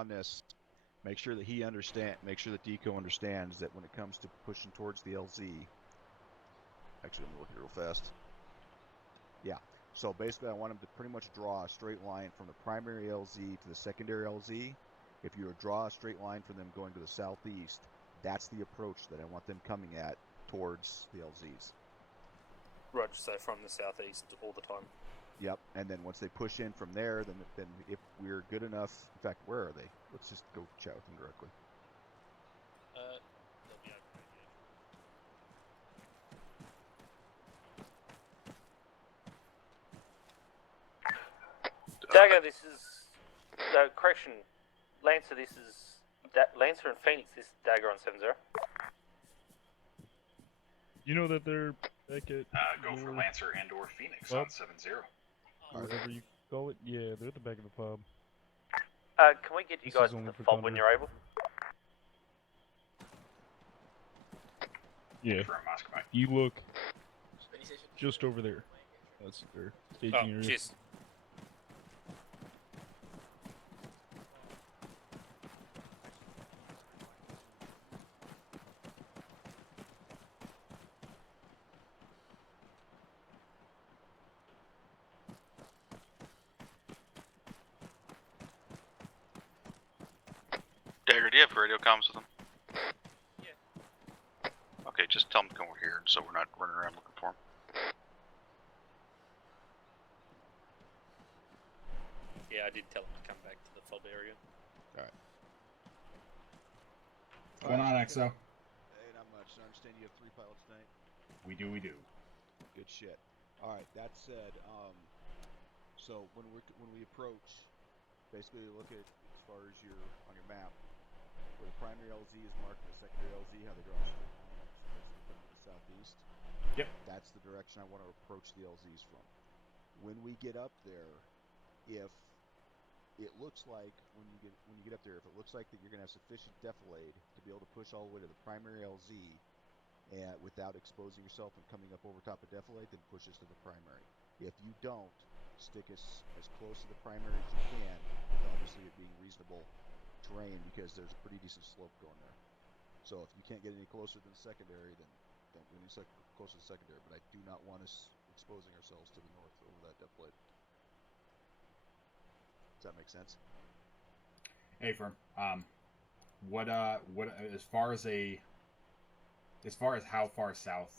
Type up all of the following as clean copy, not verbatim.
on this, make sure that Deco understands that when it comes to pushing towards the LZ. Actually, let me look at it real fast. Yeah. So basically, I want him to pretty much draw a straight line from the primary LZ to the secondary LZ. If you draw a straight line from them going to the southeast, that's the approach that I want them coming at towards the LZs. Roger, so from the southeast all the time. Yep, and then once they push in from there, then if we're good enough, in fact, where are they? Let's just go chat with them directly. They'll be over. Dagger, this is correction. Lancer, this is Lancer and Phoenix. This is Dagger on 7-0. You know that they're back at go for Lancer and or Phoenix on 7-0. Whatever you call it. Yeah, they're at the back of the pub. Can we get you guys to the fob when you're able? Yeah. You look just over there. That's their staging area. Cheers. Dagger, do you have radio comms with them? Yeah. Okay, just tell them to come over here so we're not running around looking for them. Yeah, I did tell them to come back to the fob area. Alright. What's going on, XO? Hey, not much. I understand you have 3 pilots tonight? We do. Good shit. Alright, that said, so when we approach, basically look at, as far as on your map, where the primary LZ is marked and the secondary LZ, how they draw a straight line up to the southeast. Yep. That's the direction I want to approach the LZs from. When we get up there, if it looks like when you get up there, if it looks like that you're going to have sufficient defilade to be able to push all the way to the primary LZ, and without exposing yourself and coming up over top of defilade, then push us to the primary. If you don't, stick us as close to the primary as you can, with obviously it being reasonable terrain, because there's a pretty decent slope going there. So if you can't get any closer than the secondary, then don't get any closer to the secondary. But I do not want us exposing ourselves to the north over that defilade. Does that make sense? Hey, Firm. What as far as how far south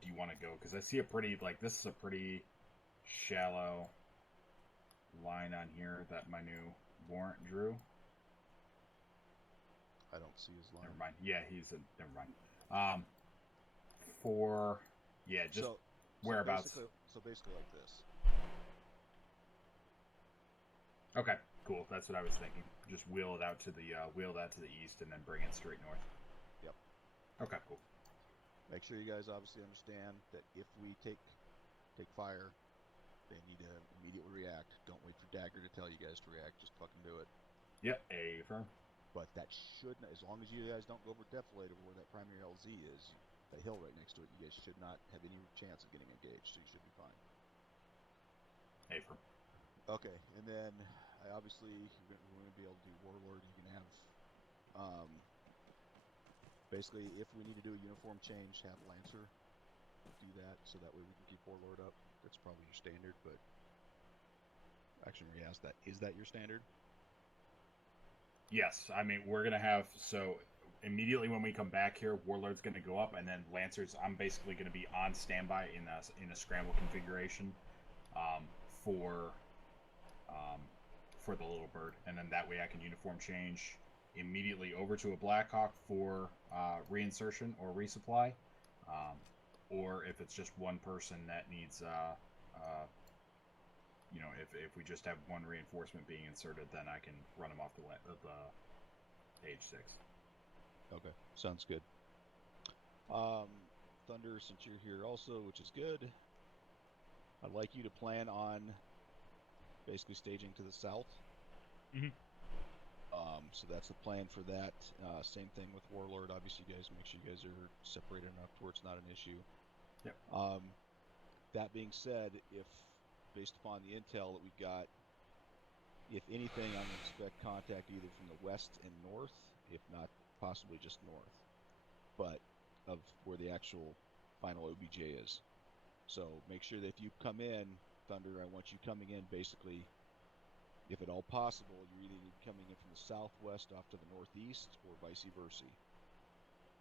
do you want to go? Because I see a pretty, this is a pretty shallow line on here that my new warrant drew. I don't see his line. Never mind. Yeah, never mind. Just whereabouts. So basically like this. Okay, cool. That's what I was thinking. Just wheel it out to the east and then bring it straight north. Yep. Okay, cool. Make sure you guys obviously understand that if we take fire, they need to immediately react. Don't wait for Dagger to tell you guys to react. Just fucking do it. Yep, Firm. But that shouldn't, as long as you guys don't go over defilade over where that primary LZ is, that hill right next to it, you guys should not have any chance of getting engaged, so you should be fine. Firm. Okay, and then obviously we're going to be able to do Warlord. You can have, basically, if we need to do a uniform change, have Lancer do that, so that way we can keep Warlord up. That's probably your standard, but actually, we asked that. Is that your standard? Yes, I mean, we're going to have, so immediately when we come back here, Warlord's going to go up, and then Lancers, I'm basically going to be on standby in a scramble configuration for the Little Bird, and then that way I can uniform change immediately over to a Blackhawk for reinsertion or resupply, or if it's just one person that needs if we just have one reinforcement being inserted, then I can run them off the page 6. Okay, sounds good. Thunder, since you're here also, which is good, I'd like you to plan on basically staging to the south. Mm-hmm. So that's the plan for that. Same thing with Warlord. Obviously, you guys make sure you guys are separated enough to where it's not an issue. Yep. That being said, if based upon the intel that we've got, If anything, I'm going to expect contact either from the west and north, if not possibly just north, but of where the actual final OBJ is. So make sure that if you come in, Thunder, I want you coming in basically, if at all possible, you're either coming in from the southwest off to the northeast or vice versa.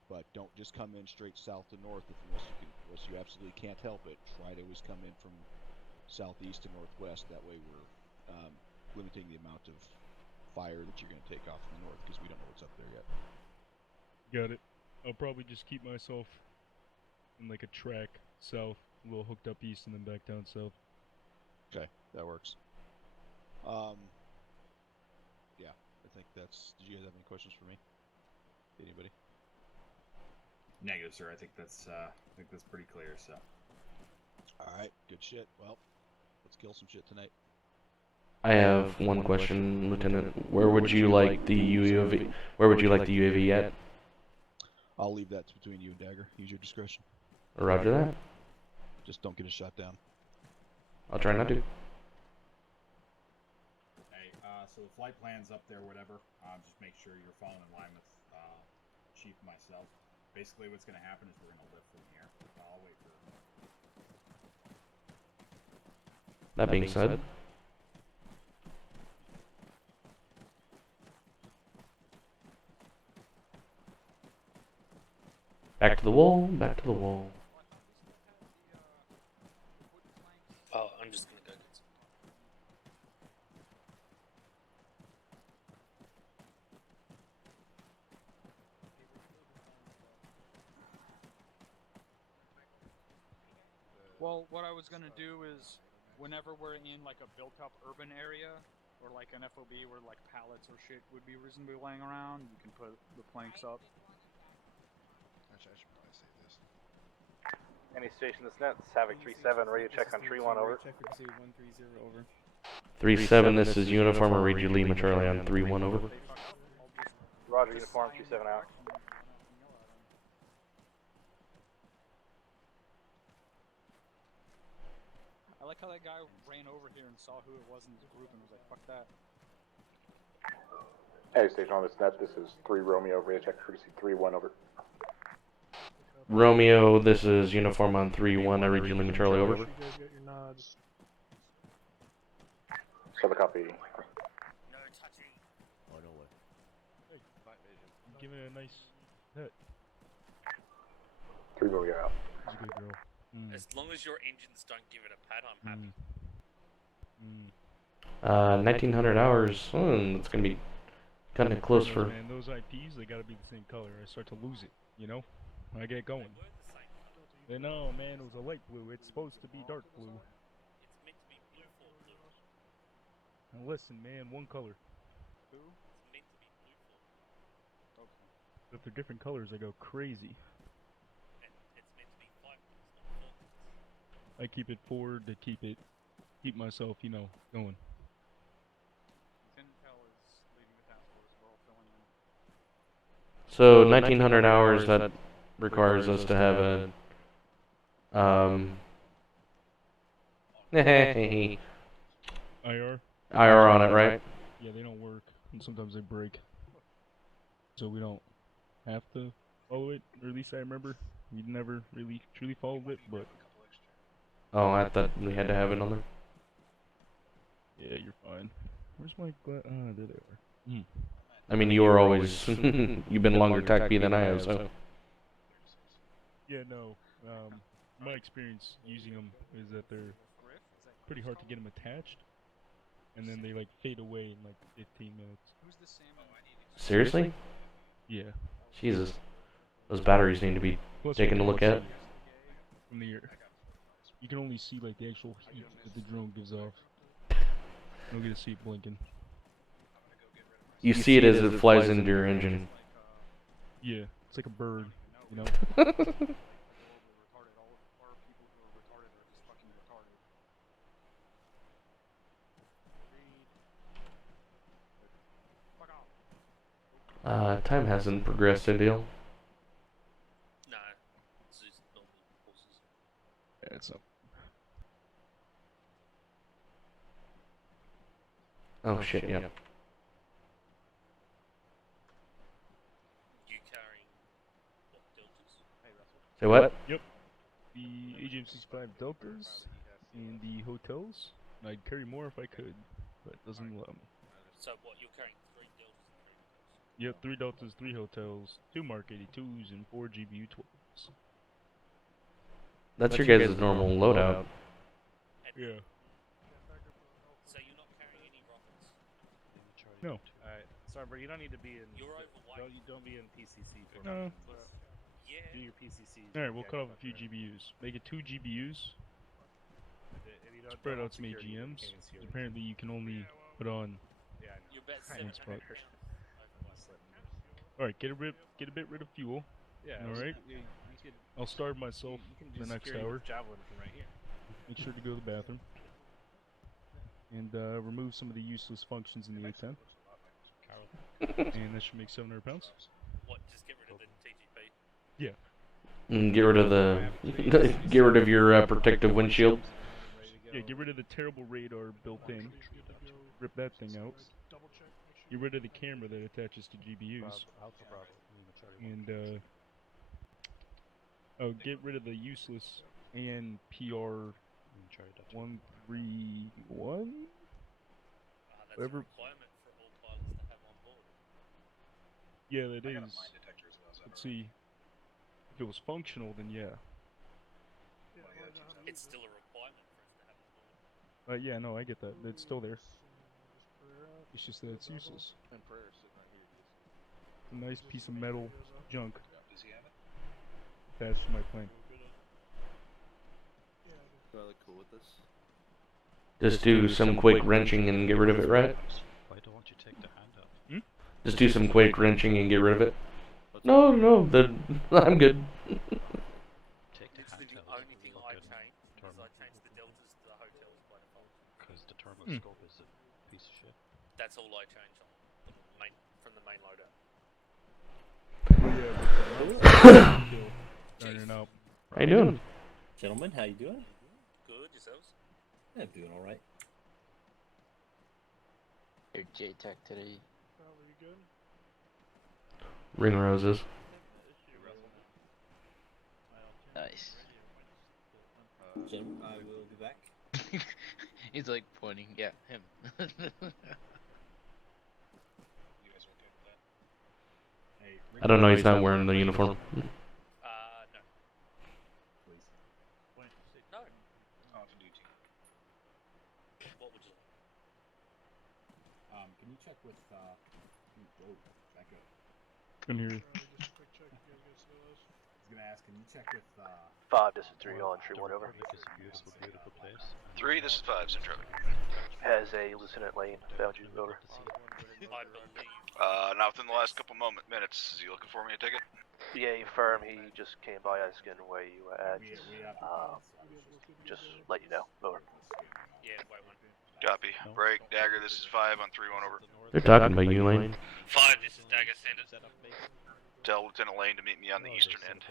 But don't just come in straight south to north unless you absolutely can't help it. Try to always come in from southeast to northwest. That way we're limiting the amount of fire that you're going to take off from the north because we don't know what's up there yet. Got it. I'll probably just keep myself in like a track south, a little hooked up east, and then back down south. Okay, that works. Yeah, I think that's. Did you guys have any questions for me? Anybody? Negative, sir. I think that's pretty clear. So. All right, good shit. Well, let's kill some shit tonight. I have one question, Lieutenant. Where would you like the UAV? Where would you like the UAV at? I'll leave that between you and Dagger. Use your discretion. Roger that. Just don't get it shot down. I'll try not to. Hey, so the flight plan's up there, whatever. Just make sure you're falling in line with Chief and myself. Basically, what's going to happen is we're going to lift from here. I'll wait for him. That being said, back to the wall, back to the wall. Oh, I'm just gonna go get some. Well, what I was gonna do is, whenever we're in like a built-up urban area, or like an FOB where like pallets or shit would be reasonably laying around, you can put the planks up. Actually, I should probably say this. Any station that's net, Havoc 3-7, radio check on 3-1, over. Check received 130, over. 3-7, this is uniform or Reggie Lima Charlie on 3-1, over. Roger, uniform 2-7 out. I like how that guy ran over here and saw who it was in his group and was like, fuck that. Hey, station on this net, this is 3 Romeo, radio check courtesy 3-1, over. Romeo, this is uniform on 3-1, I Reggie Lima Charlie, over. So the copy. No touching. Oh, no way. Hey, give it a nice hit. 3 Romeo out. She's a good girl. As long as your engines don't give it a pat, I'm happy. 1900 hours. It's gonna be kind of close for. Man, those IPs, they gotta be the same color. I start to lose it, you know? When I get going. They know, man, it was a light blue. It's supposed to be dark blue. It's meant to be blue for blue. Now listen, man, one color. Who? It's meant to be blue for. Okay. If they're different colors, I go crazy. And it's meant to be 5 minutes, not 4 minutes. I keep it forward to keep myself, you know, going. Lieutenant Pell is leading the task force, we're all filling in. So 1900 hours. That requires us to have a IR? IR on it, right? Yeah, they don't work, and sometimes they break. So we don't have to follow it, or at least I remember. We never really truly followed it, but... Oh, I thought we had to have it on there. Yeah, you're fine. Where's my ah, there they are. I mean, you were always... You've been longer TAC B than I have, so... Yeah, no. My experience using them is that they're pretty hard to get them attached. And then they, like, fade away in, like, 15 minutes. Who's the salmon? Seriously? Yeah. Jesus. Those batteries need to be taken a look at. From the air. You can only see, like, the actual heat that the drone gives off. You don't get to see it blinking. You see it as it flies into your engine. Yeah, it's like a bird, you know? Time hasn't progressed a deal. No, it's just normal horses. Yeah, it's up. Oh shit, yeah. You carrying what deltas? Say what? Yep. The AGM-65 Deltas and the hotels. And I'd carry more if I could, but it doesn't allow me. So what? You're carrying 3 deltas and 3 hotels? Yep, 3 Deltas, 3 hotels, 2 Mark 82s, and 4 GBU 12s. That's your guys' normal loadout. Yeah. So you're not carrying any rockets? No. Alright, sorry, bro. You don't need to be in. You're overweight. Don't be in PCC for No. Yeah. Do your PCC. Alright, we'll cut off a few GBUs. Make it 2 GBUs. Spread out some AGMs. Apparently you can only put on You bet one spot. 700. Alright, get a bit rid of fuel. Yeah. Alright. I'll starve myself You can the do next security hour. with javelin from right here. Make sure to go to the bathroom. And remove some of the useless functions in the A10. And that should make 700 pounds. What? Just get rid of the TGP? Yeah. And get rid of the get rid of your protective windshield. Yeah, get rid of the terrible radar built in. Rip that thing out. Get rid of the camera that attaches to GBUs. And oh, get rid of the useless ANPR 131. That's Whatever. a requirement for all pilots to have on board. Yeah, that is. Let's see. If it was functional, then yeah. It's still a requirement for us to have on board. Yeah, no, I get that. It's still there. It's just that it's useless. A nice piece of metal junk attached to my plane. Do I look cool with this? Just do some quick wrenching and get rid of it, right? Why don't you take the hand up? Hmm? Just do some quick wrenching and get rid of it. No, I'm good. Take the It's hand the out. only thing I changed, because I changed the deltas to the hotels by default. Because the terminal scope is a piece of shit. That's all I changed on the main, from the main loadout. Out. How you doing? Gentlemen, how you doing? Good, yourselves? Yeah, I'm doing alright. Your JTAC today. Ring roses. Nice. Gentlemen, I will be back. He's like pointing. Yeah, him. I don't know. He's not wearing the uniform. No. Please. No. What would you like? Can you check with whoa, back up. Couldn't hear you. I was gonna ask, can you check with 5, this is 3 on tree 1 over. Beautiful, beautiful place. 3, this is 5, Central. Has a Lieutenant Lane found you, over. I believe. Not within the last couple minutes. Is he looking for me, I take it? Yeah, firm, he just came by asking where you were at. Just let you know, over. Yeah, wait one. Copy. Break. Dagger, this is 5 on 3-1 over. They're talking about you, Lane. 5, this is Dagger, send it. Tell Lieutenant Lane to meet me on the eastern end.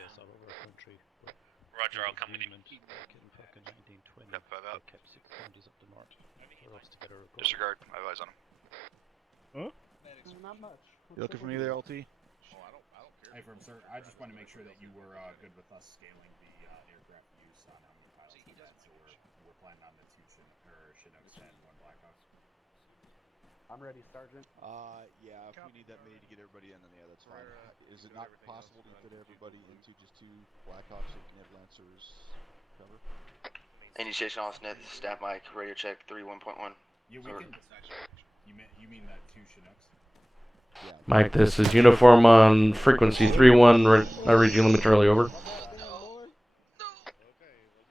Roger, I'll come with him. Yep, 5 out. Disregard. Disregard. I have eyes on him. Huh? Not much. You looking for me there, LT? Hey, firm sir, I just want to make sure that you were good with us scaling the aircraft use on how many pilots we had. So we're planning on the 2 Chinooks and 1 Blackhawk. I'm ready, Sergeant. Yeah, if we need that many to get everybody in, then yeah, that's fine. Is it not possible to fit everybody into just 2 Blackhawks so we can have Lancers cover? Initiation on net, staff mic, radio check 3-1.1. Yeah, we can. You mean that 2 Chinooks? Yeah. Mike, this is uniform on frequency 3-1. I read you limit Charlie over.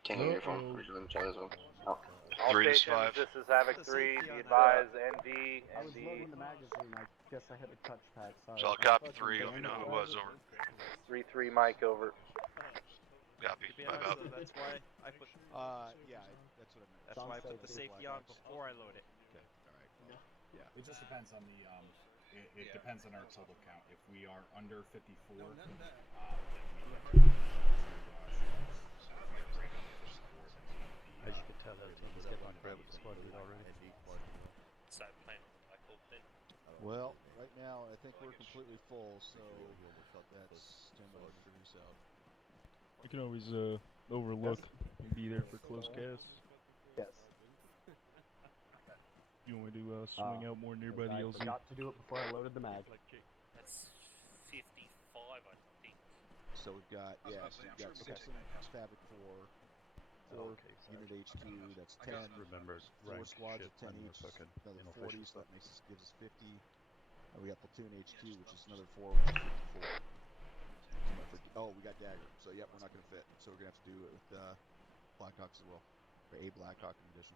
Tango uniform, read you limit Charlie as well. Oh. All 3 is stations, 5. this is Havoc 3, be advised, ND, I was loading the magazine. I guess I hit a touchpad. Sorry. So I'll copy 3. Let me know who it was, over. 3-3 Mike, over. Copy. 5 out. That's why I put. Yeah, that's what I meant. That's why I put the safety on before I load it. Okay, alright. Yeah. It just depends on the it depends on our total count. If we are under 54, As you can tell, LT is getting on great with the squad lead already. So, plan on think we're completely full, so that's 10 more degrees out. You can always overlook and be there for close casts. Yes. You want me to swing out more nearby the I LZ? forgot to do it before I loaded the mag. That's 55, I think. So we've got, so you've got 6 Fabric 4, 4 unit HQ, that's 10. Remember, 4 rank squads shit of 10 when we're each, fucking another inofficial 40, so stuff. that gives us 50. And we got platoon HQ, which is another 4, which is 54. Oh, we got Dagger. So, yep, we're not going to fit. So we're going to have to do it with Blackhawks as well. Or a Blackhawk in addition.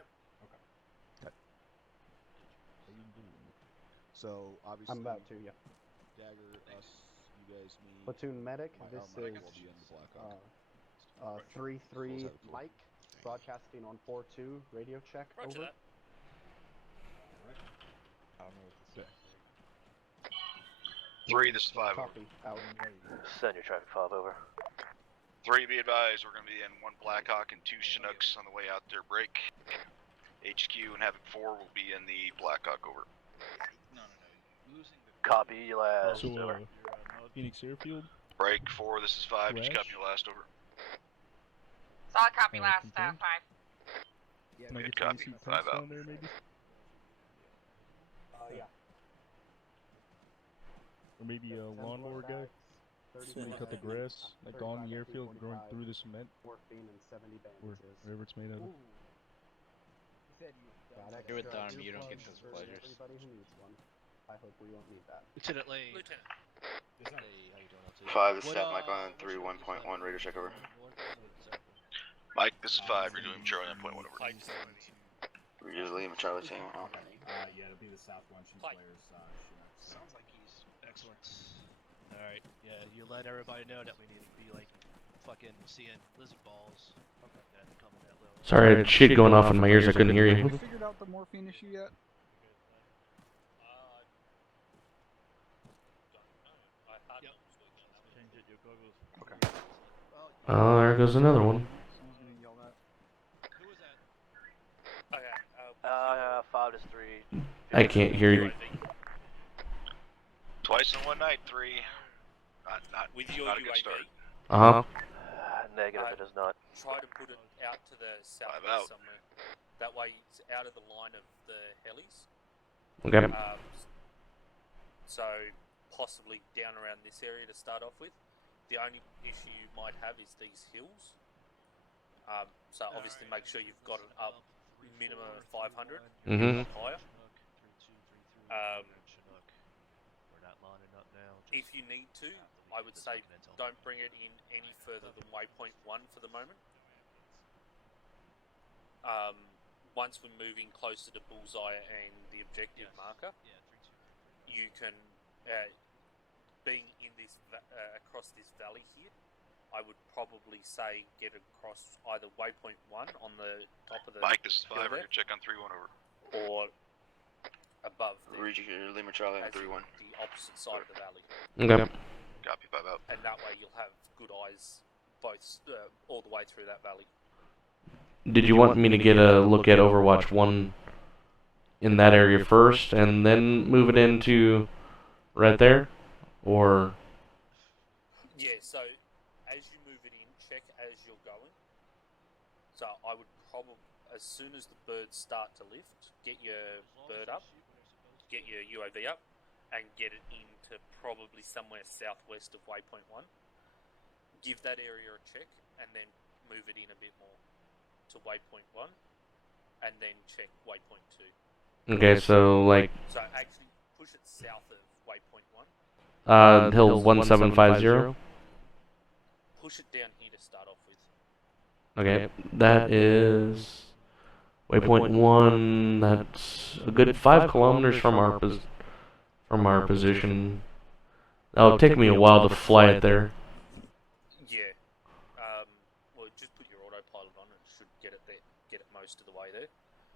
Yep. Okay. So, obviously, I'm about to, yeah. Dagger, us, you guys, me. Platoon medic, this Mike is will be on the Blackhawk. 3-3 Mike, broadcasting on 4-2, radio check, Roger over. that. I don't know what to say. 3, this is 5 over. Copy, out. Send your traffic 5 over. 3, be advised, we're going to be in 1 Blackhawk and 2 Chinooks on the way out their break. HQ and Havoc 4 will be in the Blackhawk, over. Copy, last, So, over. Phoenix Airfield? Break 4, this is 5, did you Crash? copy your last, over? Solid copy, last, confirmed. 5. Can I Good get some copy. AC 5 tanks out. down there, maybe? Yeah. Or maybe a lawnmower guy? Somebody cut the grass, like on the airfield, going through the cement? Morphine and 70 Or bandages. whatever it's made out of. Got You're with extra Dom, you don't get earplugs those for pleasures. Everybody who needs one. I hope we won't need that. Lieutenant Lane. Lieutenant. Hey, how you doing, LT? 5, this is What, Staff Mike on what's 3, your 1.1, radio check over. Mike, this is 5, you're doing Charlie on point 1 over. We're just leaving Charlie team. Yeah, it'll be the South Luncheon Players. Sounds like he's excellent. Alright, yeah, you let everybody know that we need to be like fucking seeing lizard balls. Okay. That come in that little... Sorry, I had shit going off in my ears. I couldn't hear Have you. you figured out the morphine issue yet? Yep. Change it, your goggles. Okay. Oh, there goes another one. Someone's gonna yell that. Who was that? Okay, 5 is 3. I can't hear you. Twice in one night, 3. With your not a good UAV, start. Uh-huh. Negative, it is not. try to put it out to the out. southwest somewhere. That way it's out of the line of the helis. Okay. So possibly down around this area to start off with. The only issue you might have is these hills. So obviously make sure you've got it up minimum of 500, Mhm. not higher. We're not lining up now. If you need to, I would say don't bring it in any further than waypoint 1 for the moment. Once we're moving closer to bullseye and the objective marker, you can, being in this across this valley here, I would probably say get across either waypoint 1 on the top of the Mike, this is hill 5, there, we're check on 3-1 over. or above there, Read you, Lima Charlie on as in 3-1. the opposite side of the valley. Okay. Copy, 5 out. And that way you'll have good eyes both all the way through that valley. Did you want me to get a look at Overwatch 1 in that area first and then move it into right there? Or... Yeah, so as you move it in, check as you're going. So I would probably, as soon as the birds start to lift, get your bird up, get your UAV up, and get it into probably somewhere southwest of waypoint 1. Give that area a check, and then move it in a bit more to waypoint 1, and then check waypoint 2. Okay, so like... So actually push it south of waypoint 1. Hills 1750. Push it down here to start off with. Okay, that is waypoint 1. That's a good 5 kilometers from our position. That'll take me a while to fly it there. Yeah. Well, just put your autopilot on and it should get it there, get it most of the way there.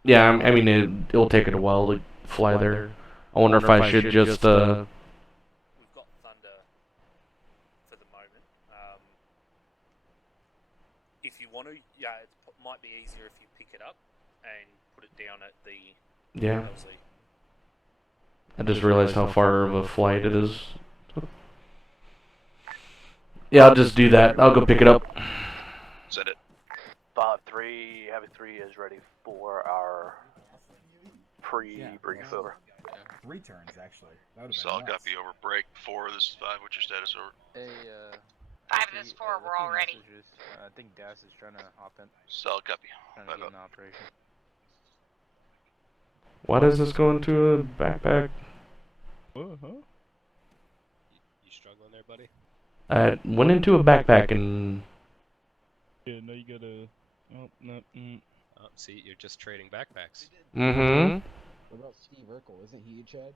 Yeah, I mean it'll take it a while to fly there. I wonder if I should just We've got Thunder for the moment. If you want to, yeah, it might be easier if you pick it up and put it down at the Yeah. LZ. I just realized how far of a flight it is. Yeah, I'll just do that. I'll go pick it up. Send it. 5-3, Havoc 3 is ready for our pre-brief over. 3 turns, actually. That would have been Solid nuts. copy over break. 4, this is 5. What's your status over? Hey, 5 this 4, we're all ready. I think Das is trying to hop in. Solid copy. Trying to 5 get up. in operation. Why does this go into a backpack? You struggling there, buddy? I went into a backpack and... Yeah, no, you gotta... Oh, no, See, you're just trading backpacks. Mm-hmm. What about Steve Urkel? Isn't he a Chad?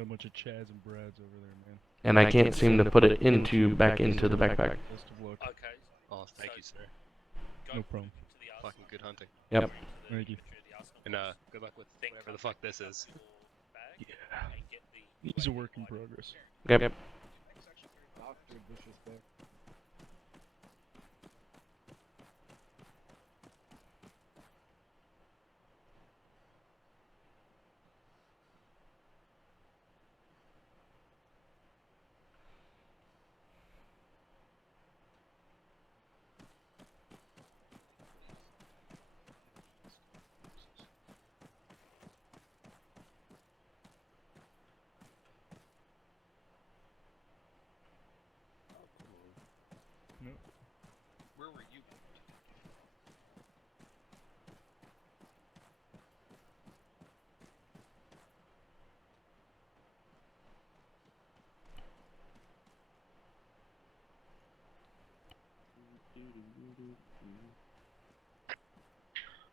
a bunch of Chads and Brads over there, man. And I can't seem to put it back into the backpack. Best of luck. Okay. Oh, thank you, sir. No problem. Fucking good hunting. Yep. Thank you. And good luck with whatever the fuck this is. Yeah. It's a work in progress. Yep. Doctor disrespect. No. Where were you?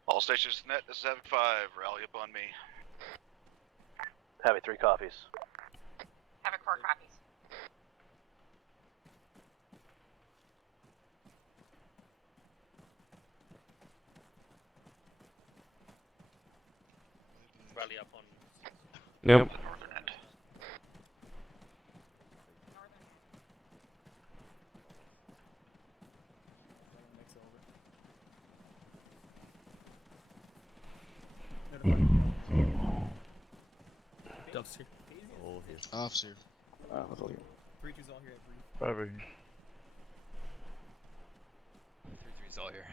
All stations to net, this is Havoc 5. Rally up on me. Havoc 3 copies. Havoc 4 copies. Rally up on. Yep. Northern end. Officer. Officer. What's all here? 3-2's all here at brief. Bye. 3-3's all here.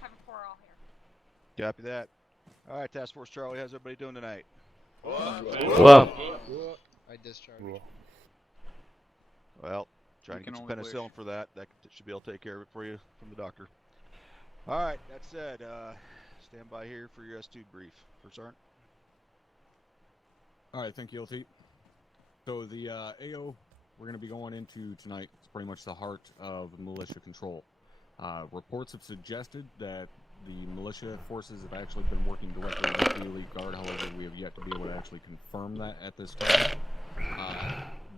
Havoc 4 all here. Copy that. All right, Task Force Charlie, how's everybody doing tonight? Well. I discharged. Well, trying to get some penicillin for that. That should be able to take care of it for you from the doctor. All right, that said, stand by here for your S2 brief. First Sergeant. All right, thank you, LT. So the AO we're going to be going into tonight is pretty much the heart of militia control. Reports have suggested that the militia forces have actually been working directly with the elite guard. However, we have yet to be able to actually confirm that at this time.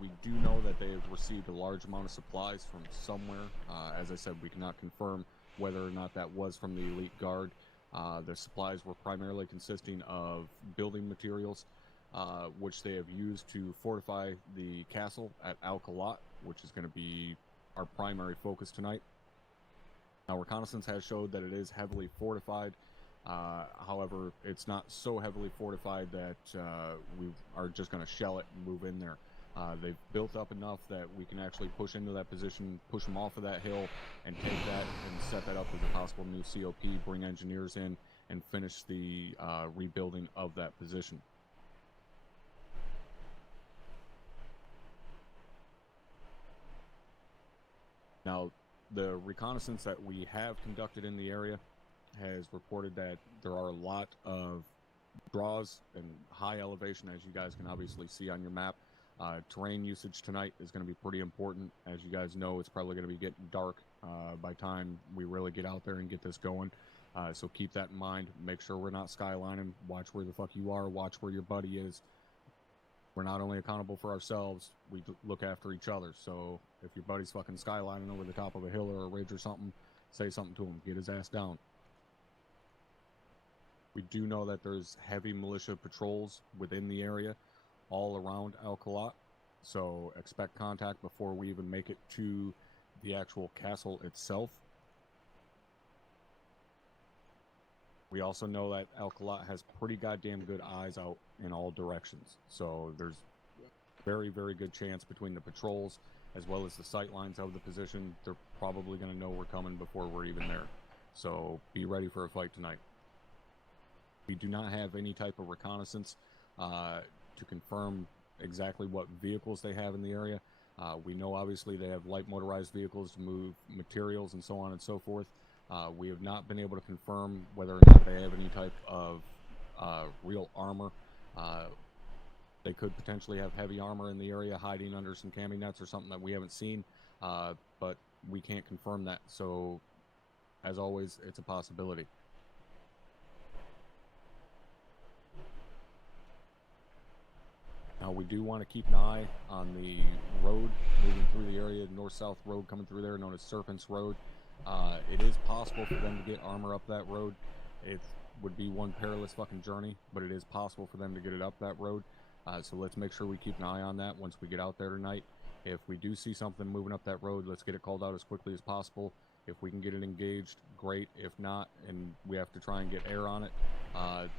We do know that they have received a large amount of supplies from somewhere. As I said, we cannot confirm whether or not that was from the elite guard. The supplies were primarily consisting of building materials, which they have used to fortify the castle at Qalat, which is going to be our primary focus tonight. Now, reconnaissance has showed that it is heavily fortified. However, it's not so heavily fortified that we are just going to shell it and move in there. They've built up enough that we can actually push into that position, push them off of that hill, and take that and set that up as a possible new COP, bring engineers in, and finish the rebuilding of that position. Now, the reconnaissance that we have conducted in the area has reported that there are a lot of draws and high elevation, as you guys can obviously see on your map. Terrain usage tonight is going to be pretty important. As you guys know, it's probably going to be getting dark by time we really get out there and get this going. So keep that in mind. Make sure we're not skylining. Watch where the fuck you are. Watch where your buddy is. We're not only accountable for ourselves, we look after each other. So if your buddy's fucking skylining over the top of a hill or a ridge or something, say something to him. Get his ass down. We do know that there's heavy militia patrols within the area all around Qalat. So expect contact before we even make it to the actual castle itself. We also know that Qalat has pretty goddamn good eyes out in all directions. So there's very, very good chance between the patrols as well as the sight lines of the position, they're probably going to know we're coming before we're even there. So be ready for a fight tonight. We do not have any type of reconnaissance to confirm exactly what vehicles they have in the area. We know obviously they have light motorized vehicles to move materials and so on and so forth. We have not been able to confirm whether or not they have any type of real armor. They could potentially have heavy armor in the area hiding under some cami nets or something that we haven't seen, but we can't confirm that. So, as always, it's a possibility. Now, we do want to keep an eye on the road moving through the area, north-south road coming through there, known as Serpent's Road. It is possible for them to get armor up that road. It would be one perilous fucking journey, but it is possible for them to get it up that road. So let's make sure we keep an eye on that once we get out there tonight. If we do see something moving up that road, let's get it called out as quickly as possible. If we can get it engaged, great. If not, and we have to try and get air on it,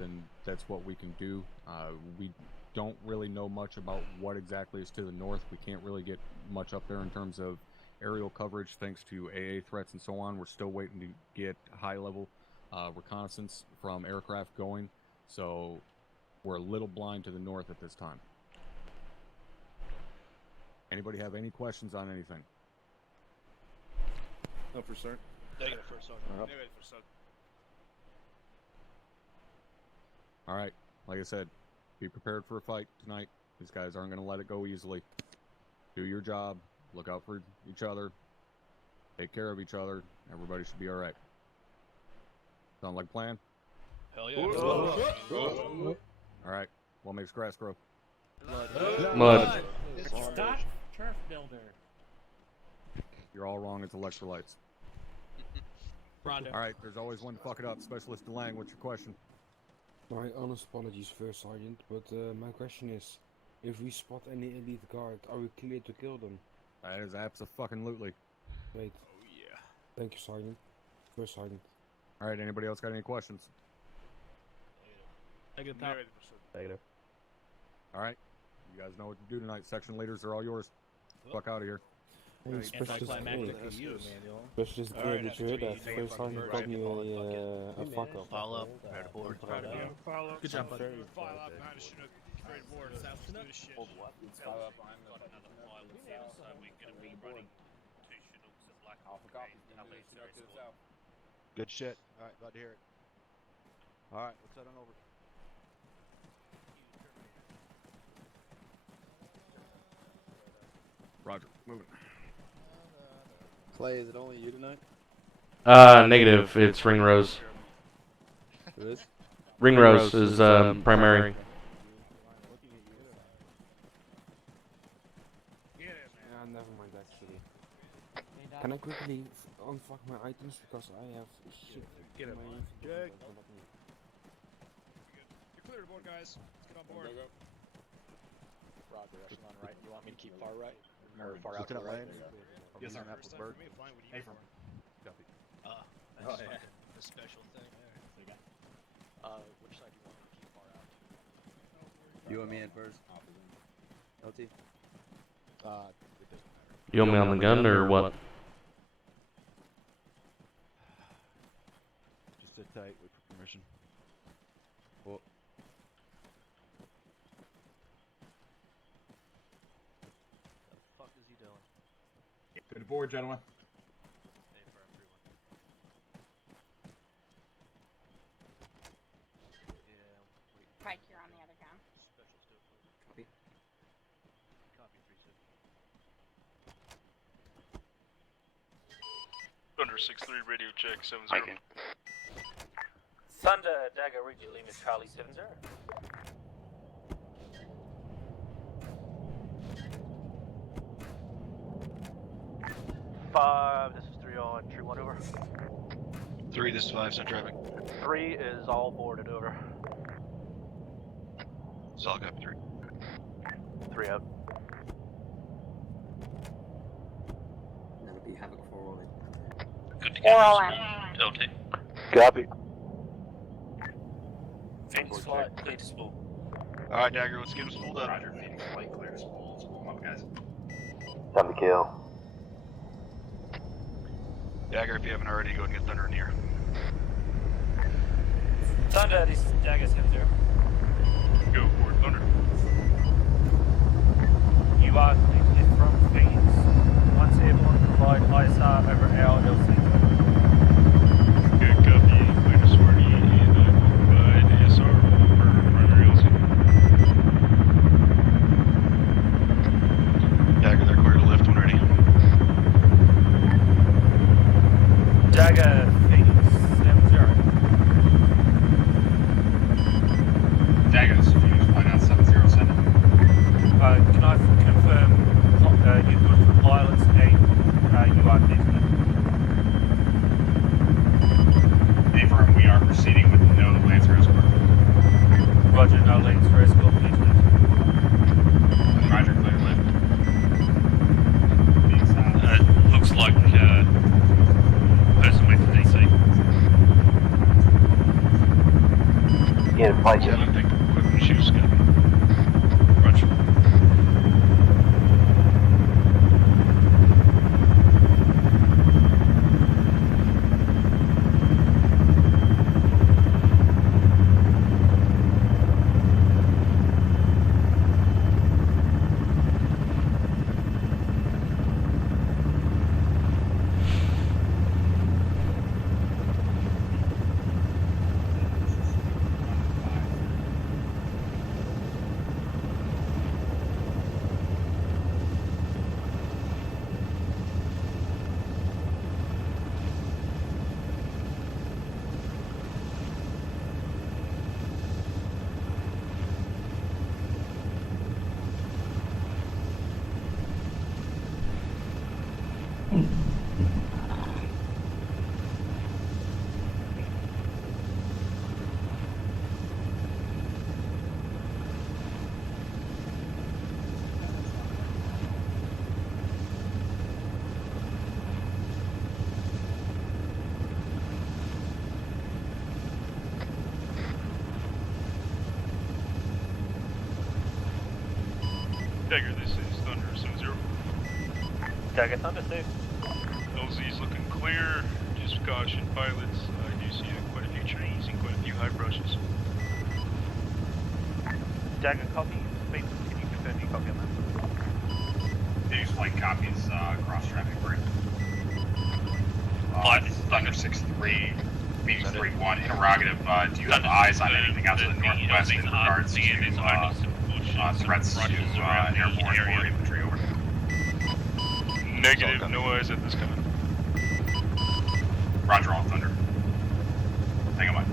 then that's what we can do. We don't really know much about what exactly is to the north. We can't really get much up there in terms of aerial coverage thanks to AA threats and so on. We're still waiting to get high-level reconnaissance from aircraft going. So we're a little blind to the north at this time. Anybody have any questions on anything? No, for certain. Negative for certain. Negative for certain. All right. Like I said, be prepared for a fight tonight. These guys aren't going to let it go easily. Do your job. Look out for each other. Take care of each other. Everybody should be all right. Sound like a plan? Hell yeah. All right. What makes grass grow? Mud. Stop turf builder. You're all wrong. It's electrolytes. Rondo. All right. There's always one to fuck it up. Specialist DeLang, what's your question? My honest apologies first, Sergeant, but my question is, if we spot any elite guard, are we clear to kill them? That is abso-fucking-lutely. Great. Oh yeah. Thank you, Sergeant. First, Sergeant. All right. Anybody else got any questions? Negative. Negative. All right. You guys know what to do tonight. Section leaders are all yours. Fuck out of here. Hey, Specialist you, Manuel. Specialist All right, did you hear that? First Sergeant called me a fuck up. Follow up. Right aboard. Follow up. Good job, buddy. File up behind a Chinook. Trade war. South do this shit. Hold what? File up behind the Chinook. So we're going to be running 2 Chinooks of Black Hawk. Good shit. All right, glad to hear it. All right, let's head on over. Roger. Moving. Clay, is it only you tonight? Negative. It's Ring Rose. It is? Ring Rose is primary. Yeah, never mind actually. Can I quickly unfuck my items because I have shit. Get in him. my Jake. inventory. You're clear to board, guys. Let's get on board. Roger, echelon right. You want me to keep far right? Or far out to Lieutenant the right? Lane. Yes, sir. Apple Fine for me. Fine. What do you need? Copy. That's Oh, yeah. fucking a special thing there. Which side do you want me to keep far out? You want me in first? LT? It doesn't matter. You want me on the gun or what? Just sit tight, wait for permission. Well, What the fuck is he doing? Good aboard, gentlemen. Hey, for everyone. Yeah, wait. Mike, you're on the other gun. Special still, please. copy. Copy 3-6. Thunder 6-3, radio check 7-0. Mike. Thunder, Dagger, read your Lima Charlie 7-0. This is 3 on True 1 over. 3, this is 5, send traffic. 3 is all boarded over. Solid copy 3. 3 out. That'll be Havoc 4 all in. Good to We're all go. in. LT. Copy. Phoenix Flight, clear to spool. Alright, Dagger, let's get him spooled up. Roger, Phoenix Flight, clear to spool. Spool him up, guys. Time to kill. Dagger, if you haven't already, go and get Thunder in here. Thunder, this is Dagger 7-0. Go for it, Thunder. You are connected from Phoenix. Once airborne, provide ISR over our LC. Good copy, minus 40, and I will provide ASR for primary LC. Dagger, they're clear to lift when ready. Dagger, Phoenix 7-0. Dagger, this is Phoenix Flight out 707. Can I confirm you're good for pilots and you are connected? Affirm, we are proceeding with no Lancer escort. Roger, no leads for escort, please lift. Roger, clear to lift. Looks like person with the DC. Yeah, flight 7, take equipment shoes, copy. Roger. Dagger, this is Thunder 7-0. Dagger, Thunder 6. LZ's looking clear. Just caution pilots. I do see quite a few trees and quite a few high brushes. Dagger, copy. Speed, can you confirm you copy on that? Phoenix Flight copies cross traffic break. This is Thunder 6-3, Phoenix 3-1. Interrogative, do you have eyes on anything out to the northwest in regards to threats to airborne or infantry? Over. Negative, no eyes at this time. Roger, all Thunder. Hang on.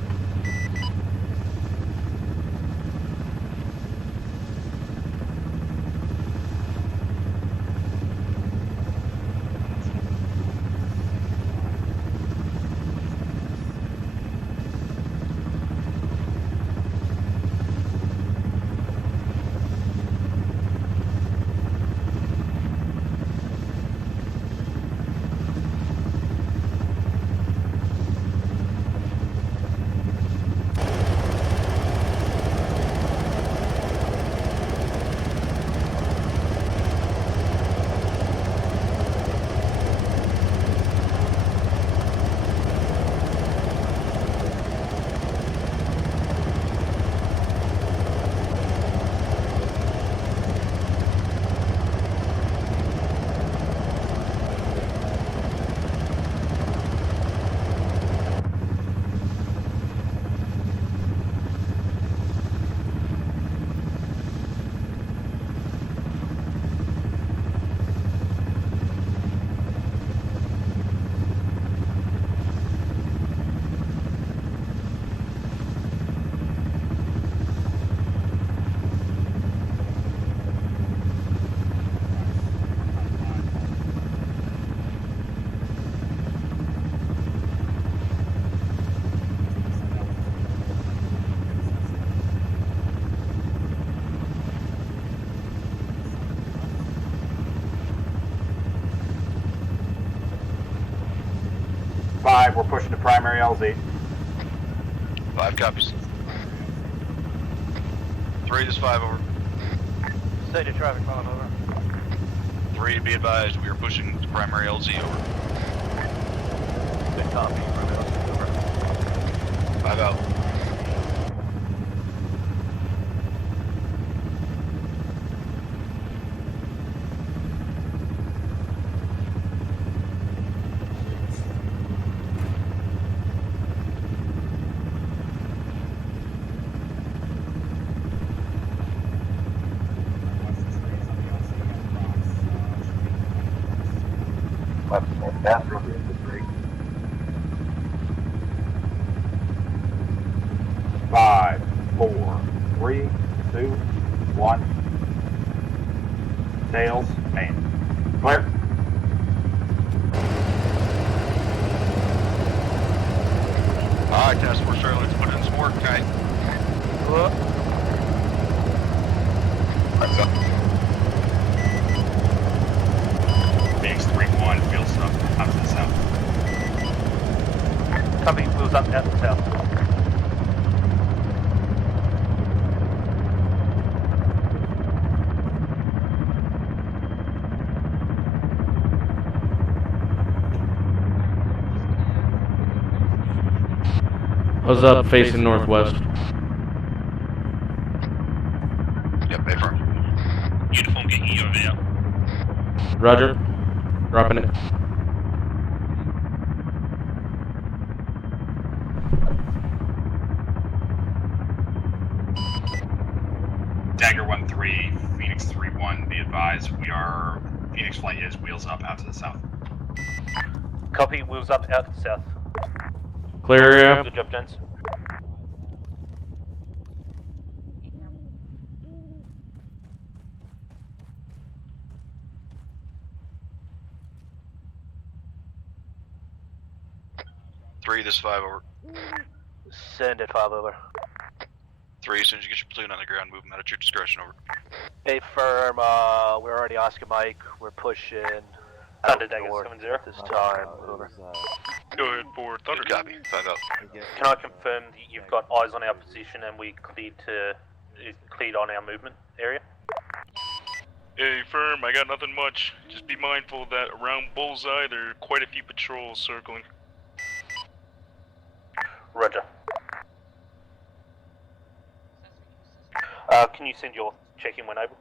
We're pushing to primary LZ. 5 copies. 3, this is 5, over. State of traffic, calling over. 3, be advised, we are pushing to primary LZ, over. Good copy, primary LZ, over. 5 out. Five, 4, 3, 2, 1. Tails, main. Clear. Alright, Task Force Charlie, let's put in some work tonight. What's up? Phoenix 3-1, wheels up, out to the south. Copy, wheels up, out to the south. What's up, facing northwest? Yep, affirm. Uniform getting you over there. Roger. Dropping it. Dagger 1-3, Phoenix 3-1, be advised, we are, Phoenix flight is wheels up, out to the south. Copy, wheels up, out to the south. Clear area. Good job, gents. Three, this is 5, over. Send it, 5, over. 3, as soon as you get your platoon on the ground, move them out at your discretion, over. A firm, we're already Oscar Mike, we're pushing Thunder Dagger north 7-0. at this time, over. Go ahead for Thunder. Good copy, 5 out. Can I confirm that you've got eyes on our position and we cleared on our movement area? Hey, firm, I got nothing much. Just be mindful that around Bullseye there are quite a few patrols circling. Roger. Can you send your check-in when able?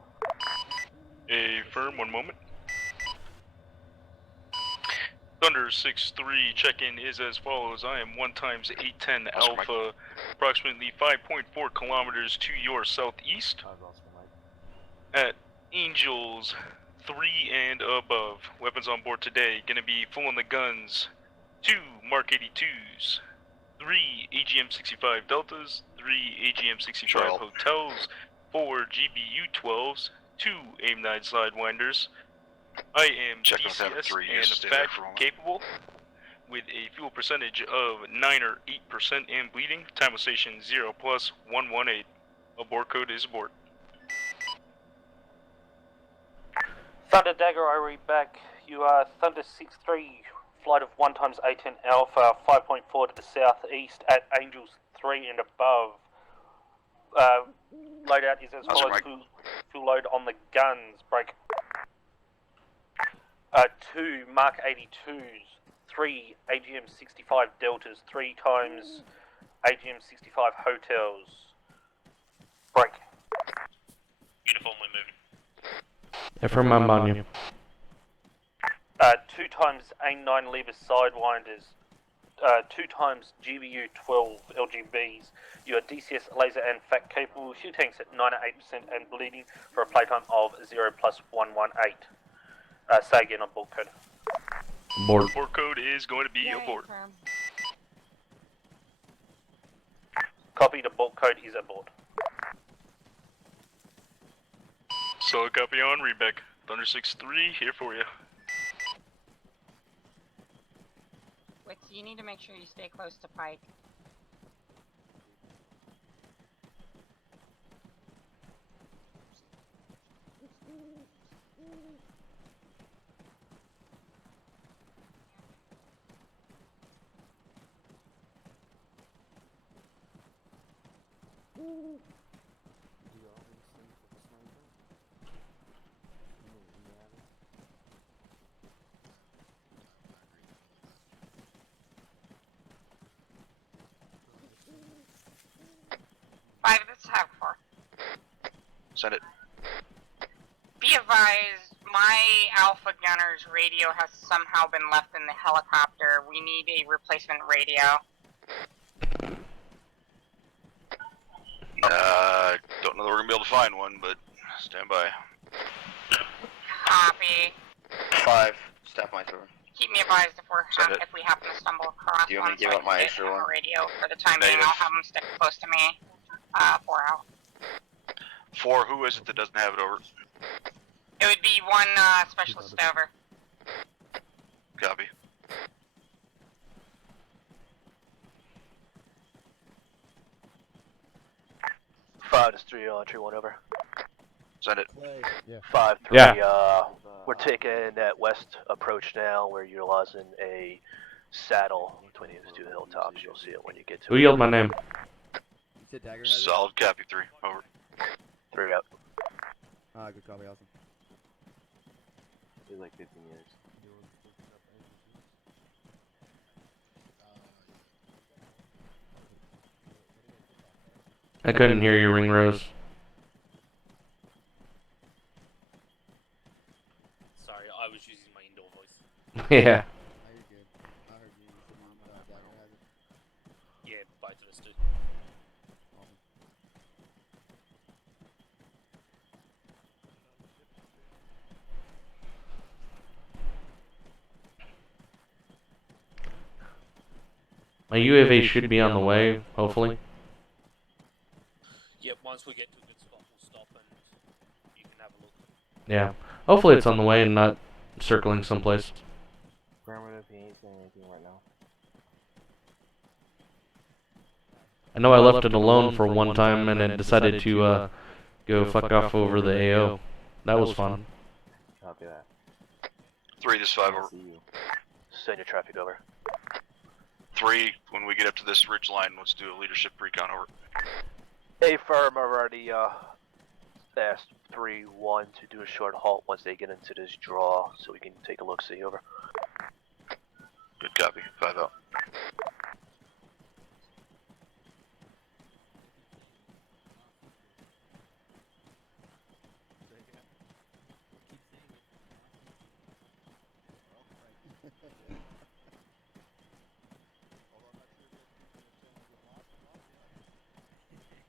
Hey, firm, one moment. Thunder 6-3, check-in is as follows. I am 1 times 810 Alpha, approximately 5.4 kilometers to your southeast. At Angels 3 and above. Weapons on board today, gonna be full on the guns. 2 Mark 82s, 3 AGM-65 Deltas, 3 AGM-65 Hotels, 4 GBU-12s, 2 AIM-9 Sidewinders. I am DCS and FAC capable with a fuel percentage of 9 or 8% and bleeding. Time of station 0+118. Abort code is abort. Thunder Dagger, I read back. You are Thunder 6-3, flight of 1 times 810 Alpha, 5.4 to the southeast at Angels 3 and above. Loadout is as follows. Full load on the guns. Break. 2 Mark 82s, 3 AGM-65 Deltas, 3 times AGM-65 Hotels. Break. Uniform, we're moving. Affirm, I'm on you. 2 times AIM-9 Lever Sidewinders, 2 times GBU-12 LGBs. You are DCS laser and FAC capable. Fuel tanks at 9 or 8% and bleeding for a playtime of 0+118. Say again on board code. Board. Board code is going to be abort. Copy, the board code is aboard. Solid copy on, readback. Thunder 6-3, here for you. Wix, you need to make sure you stay close to Pike. Send it. Be advised, my Alpha Gunner's radio has somehow been left in the helicopter. We need a replacement radio. Don't know that we're gonna be able to find one, but stand by. Copy. 5, staff mic over. Keep me advised if Send it. we happen to stumble across Do you want me one, to give so I up my can extra get one? a radio for the time being. Negative. I'll have them stick close to me. 4 out. 4, who is it that doesn't have it over? It would be one specialist over. Copy. Five is 3 entry 1 over. Send it. Yeah. 5 3. Yeah. We're taking that west approach now. We're utilizing a saddle between these two hilltops. You'll see it when you get to Who it. yelled my name? You said Dagger has it? Solid copy. 3. Over. 3 out. Good copy, awesome. It's like 15 years. I couldn't hear you, Ring Rose. Sorry, I was using my indoor voice. Yeah. Oh, you're good. I heard you. You said Dagger has it. Yeah, both of us do. Awesome. My UAV should be on the way, hopefully. Yep, once we get to a good spot, we'll stop and you can have a look. Yeah. Hopefully it's on the way and not circling someplace. Affirmative, he ain't saying anything right now. I know I left it alone for one time and then decided to go fuck off over the AO. That was fun. Copy that. 3, this 5 over. See you. Send your traffic over. 3, when we get up to this ridge line, let's do a leadership recon over. A firm already asked 3-1 to do a short halt once they get into this draw, so we can take a look. See over. Good copy. 5 out.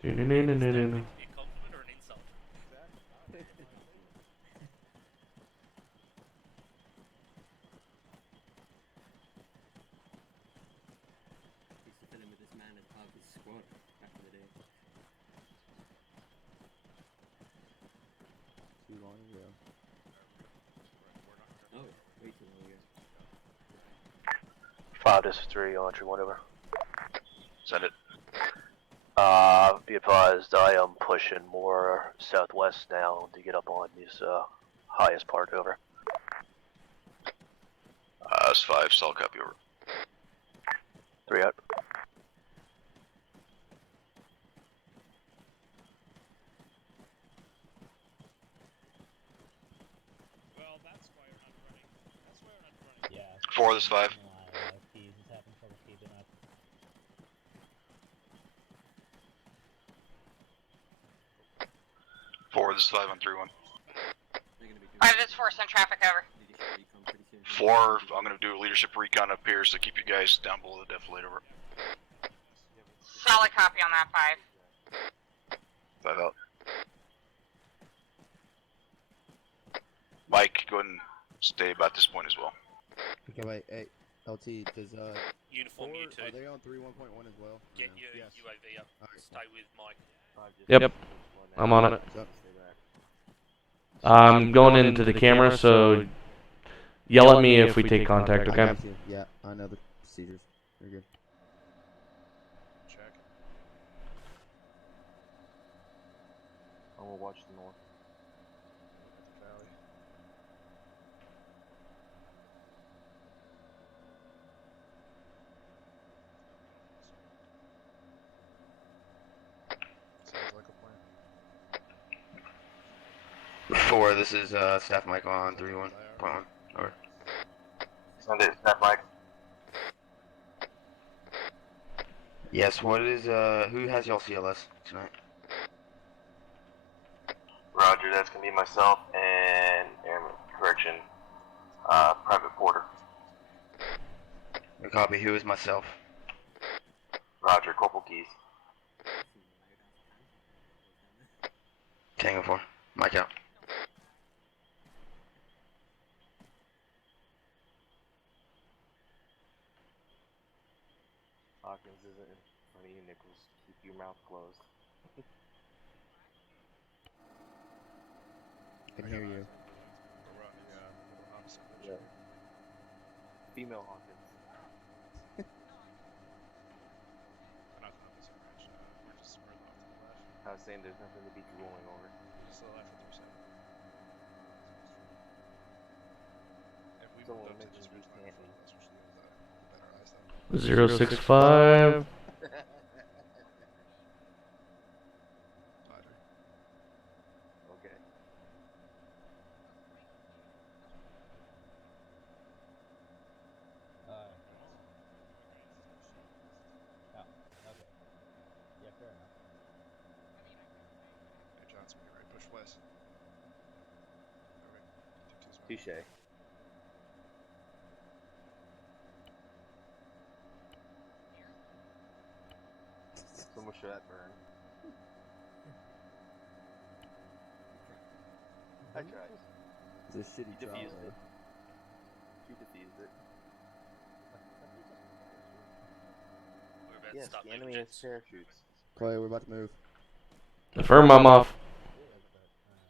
A compliment or an insult? Used to fit in with this man at the top of his squad back in the day. Too long ago. Oh, way too long ago. 5 this is 3 entry 1 over. Send it. Be advised, I am pushing more southwest now to get up on this highest part over. That's 5, solid copy over. 3 out. Well, that's why you're not running. That's why you're not running. Yeah. 4, this 5. He's having trouble keeping up. 4, this 5 on 3-1. 5 this 4, send traffic over. 4, I'm gonna do a leadership recon up here, so keep you guys down below the defilade over. Solid copy on that 5. 5 out. Mike, go ahead and stay about this point as well. Okay, wait, hey, LT, does Uniform you two. Are they on 3-1.1 as well? Get No. your Yes. UAV up. Alright. Stay with Mike. Yep. I'm on it. So, I'm going into the camera, so yell at me if we take contact, I okay? got you. Yeah, I know the procedures. You're good. Check. I will watch the north. Valley. Sounds like a plan. 4, this is staff mic on 3-1.1. Over. Sunday, staff mic. Yes, what is who has y'all CLS tonight? Roger, that's gonna be myself and Airman Correction, Private Porter. Copy, who is myself? Roger, Corporal Keys. Tango 4. Mike out. Hawkins isn't in front of you, Nichols. Keep your mouth closed. I can hear you. We're on the opposite ridge. Yeah. Female Hawkins. Not the opposite ridge. We're just further off to the left. I was saying there's nothing to be drooling over. Just to the left of 37. If we Someone moved up to this mentioned ridge line Canton. in front of us, which we have the better eyes then. 065. Okay. Oh, okay. Yeah, fair enough. Hey, Johnson, get ready. Push west. Okay. Touche. So much for that burn. I tried. It's a shitty You job, defused though. it. You defused it. We're about to Yes, start the moving enemy has jets. parachutes. Clay, we're about to move. Affirm, I'm off.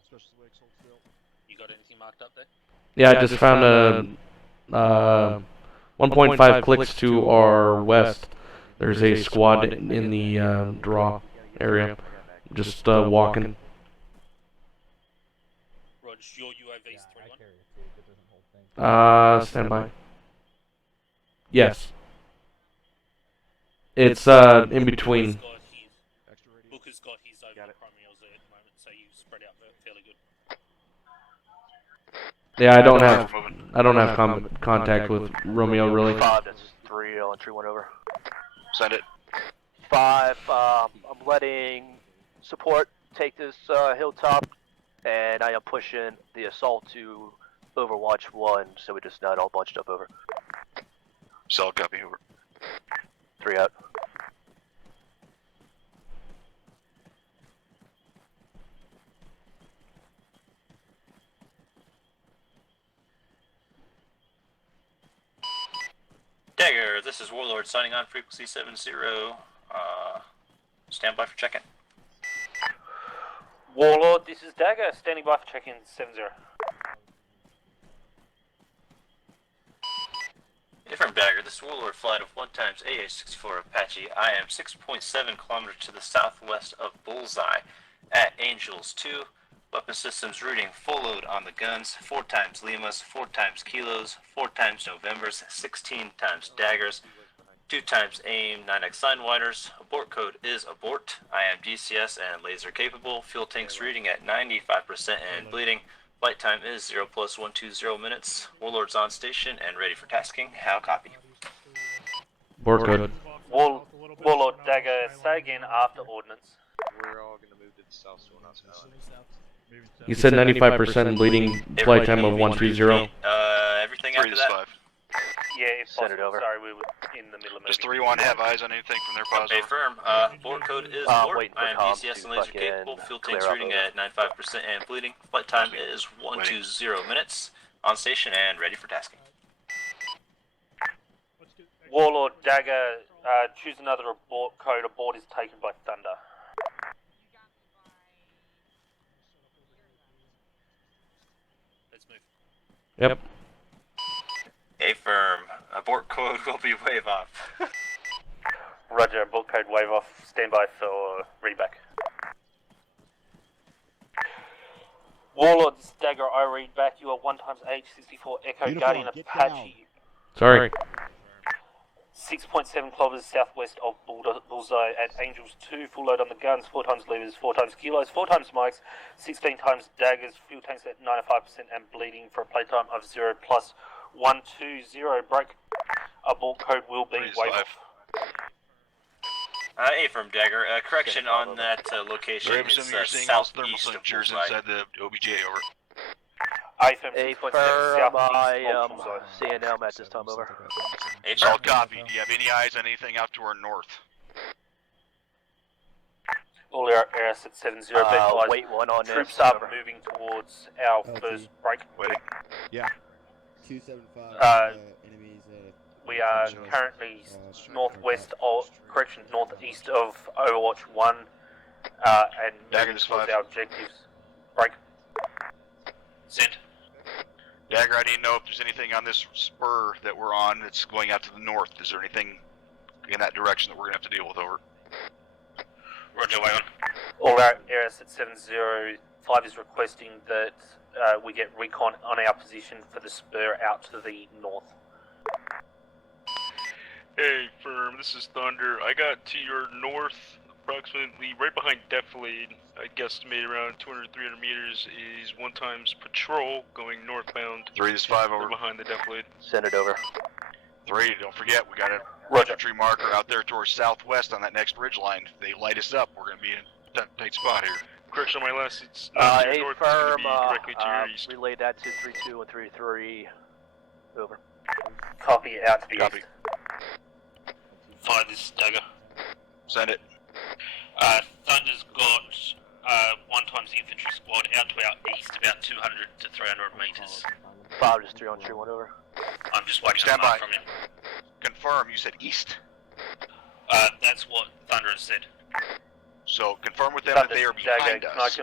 Special Wakes hold still. You got anything marked up there? Yeah, I just found a 1.5 clicks to our west. There's a squad in the draw area. Just walking. Roger, your UAV's 3-1. Stand by. Yes. It's in between. Booker's got his over the primary LZ at the moment, so you spread out fairly good. Yeah, I don't have contact with Romeo really. 5, that's 3, entry 1 over. Send it. 5, I'm letting support take this hilltop, and I am pushing the assault to Overwatch 1, so we're just not all bunched up over. Solid copy, over. 3 out. Dagger, this is Warlord signing on frequency 70. Stand by for check-in. Warlord, this is Dagger, standing by for check-in 70. From Dagger, this is Warlord flight of 1x AA-64 Apache. I am 6.7 kilometers to the southwest of Bullseye at Angels 2. Weapon systems reading full load on the guns, 4x Limas, 4x Kilos, 4x Novembers, 16x Daggers, 2x AIM, 9x Sidewinders. Abort code is abort. I am DCS and laser capable. Fuel tanks reading at 95% and bleeding. Flight time is 0+120 minutes. Warlord's on station and ready for tasking. How copy? Abort code. Warlord Dagger, say again after ordnance. We're all gonna move to the south, so we're not south. You said 95% bleeding, flight time of 130. Everything after that? Yeah, if Send it possible. over. Sorry, we were in the middle of Does moving. 3-1 have eyes on anything from their positive? Okay, firm. Abort code is abort. waiting for I am comms DCS to and laser fucking capable. Fuel clear tanks out reading over. at 95% and bleeding. Flight time is 120 minutes. On station and ready for tasking. Warlord Dagger, choose another abort code. Abort is taken by Thunder. Let's move. Yep. A firm. Abort code will be wave off. Roger, abort code wave off. Stand by for readback. Warlord, this is Dagger. I read back. You are 1x H64 Echo Uniform, Guardian get Apache. Sorry. 6.7 kilometers southwest of Bullseye at Angels 2. Full load on the guns, 4x levers, 4x kilos, 4x mics, 16x daggers, fuel tanks at 95% and bleeding for a playtime of 0+120. Break. Abort code will be wave off. Affirm, Dagger. Correction on that location. I'm It's assuming you're seeing all thermal southeast of signatures Bullseye. inside the OBJ, over. Affirm Affirm, 6.7 I am southeast Bullseye. seeing them at this time, over. Solid copy. Do you have any eyes on anything out to our north? All our asset 70, be advised. Wait one on Troops this. are moving towards our first break. Waiting. Yeah. 275. Enemies. We are currently northwest of, correction, northeast of Overwatch 1, and Dagger, moving this towards 5. our objectives. Break. Send. Dagger, I need to know if there's anything on this spur that we're on that's going out to the north. Is there anything in that direction that we're going to have to deal with, over? Roger, way on. All our areas at 705 is requesting that we get recon on our position for the spur out to the north. Hey, firm, this is Thunder. I got to your north, approximately right behind Defilade. I guesstimate around 200, 300 meters is 1 times patrol going northbound. 3, this is 5, over. Right behind the Defilade. Send it over. 3, don't forget, we got a infantry marker out there towards southwest on that next ridge line. If they light us up, we're going to be in a tight spot here. Correction on my last, it's not to your north, it's going to Affirm, be directly to your east. relay that to 32 and 33. Over. Copy out to the Copy. east. 5, this is Dagger. Send it. Thunder's got 1 times infantry squad out to our east, about 200 to 300 meters. 5 is 3 on 3 1, over. I'm just waiting Stand on a mark by. from him. Confirm, you said east. That's what Thunder has said. So confirm with them that they are behind Dagger, can I us.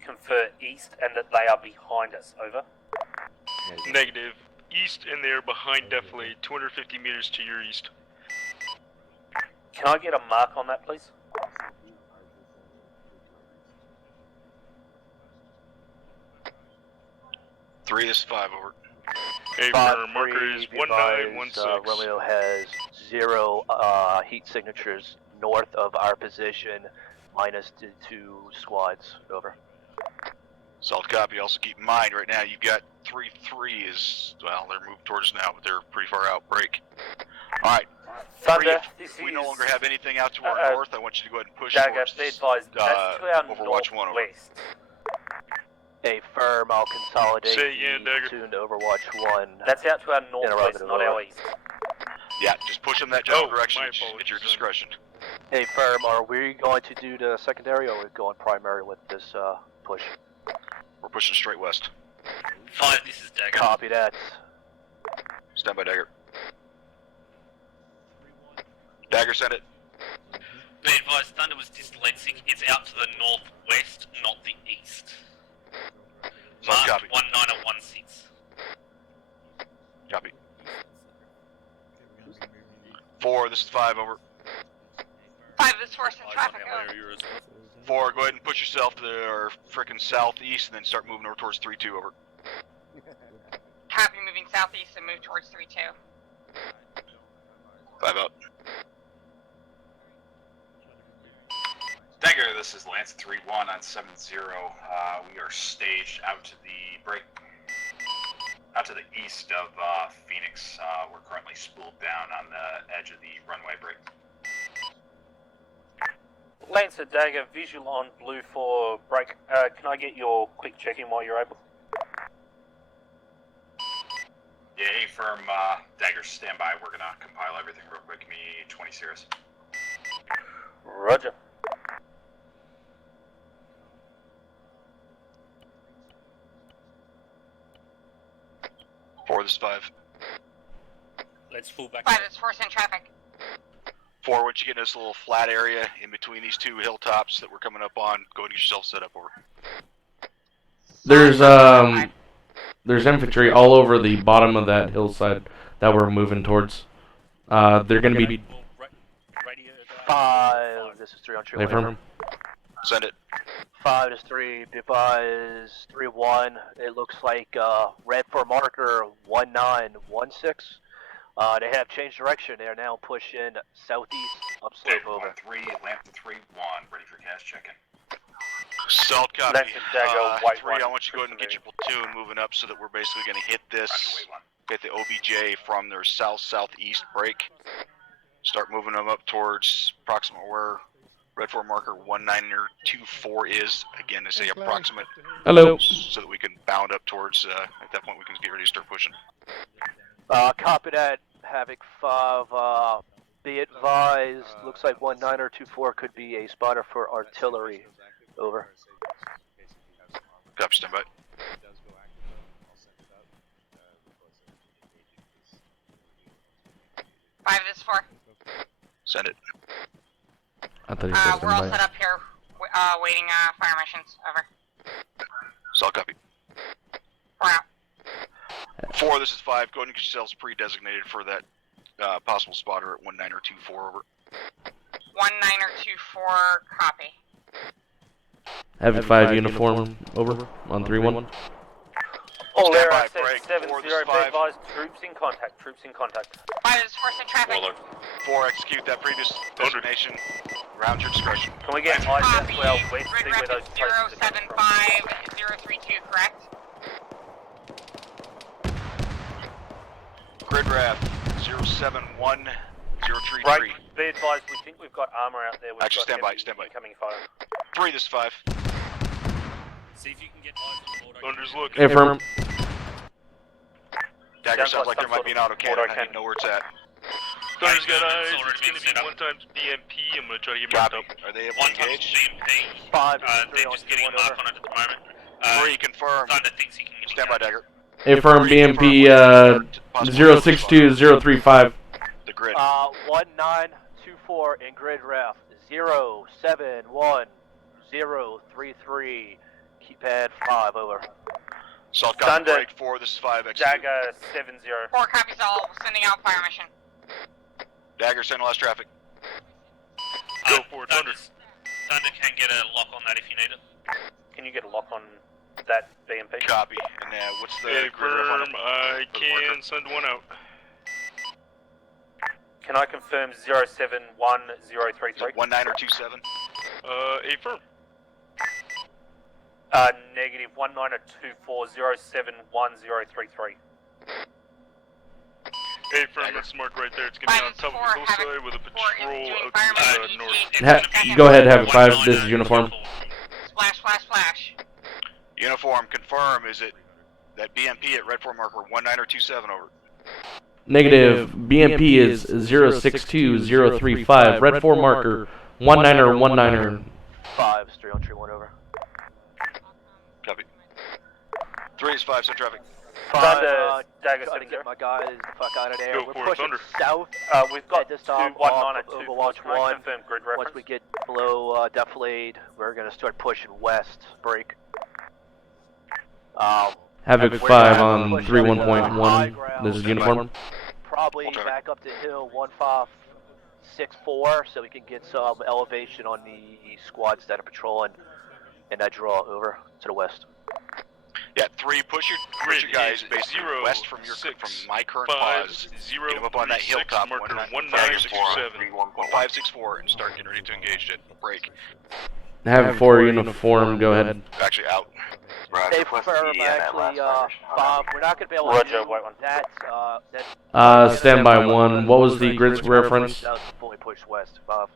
confer east and that they are behind us? Over. Negative. East and they're behind Defilade, 250 meters to your east. Can I get a mark on that, please? Three, this is 5, over. Hey, firm, marker is 1916. Romeo has 0 heat signatures north of our position, minus the 2 squads. Over. Solid copy. Also keep in mind, right now you've got 3-3 is, well, they're moved towards us now, but they're pretty far out. Break. Alright. Thunder, If we no longer have anything out to our north, I want you to go ahead and push Dagger, towards be advised, that's to our Overwatch 1, over. northwest. Affirm, I'll consolidate Say again, Dagger. to Overwatch 1. That's out to our northwest, Interrogative, not over. our east. Yeah, just push them that general Oh, direction my at apologies, your son. discretion. Affirm, are we going to do the secondary or are we going primary with this push? We're pushing straight west. 5, this is Dagger. Copy that. Stand by, Dagger. Dagger, send it. Be advised, Thunder was dyslexic. It's out to the northwest, not the east. Solid Marked copy. 1916. Copy. 4, this is 5, over. 5 is force in traffic, over. 4, go ahead and push yourself to our frickin' southeast and then start moving over towards 3-2, over. Copy, moving southeast and move towards 3-2. 5 out. Dagger, this is Lance 3-1 on 7-0. We are staged out to the break, out to the east of Phoenix. We're currently spooled down on the edge of the runway break. Lancer, Dagger, visual on blue for break. Can I get your quick check-in while you're able? Yeah, Affirm, Dagger, stand by. We're gonna compile everything real quick. Give me 20 series. Roger. Four, this is 5. Let's fall back. 5 is force in traffic. 4, once you get in this little flat area in between these 2 hilltops that we're coming up on, go ahead and get yourself set up, over. There's infantry all over the bottom of that hillside that we're moving towards. They're gonna be. 5, this is 3 on 3 Affirm. Send it. 5 is 3, Bivaz 3-1. It looks like red for marker 1916. They have changed direction. They are now pushing southeast upslope, over. 3, Lamp 3-1. Ready for cast check-in. Solid copy. That's a Dagger, white 3, one. I want you to go ahead and get your platoon moving up so that we're basically going to hit this, hit the OBJ from their south-southeast break. Start moving them up towards approximate where Red 4 marker 1924 is. Again, to say approximate. Hello. So that we can bound up towards, at that point we can get ready to start pushing. Copy that, Havoc 5. Be advised, looks like 1924 could be a spotter for artillery. Over. Copy, stand by. Five, this is 4. Send it. I thought you said We're all stand by. set up here, waiting fire missions. Over. So I'll copy. 4 out. 4, this is 5. Go ahead and get yourselves pre-designated for that possible spotter at 1924. Over. 1924, copy. Havoc 5 uniform, over, on 3-1. All air by, assets, break. 7-0, 4, be this is 5. advised, troops in contact, troops in contact. 5 is force in traffic. 4, execute that previous designation. Round your discretion. Can we get Copy. ISS 12 west, Grid see where those reference places are coming from? 075032, correct? Grid ref 071033. Right, be advised, we think we've got armor out there. We've Actually, got stand by. incoming fire. 3, this is 5. See if you can get eyes on the Thunder's looking. Hey, firm. Dagger Sounds sounds like like there might be an auto cannon. I need to know where it's at. Thunder's got eyes. It's gonna be 1 times BMP. I'm gonna try to get marked Copy. up. Are they able to engage? 5, they're just getting a mark on it at the moment. 3, confirm. Thunder thinks he can get Stand by, Dagger. Hey, firm, BMP, 062035. The grid. 1924 in grid ref 071033. Keypad 5, over. Salt copy, Thunder. break 4, this is 5. Execute. Dagger 70. 4 copies all, sending out fire mission. Dagger, send last traffic. Go for it, Thunder. Thunder can get a lock on that if you need it. Can you get a lock on that BMP? Copy. And what's the Hey, grid ref on firm. it? I can send one out. Can I confirm 071033? 19 or 27? A firm. Negative 1924071033. Hey, firm, that's marked right there. It's gonna be on top of the hillside with a patrol out to the north. Go ahead, Havoc 5, this is uniform. Splash, splash, splash. Uniform, confirm. Is it that BMP at Red 4 marker 19 or 27? Over. Negative, BMP is 062035, red 4 marker, 19er, 19er. 5, 301 over. Copy. 3 is 5, send traffic. Thunder, Dagger 70. Get my guys the fuck out of there. Go We're for it, pushing Thunder. south. We've got this time 19 Overwatch 1. Once we get below defilade, we're gonna start pushing west. Break. Havoc 5 on 31.1, this is uniform. Probably back up the hill 1564, so we can get some elevation on the squads that are patrolling and that draw over to the west. Yeah, 3, push your guys basically west from my current pause. Get them up on that hilltop, 1564, and start getting ready to engage it. Break. Havoc 4 uniform, go ahead. Actually, out. Hey, firm, actually, Bob, we're not going to be able to do that. Standby 1, what was the grid reference? That was fully pushed west, Bob.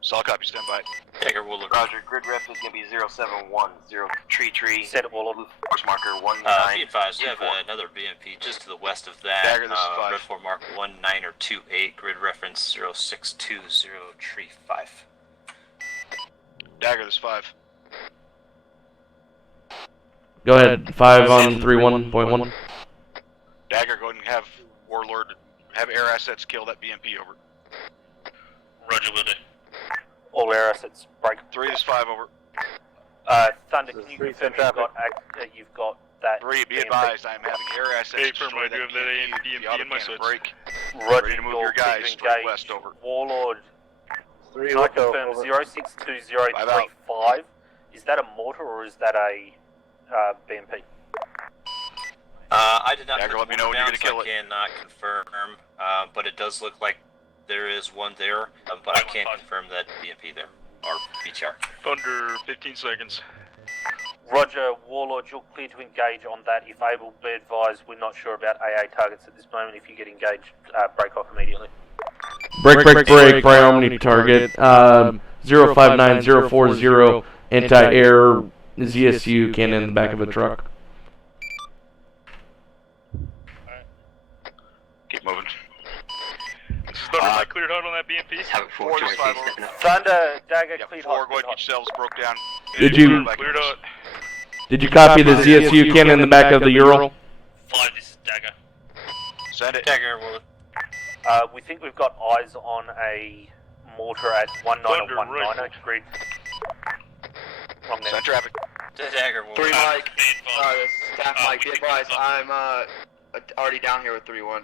Sol copy, stand by. Dagger will look. Roger, grid ref is going to be 0710 tree. Set it, Warlord. Force marker 19. Be advised, we have another BMP just to the west of that. Dagger, this is 5. Red 4 mark 19 or 28, grid reference 0620 tree 5. Dagger, this is 5. Go ahead, 5 on 31.1. Dagger, go ahead and have Warlord, have air assets kill that BMP, over. Roger, will do. All air assets, break. 3 is 5, over. Thunder, can you confirm you've got that? 3, be advised, I am having air assets. Hey, firm, I do have that BMP in my sights. Break. Roger, Ready to move your guys toward west, over. Warlord, can I confirm 062035? Is that a mortar or is that a BMP? I did not. Dagger, let me know when you're going to kill it. I cannot confirm, but it does look like there is one there, but I can't confirm that BMP there, or BTR. Under 15 seconds. Roger, Warlord, you're clear to engage on that. If able, be advised, we're not sure about AA targets at this moment. If you get engaged, break off immediately. Break, priority target, 059040, anti-air ZSU cannon in the back of a truck. Keep moving. This is Thunder, am I cleared out on that BMP? Four, this 5 over. Thunder, Dagger, cleared Four, hot. go ahead, get yourselves broke down. Did you Cleared out. Did you copy the ZSU cannon in the back of the Ural? 5, this is Dagger. Send it. Dagger, will it? We think we've got eyes on a mortar at 1919 grid. Wrong there. Send traffic. Dagger, will 3 it? Mike. Staff Mike, be advised, I'm already down here with 3-1.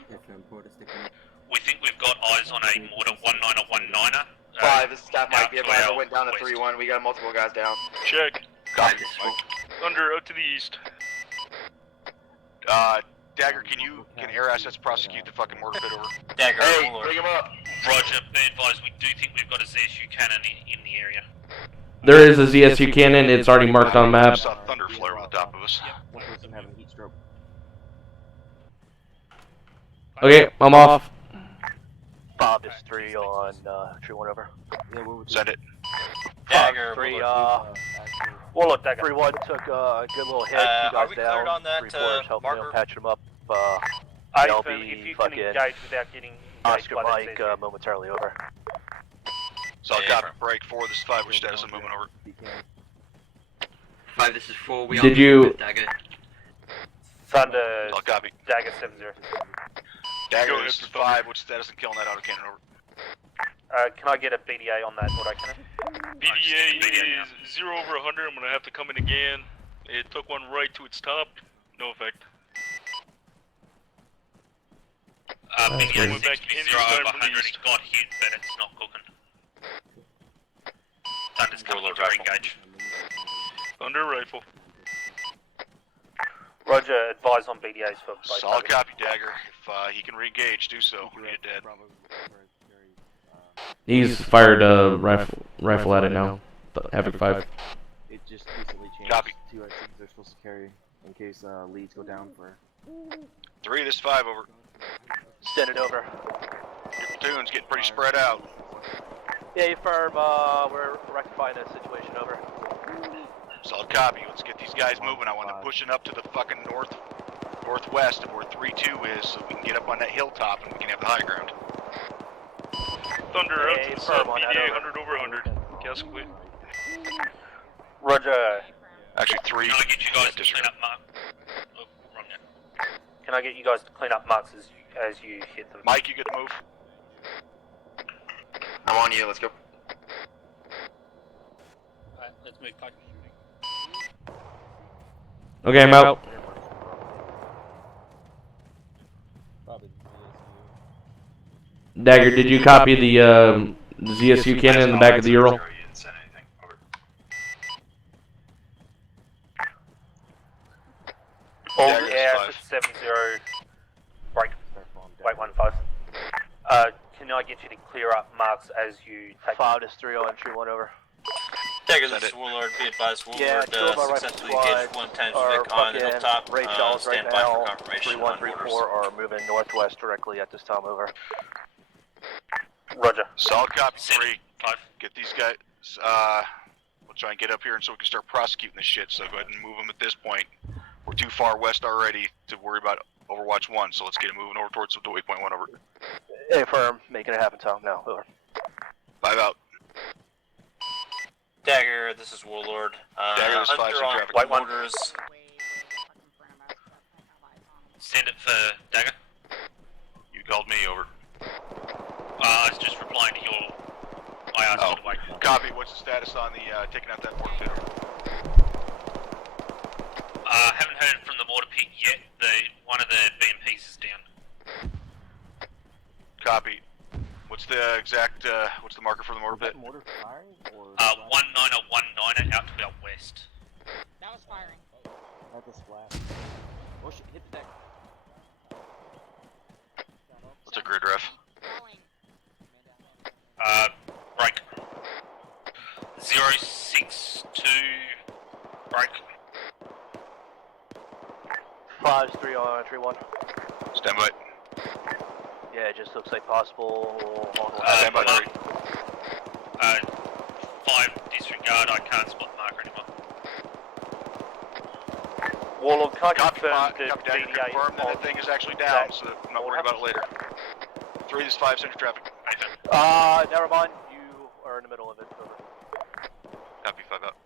We think we've got eyes on a mortar 1919er. 5, this is Staff Mike, be advised, I went down to 3-1, we got multiple guys down. Check. Copy. Thunder, out to the east. Dagger, can air assets prosecute the fucking mortar pit over? Dagger, Hey, Warlord. bring him up. Roger, be advised, we do think we've got a ZSU cannon in the area. There is a ZSU cannon. It's already marked on map. I saw thunder flare on the top of us. One person having heat stroke. Okay, I'm off. Bob is 3 on tree 1 over. Yeah, we're with Send it. Dagger, 3, Warlord, Dagger. 3-1 took a good little hit. 2 are guys we down. cleared on that 3-4 helping marker? him, patching him up. If LB you can fucking engage without getting engaged Oscar by Mike that ZSU. momentarily over. So I'll copy break 4, this is 5, which status I'm moving over. 5, this is 4, we Did are you- with Dagger. Thunder, I'll copy. Dagger 70. Dagger, Go this ahead is for 5, which status I'm killing that autocannon over. Can I get a BDA on that autocannon? BDA is 0 over 100. I'm gonna have to come in again. It took one right to its top. No effect. BDA Went back 6 in 0 time over from the 100, east. it got hit, but it's not cooking. Thunder's coming to engage. Thunder rifle. Roger, advise on BDAs for both. Solid targets. copy, Dagger. If he can re-engage, do so. We need dead. He's fired a rifle at it now. Havoc 5. It just recently changed. Copy. 2 ICs they're supposed to carry in case leads go down for. 3, this is 5 over. Send it over. Your platoon's getting pretty spread out. Yeah, firm. We're rectifying that situation over. Solid copy. Let's get these guys moving. I want them pushing up to the fucking northwest of where 3-2 is, so we can get up on that hilltop and we can have the high ground. Thunder, out Hey, to the firm south. on that BDA over. 100 over 100. Gas complete. Roger. Actually, 3. Can I get you guys to clean up mark? Oh, wrong now. Can I get you guys to clean up marks as you hit them? Mike, you get to move. I'm on you, let's go. Alright, let's move back. Okay, I'm out. Probably ZSU. Dagger, did you copy the ZSU cannon in the back of the Ural? You didn't send anything. Over. All Dagger is air 5. 70. Break. Wait 15. Can I get you to clear up marks as you take 5 is 3 on tree 1 over. Dagger, this is Warlord. Be advised, Yeah, Warlord 2 of our rifle successfully squad engaged 1 times are Vic on the fucking hilltop. Ray Charles right Stand by for now. confirmation 3-1, on orders. 3-4 are moving northwest directly at this time over. Roger. Solid copy. 3. 5. Get these guys. We'll try and get up here and so we can start prosecuting this shit. So go ahead and move them at this point. We're too far west already to worry about Overwatch 1, so let's get it moving over towards the waypoint 1 over. Hey, firm. Making it happen, Tom. Now, over. 5 out. Dagger, this is Warlord. Dagger, this is 5, Hunter some on traffic. White one. orders. Send it for Dagger. You called me over. I was just replying to your... I asked you to wait. Copy. What's the status on the taking out that mortar pit? Haven't heard from the mortar pit yet. One of the BMPs is down. Copy. What's the exact, what's the marker for the mortar pit? Mortar firing or 1919 out to our west. That was firing. not the splash? Oh shit, hit the deck. What's a grid ref? Break. 062, break. 5's 3 on tree 1. Stand by. Yeah, it just looks like possible. Stand by 3. 5 disregard, I can't spot the marker anymore. Warlord, can I confirm Copy, that Dagger, confirm that the thing is actually down, so I'm not worried about it later. 3, this is 5, center traffic. Never mind. You are in the middle of it. Over. Copy, 5 out.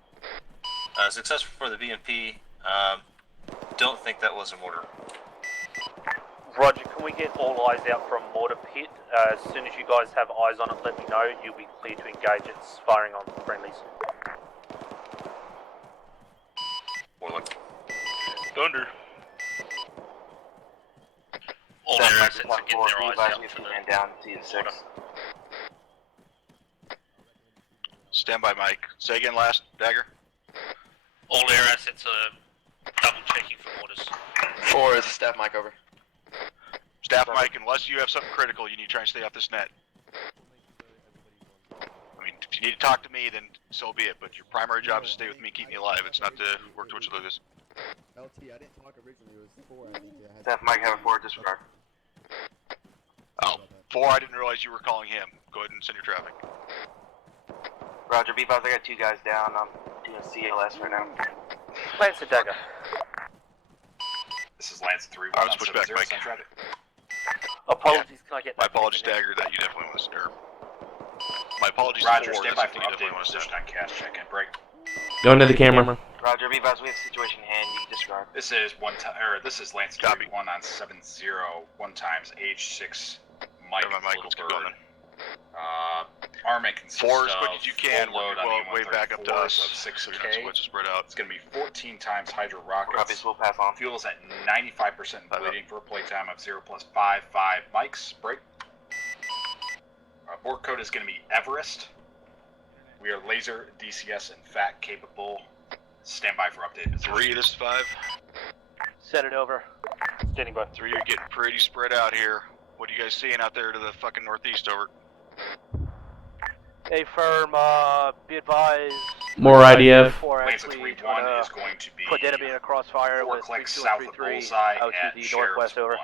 Successful for the VMP. Don't think that was a mortar. Roger, can we get all eyes out from mortar pit? As soon as you guys have eyes on it, let me know. You'll be clear to engage. It's firing on friendlies. Warlord. Thunder. All their assets are getting their eyes out for the man down to 6. Stand by, Mike. Say again last, Dagger. all their assets are double checking for mortars. 4 is the staff mic over. Staff mic, unless you have something critical, you need to try and stay off this net. I mean, if you need to talk to me, then so be it, but your primary job is to stay with me, keep me alive. It's not to work towards Lucas. LT, I didn't talk originally, it was 4, I think. Yeah, Staff mic have a 4 disregard. Oh, 4, I didn't realize you were calling him. Go ahead and send your traffic. Roger, B-Boss, I got 2 guys down. I'm doing CLS right now. Lance and Dagger. This is Lance 3-1. Let's push back, Mike. Apologies, can I get my apologies, Dagger, that you definitely want to stir. My apologies, Roger, 4, stand that's by something for you definitely update want to position on cash check-in. Break. Go into the camera. Roger, B-Boss, we have situation in hand. You can disregard. This is this is Lance 3-1 on 7-0, 1 times H6 Mike Bird. Armament consists 4 as quick of as you can, full load work on your way back up to us. of 6K. Switch is spread out. It's going to be 14 times Hydro rockets. Copies, we'll pass on. Fuel's at 95% bleeding for a playtime of 0 + 5 mics. Break. Board code is going to be Everest. We are laser, DCS, and FAT capable. Stand by for update position. 3, this is 5. Send it over. Standing by. 3, you're getting pretty spread out here. What are you guys seeing out there to the fucking northeast? Over. A firm, be advised. More IDF. Lance 3-1 is going to be put enemy in a crossfire 4 with clicks south of 3233 Bullseye out at to the Sheriff's northwest. Over. 1.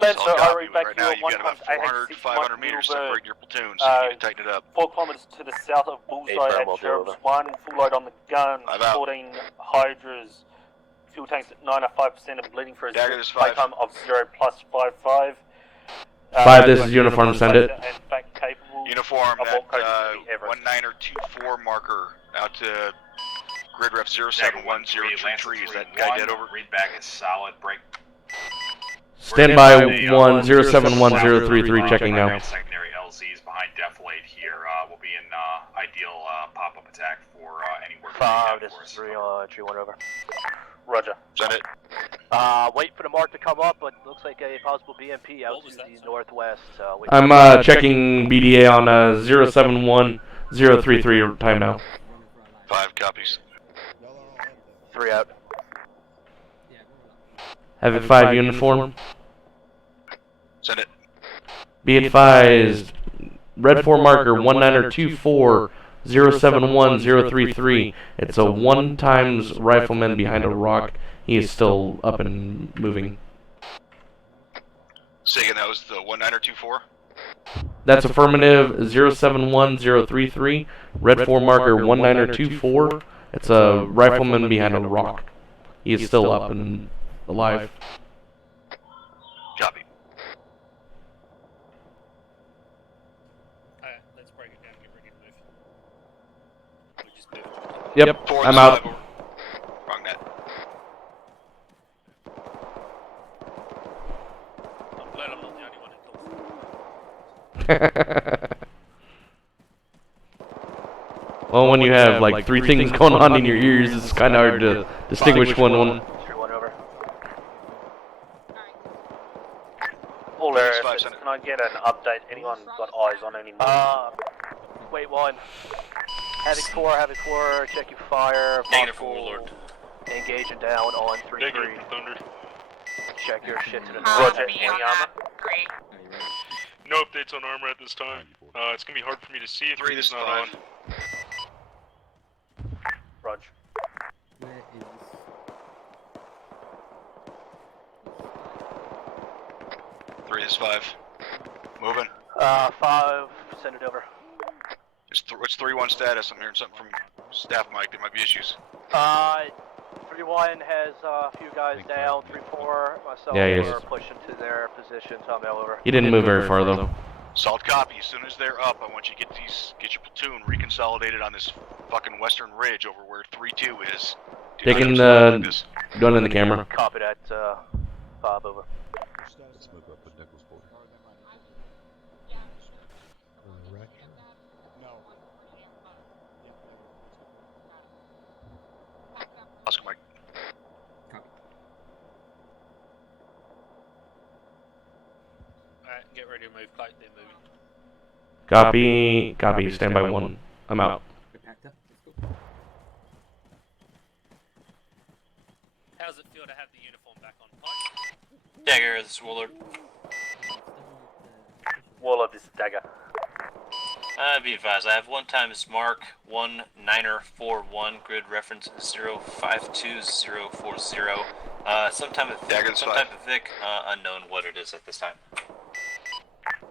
Lance, So I read back right to now you. you've got about 400 to 500 meters separating your platoon, so you need to tighten it up. 4 kilometers to the south of Bullseye at Sheriff's 1. Full load on the gun. 14 Hydras. Fuel tanks at 95% and bleeding for a playtime of 0 + 5. 5, this is uniform, send it. Uniform, that 1924 marker out to grid ref 071033. Is that guy dead over? Read back is solid. Break. Stand by 1071033 checking now. Secondary LZs behind Deflate here will be in ideal pop-up attack for any work. 5, this is 3 1 over. Roger. Send it. Wait for the mark to come up, but looks like a possible BMP out to the northwest. I'm checking BDA on 071033 time now. 5 copies. 3 out. Have it 5 uniform. Send it. Be advised, red 4 marker 1924 071033. It's a 1 times rifleman behind a rock. He is still up and moving. Say again, that was the 1924? That's affirmative 071033. Red 4 marker 1924. It's a rifleman behind a rock. He is still up and alive. Copy. Alright, let's break it down and get ready to move. We just moved. Yep, I'm out. Wrong net. I'm glad I'm not the only one that calls. Well, when you have like 3 things going on in your ears, it's kind of hard to distinguish one. All areas, can I get an update? Anyone got eyes on any more? Wait 1. Havoc 4, check your fire. Negative for Warlord. Engage and down on 3-3. Negative for Thunder. Check your shit to the Roger, any armor? No updates on armor at this time. It's gonna be hard for me to see if 3, this is not 5. on. Roger. Where is this? 3 is 5. Moving. 5, send it over. What's 3-1 status? I'm hearing something from staff Mike. There might be issues. 3-1 has a few guys down. 3-4, myself, Yeah, he is. are pushing to their positions. I'm now over. He didn't move very far though. Solid copy. As soon as they're up, I want you to get your platoon reconsolidated on this fucking western ridge over where 3-2 is. Taking the gun in the camera. Copy that. 5 over. Let's move up with Nichols Boy. Oscar Mike. Alright, get ready to move, Clayton, they're moving. Copy. Copy. Stand by 1. I'm out. How's it feel to have the uniform back on, Pike? Dagger, this is Warlord. Warlord, this is Dagger. Be advised, I have 1 times mark 1941, grid reference 052040. Some type of Vic, unknown what it is at this time.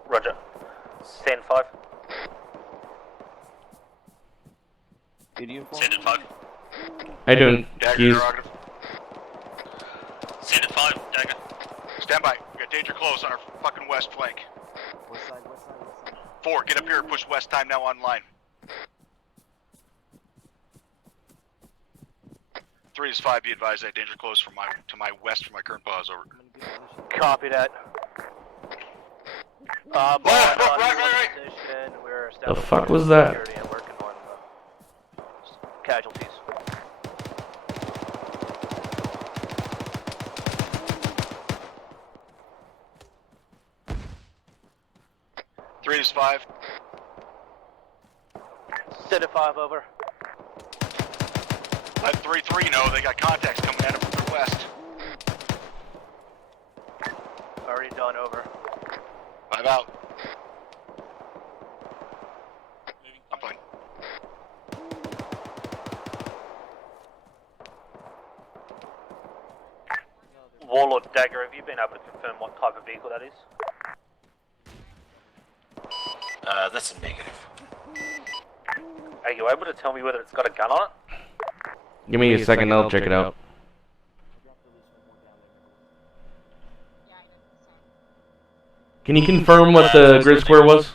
Roger. Stand 5. Send it 5. How you doing? Dagger, Keys. interrogative. Send it 5, Dagger. Stand by. We got danger close on our fucking west flank. West side, west side, west side. 4, get up here and push west time now online. 3 is 5, be advised that danger close from to my west from my current pause, over. Copy that. Right. Position. We're The fuck was that? security and working on casualties. Three is 5. Send it 5 over. Let 3-3 know they got contacts coming at them from the west. Already done, over. 5 out. I'm fine. Warlord Dagger, have you been able to confirm what type of vehicle that is? That's a negative. Are you able to tell me whether it's got a gun on it? Give me a second, I'll check it out. Can you confirm what the grid square was?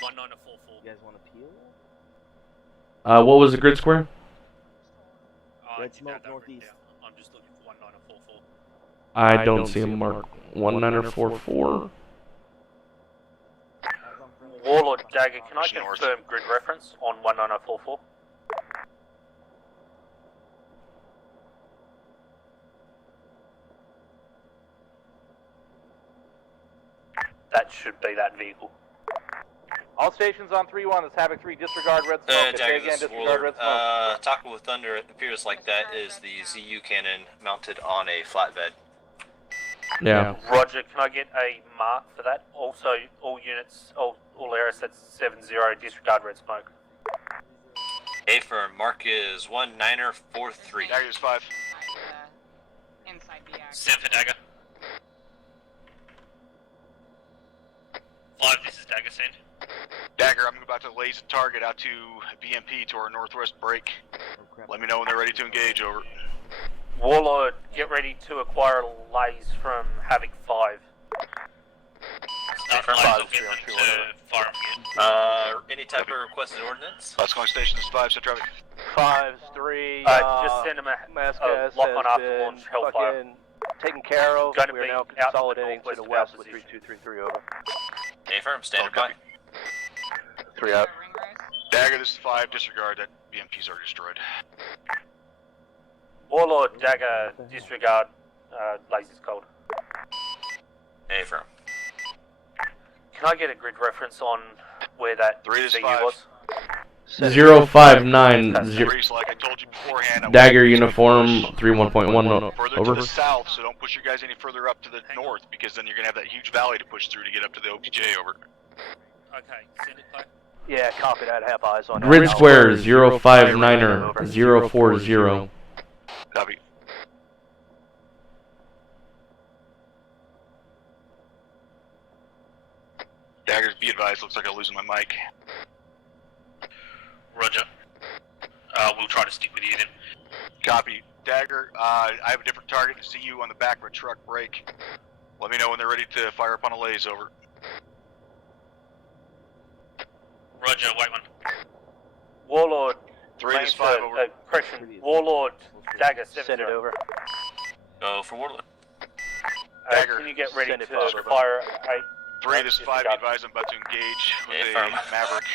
1944. You guys want to peel? What was the grid square? Red smoke northeast. I'm just looking for 1944. I don't see a mark. 1944. Warlord Dagger, can I confirm grid reference on 19044? That should be that vehicle. All stations on 3-1, this Havoc 3, disregard red smoke. Dagger, Again, this is disregard Warlord. red smoke. Talking with Thunder, it appears like that is the ZU cannon mounted on a flatbed. Yeah. Roger, can I get a mark for that? Also, all units, all areas, that's 70, disregard red smoke. A for mark is 1943. Dagger is 5. Inside the act. Send for Dagger. 5, this is Dagger, send. Dagger, I'm about to laze a target out to BMP to our northwest break. Let me know when they're ready to engage, over. Warlord, get ready to acquire a laze from Havoc 5. Start flight, I'll get them to fire them again. Any type of requested ordnance? Last calling station is 5, set traffic. 5's 3, just send them a lock on after launch, Hellfire. Taken care of. Gonna We are be now out to the consolidating to northwest the of our west with position. 3233, over. Affirm, standard by. 3 out. Dagger, this is 5, disregard, that BMP's already destroyed. Warlord Dagger, disregard, laser's cold. Affirm. Can I get a grid reference on where that 3 is ZU 5. was? 0590. Reese, like I told you beforehand, Dagger uniform 31.1. further Over. to the south, so don't push your guys any further up to the north, because then you're gonna have that huge valley to push through to get up to the OPJ, over. Okay, send it, Clay. Yeah, copy that, have eyes on that. Grid square 059er 040. Copy. Daggers, be advised, looks like I'm losing my mic. Roger. We'll try to stick with you then. Copy. Dagger, I have a different target to see you on the back of a truck break. Let me know when they're ready to fire up on a laze, over. Roger, wait one. Warlord. 3 to 5, over. Correction. Warlord. Dagger, 7 Send it over. Go for Warlord. Dagger. Can you get ready Send it to over. fire 3 to 5, be advised I'm about to engage with a Maverick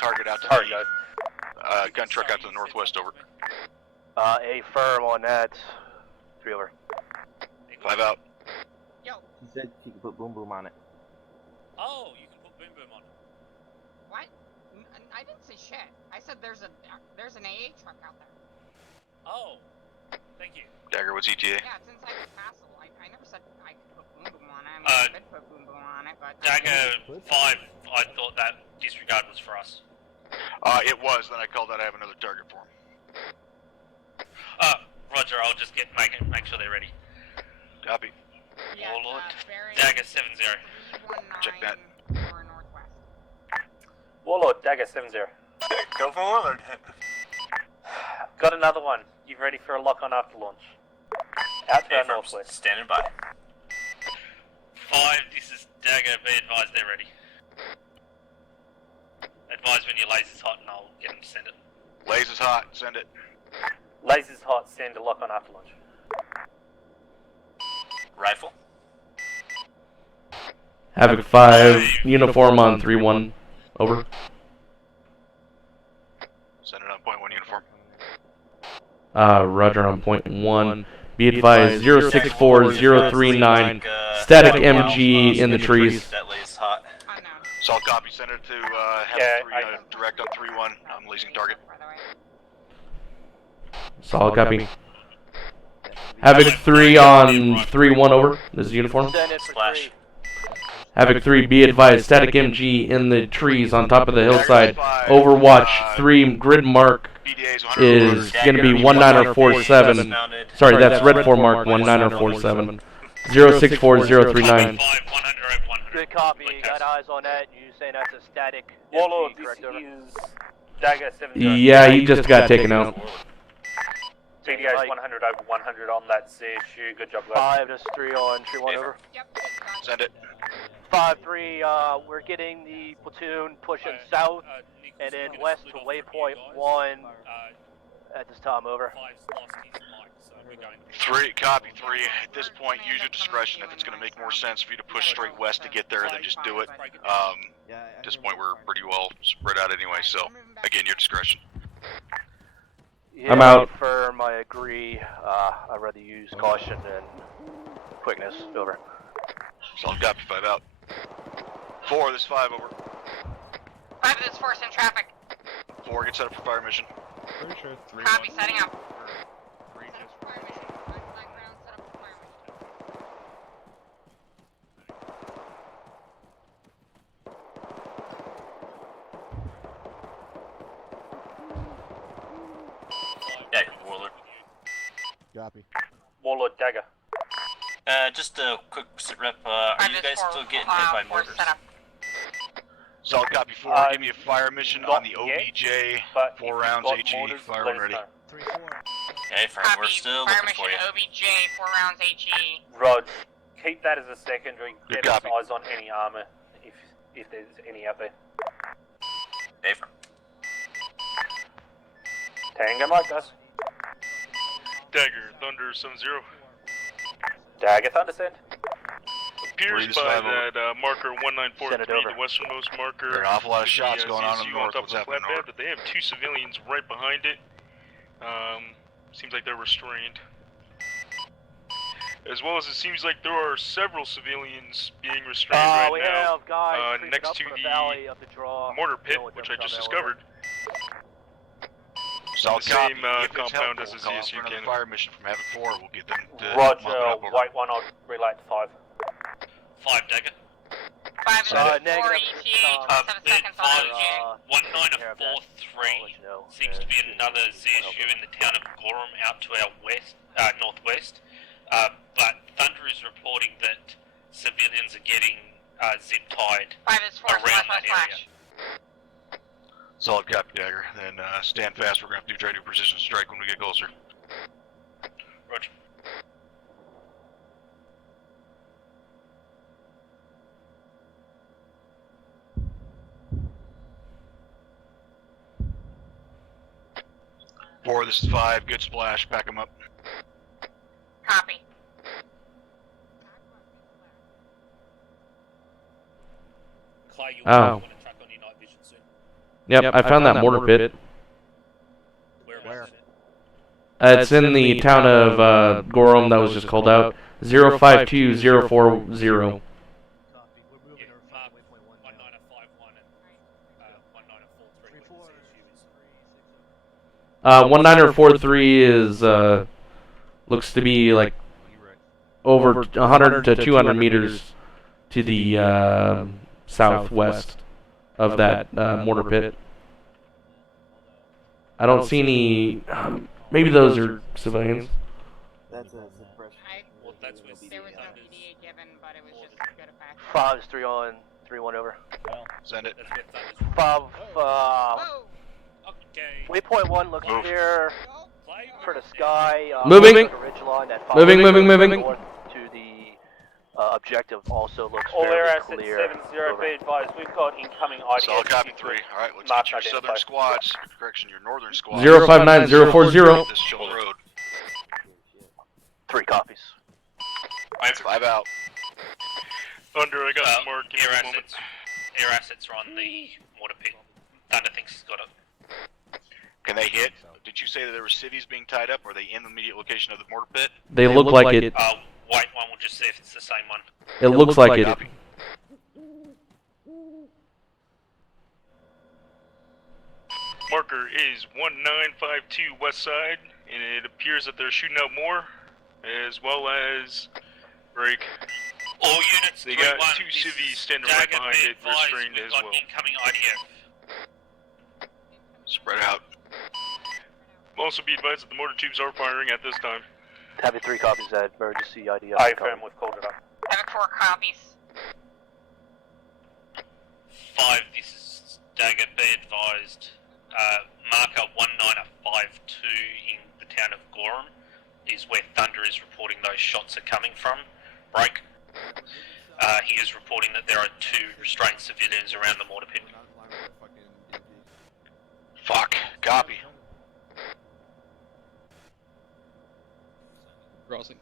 target out to the gun truck out to the northwest, over. A firm on that. 3 over. 5 out. Yo. He said he could put boom boom on it. Oh, you can put boom boom on it. What? I didn't say shit. I said there's an AA truck out there. Oh, thank you. Dagger, what's ETA? Yeah, it's inside the castle. I never said I could put boom boom on it. I mean, I could put boom boom on it, but... Dagger 5, I thought that disregard was for us. It was, then I called out I have another target for him. Roger, I'll just make sure they're ready. Copy. Yeah, Warlord. bearing Dagger 7-0. 319 Check that. for northwest. Warlord, Dagger 7-0. Go for Warlord. Got another one. You ready for a lock on after launch? Out to our northwest. Standing by. 5, this is Dagger, be advised they're ready. Advise when your laser's hot and I'll get them to send it. Laser's hot, send it. Laser's hot, send a lock on after launch. Rifle. Havoc 5, uniform on 3-1. Over. Send it on point 1 uniform. Roger on point 1. Be advised, 064039. Static MG in the trees. That lays hot. Solid copy, send it to Havoc 3, direct on 3-1. I'm leasing target. Solid copy. Havoc 3 on 3-1, over. This is uniform. Splash. Havoc 3, be advised, static MG in the trees on top of the hillside. Overwatch 3 grid mark is going to be 19047. Sorry, that's red 4 mark 19047. 064039. Good copy. Got eyes on that. You saying that's a static Warlord, MG, correct, over? is Dagger 7-0. Yeah, he just got taken out. BDA 100 over 100 on that CSU. Good job, guys. 5, just 3 on 3-1, over. Send it. 5-3, we're getting the platoon pushing south and then west to waypoint 1 at this time, over. 3, copy 3. At this point, use your discretion. If it's going to make more sense for you to push straight west to get there, then just do it. At this point, we're pretty well spread out anyway, so again, your discretion. Yeah, I'm out. Firm, I agree. I'd rather use caution and quickness, over. Solid copy, 5 out. 4, this 5, over. 5 of this force in traffic. 4, get set up for fire mission. Pretty sure 3 Copy, setting up. Dagger, Warlord. Copy. Warlord, Dagger. Just a quick sit rep. Are you guys still getting hit by mortars? Solid copy 4, give me a fire mission on the OBJ. 4 rounds HE, fire when ready. Okay, firm, we're still Fire looking mission for you. OBJ, 4 rounds HE. Rog, keep that as a secondary. Good Get us copy. eyes on any armor, if there's any out there. Okay, firm. Tango Mike, guys. Dagger, Thunder 7-0. Dagger, Thunder send. Appears Breeze by 5 over. that marker 1943, the westernmost marker. There are an awful lot of shots the, going on in the ZSU north. top What's of the happening flatbed, north? but they have 2 civilians right behind it. Seems like they're restrained. As well as it seems like there are several civilians being restrained right we now. have guys next up to from the valley of the draw. mortar pit, Going which I just down discovered. Solid the copy. same If it's compound helpful, as a call out ZSU for another cannon. fire mission from Havoc 4. We'll get them to Roger, mop it up over. wait one, I'll relay to 5. 5, Dagger. 5 is negative. 4 ETA, 27 seconds on OBJ. 1943 seems to be another ZSU in the town of Gorham out to our west, northwest. But Thunder is reporting that civilians are getting zip tied 5 is 4, around that area. Solid copy, Dagger. Then stand fast. We're gonna have to try to do precision strike when we get closer. Roger. Four, this is 5. Good splash. Back him up. Copy. Clay, you Oh. want to track on your night vision soon? Yep, I found that mortar pit. Where? It's in the town of Gorham that was just called out. 052040. And 1943 is looks to be like over 100 to 200 meters to the southwest of that mortar pit. I don't see any. Maybe those are civilians. That's a suppression. Well, that's where There was no BDA given, but it was just good effect. 5 is 3 on, 3-1 over. Send it. 5, Okay. waypoint 1 looks clear for the sky. Moving. The ridge line that Moving. north to the objective also looks All fairly air assets clear. 7-0, be advised, we've got incoming IDS. Solid copy 3. Alright, let's Mark get your identified. southern squads. Correction, your northern squads. 059040. This shows the road. 3 copies. 5 out. Thunder, I got some more. Give me Air a moment. assets are on the mortar pit. Thunder thinks he's got it. Can they hit? Did you say that there were cities being tied up? Are they in the immediate location of the mortar pit? They look like it. Wait one, we'll just see if it's the same one. It looks like it. Copy. Marker is 1952 west side, and it appears that they're shooting out more, as well as break. All units, They got 3-1, 2 this civvies is standing right Dagger, behind be it, advised, restrained we've as got well. incoming IDF. Spread out. Also be advised that the mortar tubes are firing at this time. Having 3 copies at emergency IDS. I affirm, we've called it up. Have 4 copies. 5, this is Dagger, be advised. Marker 1952 in the town of Gorham is where Thunder is reporting those shots are coming from. Break. He is reporting that there are 2 restrained civilians around the mortar pit. Fuck. Copy. Crossing.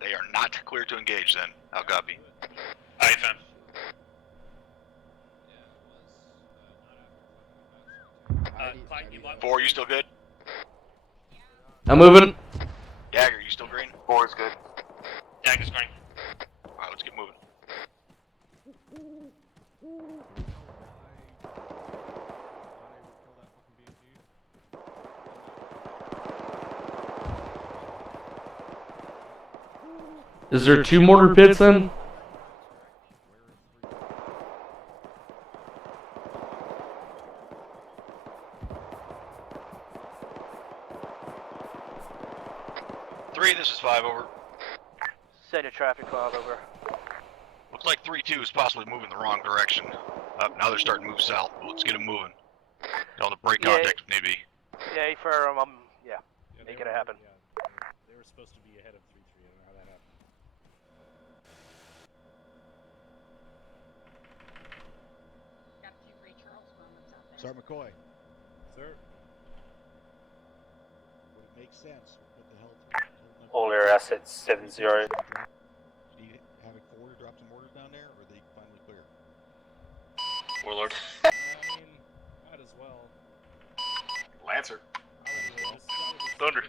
They are not clear to engage then. I'll copy. Affirm. Clay, you might 4, you still good? I'm moving. Dagger, you still green? 4 is good. Dagger's green. Alright, let's get moving. Is there 2 mortar pits then? This is 5 over. Send a traffic 5 over. Looks like 3-2 is possibly moving the wrong direction. Now they're starting to move south, but let's get them moving. Tell them to break contact if need be. Yeah, for make it happen. They were supposed to be ahead of 3-3. I don't know how that happened. Got a few Ray Charles moments out there. Sergeant McCoy. Sir? Would it make sense? What the hell? All air assets 7-0. Do you need having 4 to drop some orders down there, or are they finally clear? Warlord. I mean, might as well. Lancer. Thunder.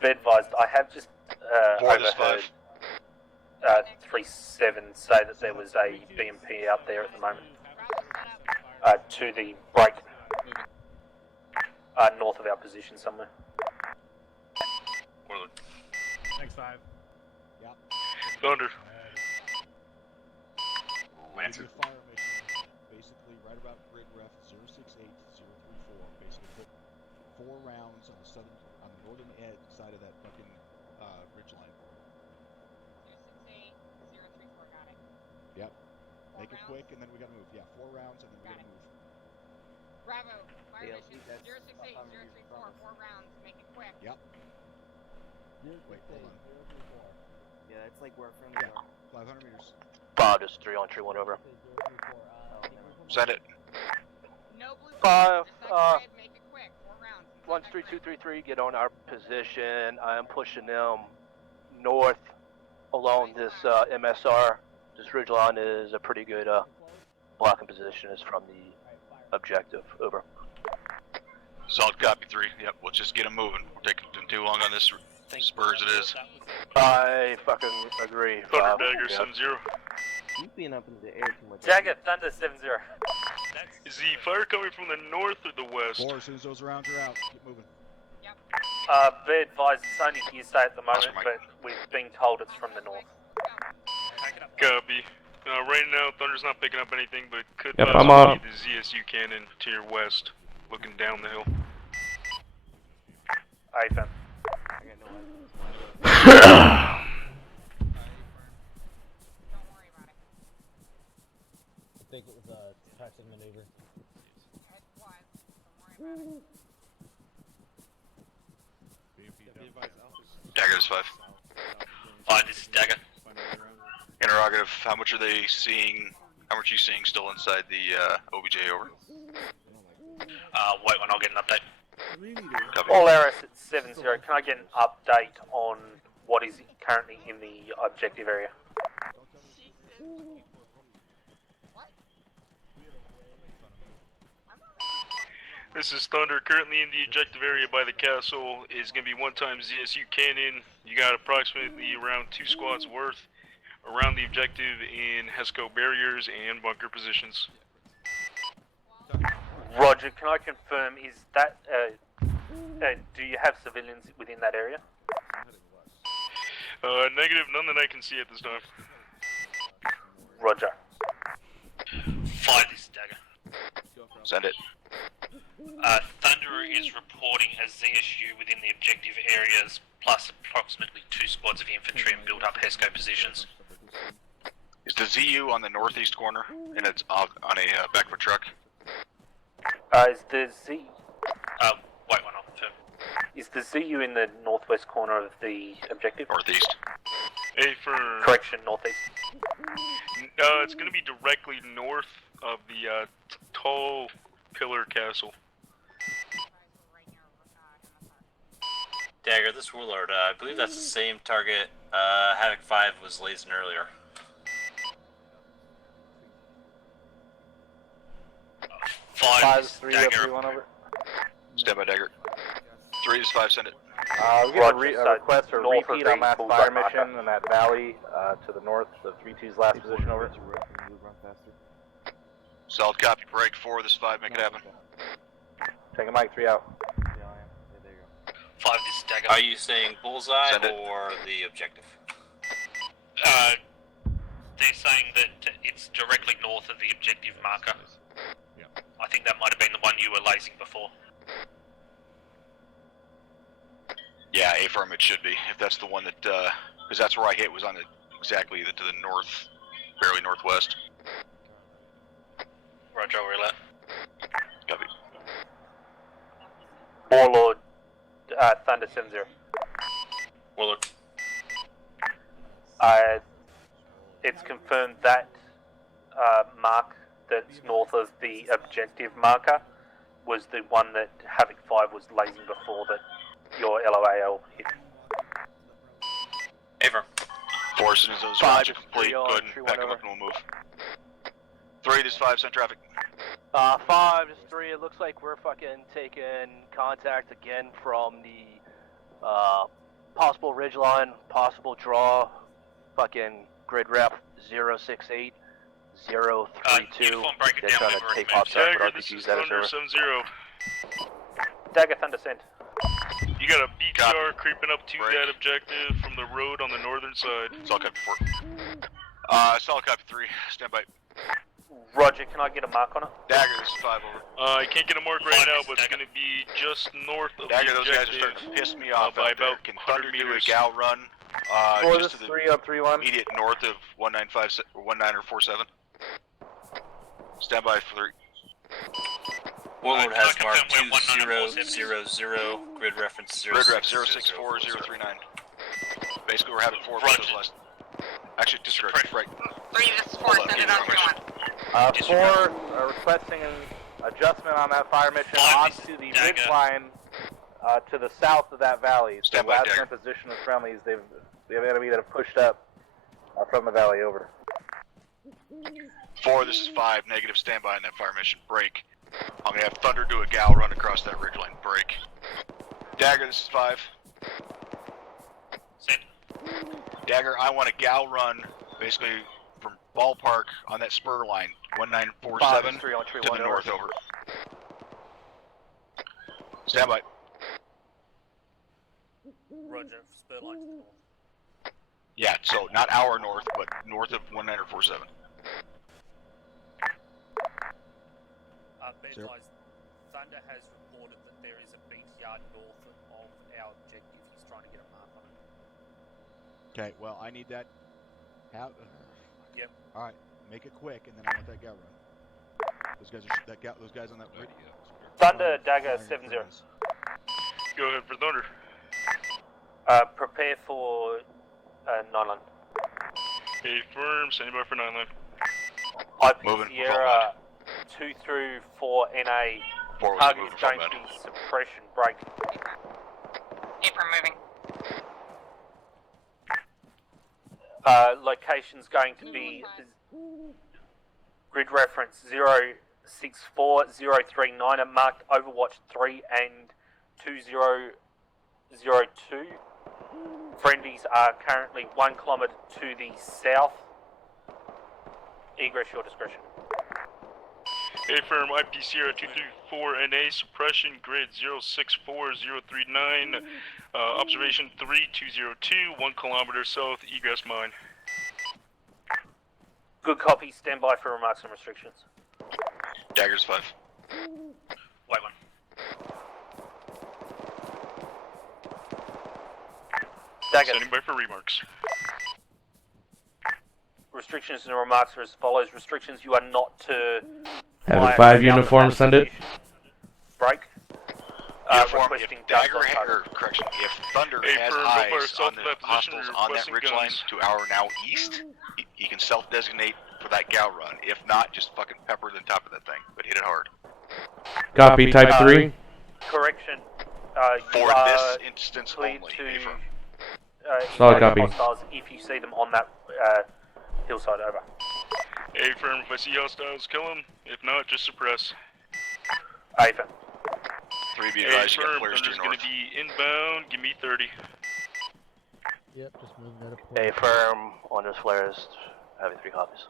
Be advised, I have just 4 this overheard 3-7 say that there was a BMP out there at the moment. To the break. North of our position somewhere. Warlord. Thanks, 5. Yep. Thunder. Lancer. Fire mission, basically right about grid ref 068034. Basically put 4 rounds on the northern edge side of that fucking ridge line. 064, got it. Make it quick, and then we gotta move. Yeah, 4 rounds, and then we gotta move. Bravo. Fire Yeah, mission that's 068, 034, 4 rounds. Make it quick. Yep. Wait, hold on. Yeah, that's like where friendly Yeah, 500 meters. Bob, just 3 on tree 1 over. Send it. No blue. 5, Just like make it quick. 4 rounds. 13233, get on our position. I am pushing them north along this MSR. This ridgeline is a pretty good blocking position. Is from the objective. Over. Solid copy 3. Yep, we'll just get them moving. We're taking too long on this spur as it is. I fucking agree. Thunder Dagger 7-0. You've been up in the air too much. Dagger, Thunder 7-0. Is the fire coming from the north or the west? 4, as soon as those rounds are out, get moving. Be advised, it's only hearsay at the moment, but we've been told it's from the north. Copy. Right now, Thunder's not picking up anything, but could Yep, possibly I'm up. be the ZSU cannon to your west, looking down the hill. Aiden. I think it was a tactic maneuver. Dagger's 5. Hi, this is Dagger. Interrogative. How much are they seeing? How much are you seeing still inside the OBJ? Over. Wait one, I'll get an update. Copy. All Aris at 7-0. Can I get an update on what is currently in the objective area? This is Thunder. Currently in the objective area by the castle is going to be 1-time ZSU cannon. You got approximately around 2 squads worth around the objective in HESCO barriers and bunker positions. Roger, can I confirm, is that, do you have civilians within that area? Negative, none that I can see at this time. Roger. Fire this Dagger. Send it. Thunder is reporting a ZSU within the objective areas, plus approximately 2 squads of infantry and built up HESCO positions. Is the ZU on the northeast corner, and it's on a backfoot truck? Is the Z... wait one, I'll confirm. Is the ZU in the northwest corner of the objective? Northeast. A for... Correction, northeast. It's going to be directly north of the tall pillar castle. Dagger, this Warlord, I believe that's the same target Havoc 5 was lasing earlier. Five is 3 up, 3 1 over. Stand by, Dagger. 3 is 5, send it. We get a request for a repeat on that fire mission in that valley to the north of 3-2's last position, over. Solid copy, break 4, this is 5, make it happen. Taking Mike 3 out. 5, this is Dagger. Are you saying bullseye Send it. or the objective? They're saying that it's directly north of the objective marker. I think that might have been the one you were lasing before. Yeah, A-firm it should be, if that's the one that, because that's where I hit, was on exactly to the north, barely northwest. Roger, we're left. Copy. Warlord, Thunder 7-0. Warlord. It's confirmed that mark that's north of the objective marker was the one that Havoc 5 was lasing before that your LOAL hit. Aver. 4 as soon as those rounds are complete, go ahead and pack them up and we'll move. 3, this is 5, send traffic. 5 is 3. It looks like we're fucking taking contact again from the possible ridgeline, possible draw, fucking grid rep 068 032. They're trying to take off that Dagger, this is Thunder 7-0. Dagger, Thunder send. You got a BTR creeping up to that objective from the road on the northern side. Solid copy 4. Solid copy 3, stand by. Roger, can I get a mark on it? Dagger, this is 5, over. I can't get a mark right now, but it's going to be just north of Dagger, the those guys are objective. starting to piss me off by out there. about Can 100 Thunder do a meters. gal run? 4, Just this to the 3 up, 3 1. immediate north of 195 or 19 or 47. Stand by for 3. Warlord has can I marked confirm we're 2000, grid reference Grid ref 064039. Basically, we're having 4 of those last. Actually, disregard. Right. 3, this is 4, send it on 3-1. 4, requesting an adjustment on that fire mission onto the ridge line to the south of that valley. So Stand by, last Dagger. in position of friendlies, we have enemy that have pushed up from the valley over. 4, this is 5, negative, standby on that fire mission, break. I'm gonna have Thunder do a gal run across that ridgeline, break. Dagger, this is 5. Send. Dagger, I want a gal run, basically from ballpark on that spur line, 1947 to the north, over. Standby. Roger, spur line to the north. Yeah, so not our north, but north of 1947. Be advised, Thunder has reported that there is a beat yard north of our objective. He's trying to get a mark on it. Okay, well, I need that. Yep. All right, make it quick, and then I want that gal run. Those guys are those guys on that. Thunder, Dagger, 7-0. Go ahead for Thunder. Prepare for 9-line. A firm, standing by for 9-line. IP Sierra 2 through 4 NA. Target is going to be suppression break. Paper moving. Location's going to be grid reference 064039 and marked Overwatch 3 and 2002. Friendlies are currently 1 kilometre to the south. Egress your discretion. A firm, IP Sierra 234 NA, suppression grid 064039, observation 3202, 1 kilometer south, egress mine. Good copy, stand by for remarks and restrictions. Dagger's 5. White one. Dagger. Standing by for remarks. Restrictions and remarks are as follows. Restrictions, you are not to... Have 5 uniform, send it. Break. Uniform, if Dagger, correction, if Thunder has eyes on the hostiles on that ridgeline to our now east, he can self-designate for that gal run. If not, just fucking pepper the top of that thing, but hit it hard. Copy, type 3. Correction. For this instance only, Solid copy. Hostiles if you see them on that hillside, over. A firm, if I see hostiles, kill them. If not, just suppress. Affirm. 3 be advised, you got firm, flares to your Thunder's north. gonna be inbound, give me 30. Yep, just moving that up. A firm, on those flares, having 3 copies.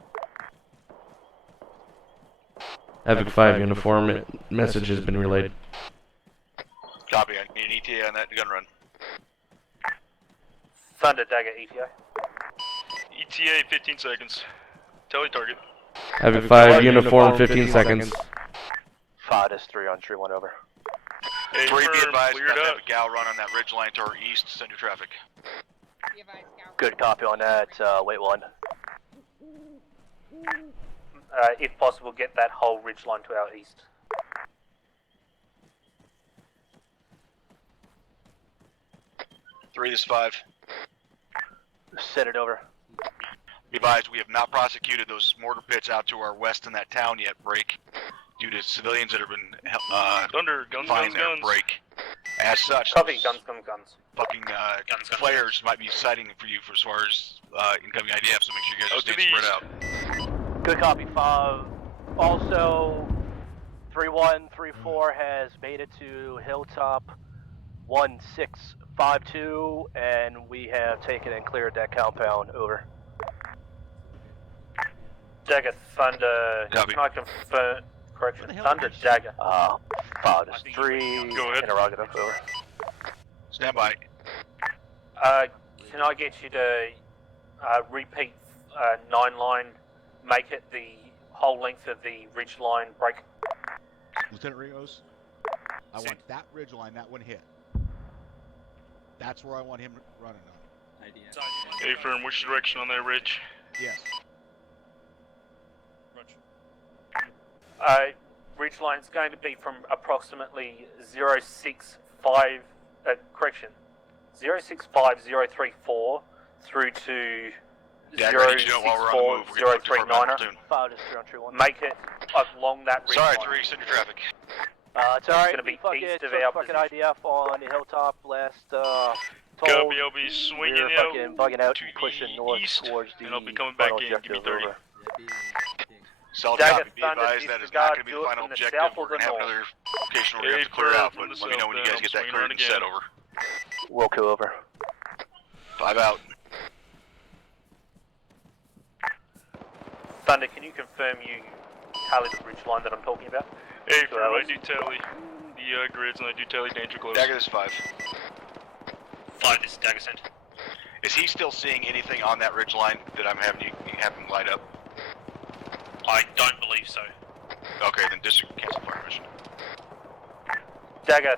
Havoc 5 uniform, message has been relayed. Copy, I need an ETA on that gun run. Thunder, Dagger, ETA. ETA 15 seconds. Tally target. Havoc 5 uniform, 15 seconds. 5 is 3 on tree 1 over. 3 be advised, got to have a gal run on that ridgeline to our east, send your traffic. Good copy on that, wait 1. If possible, get that whole ridge line to our east. Three, this is 5. Send it over. Be advised, we have not prosecuted those mortar pits out to our west in that town yet, break. Due to civilians that have been Thunder, guns, confined there, guns. break. As such, Copy, guns. fucking flares might be sighting for you for as far as incoming IDF, so make sure you guys are staying spread out. Good copy, 5. Also, 3134 has made it to Hilltop 1652, and we have taken and cleared that compound. Over. Dagger, Thunder. Copy. Can I confirm? Correction. Thunder, Dagger. 5 is 3. Go ahead. Interrogative. Over. Stand by. Can I get you to repeat 9 line? Make it the whole length of the ridge line break. Lieutenant Rios, I want that ridge line, that one hit. That's where I want him running on. A firm, which direction on that ridge? Yes. Roger. Ridgeline's going to be from approximately 065034 through to Dagger, I need you to know while we're on the move, we're gonna put different 039er. 5 is 331. Make it along that ridge Sorry, line. 3, send your traffic. It's alright. It's going to be east of took our fucking position. IDF on the hilltop last, Copy, told. I'll be swinging We're out fucking bugging out to and pushing the north east, towards the and I'll be coming back final in. Give me objective. 30. Over. Solid Dagger copy. Be Thunder, advised that is not going to be the disregard, final do it from the objective. south or We're going to the have north? another location where we have to clear out, but let me know when you guys get that cleared and set over. Wilco over. 5 out. Thunder, can you confirm you tally the ridge line that I'm talking about? Hey, So firm, I hours. do tally the grids and I do tally danger close. Dagger, this is 5. 5, this is Dagger sent. Is he still seeing anything on that ridge line that I'm having you have him light up? I don't believe so. Okay, then cancel fire mission. Dagger,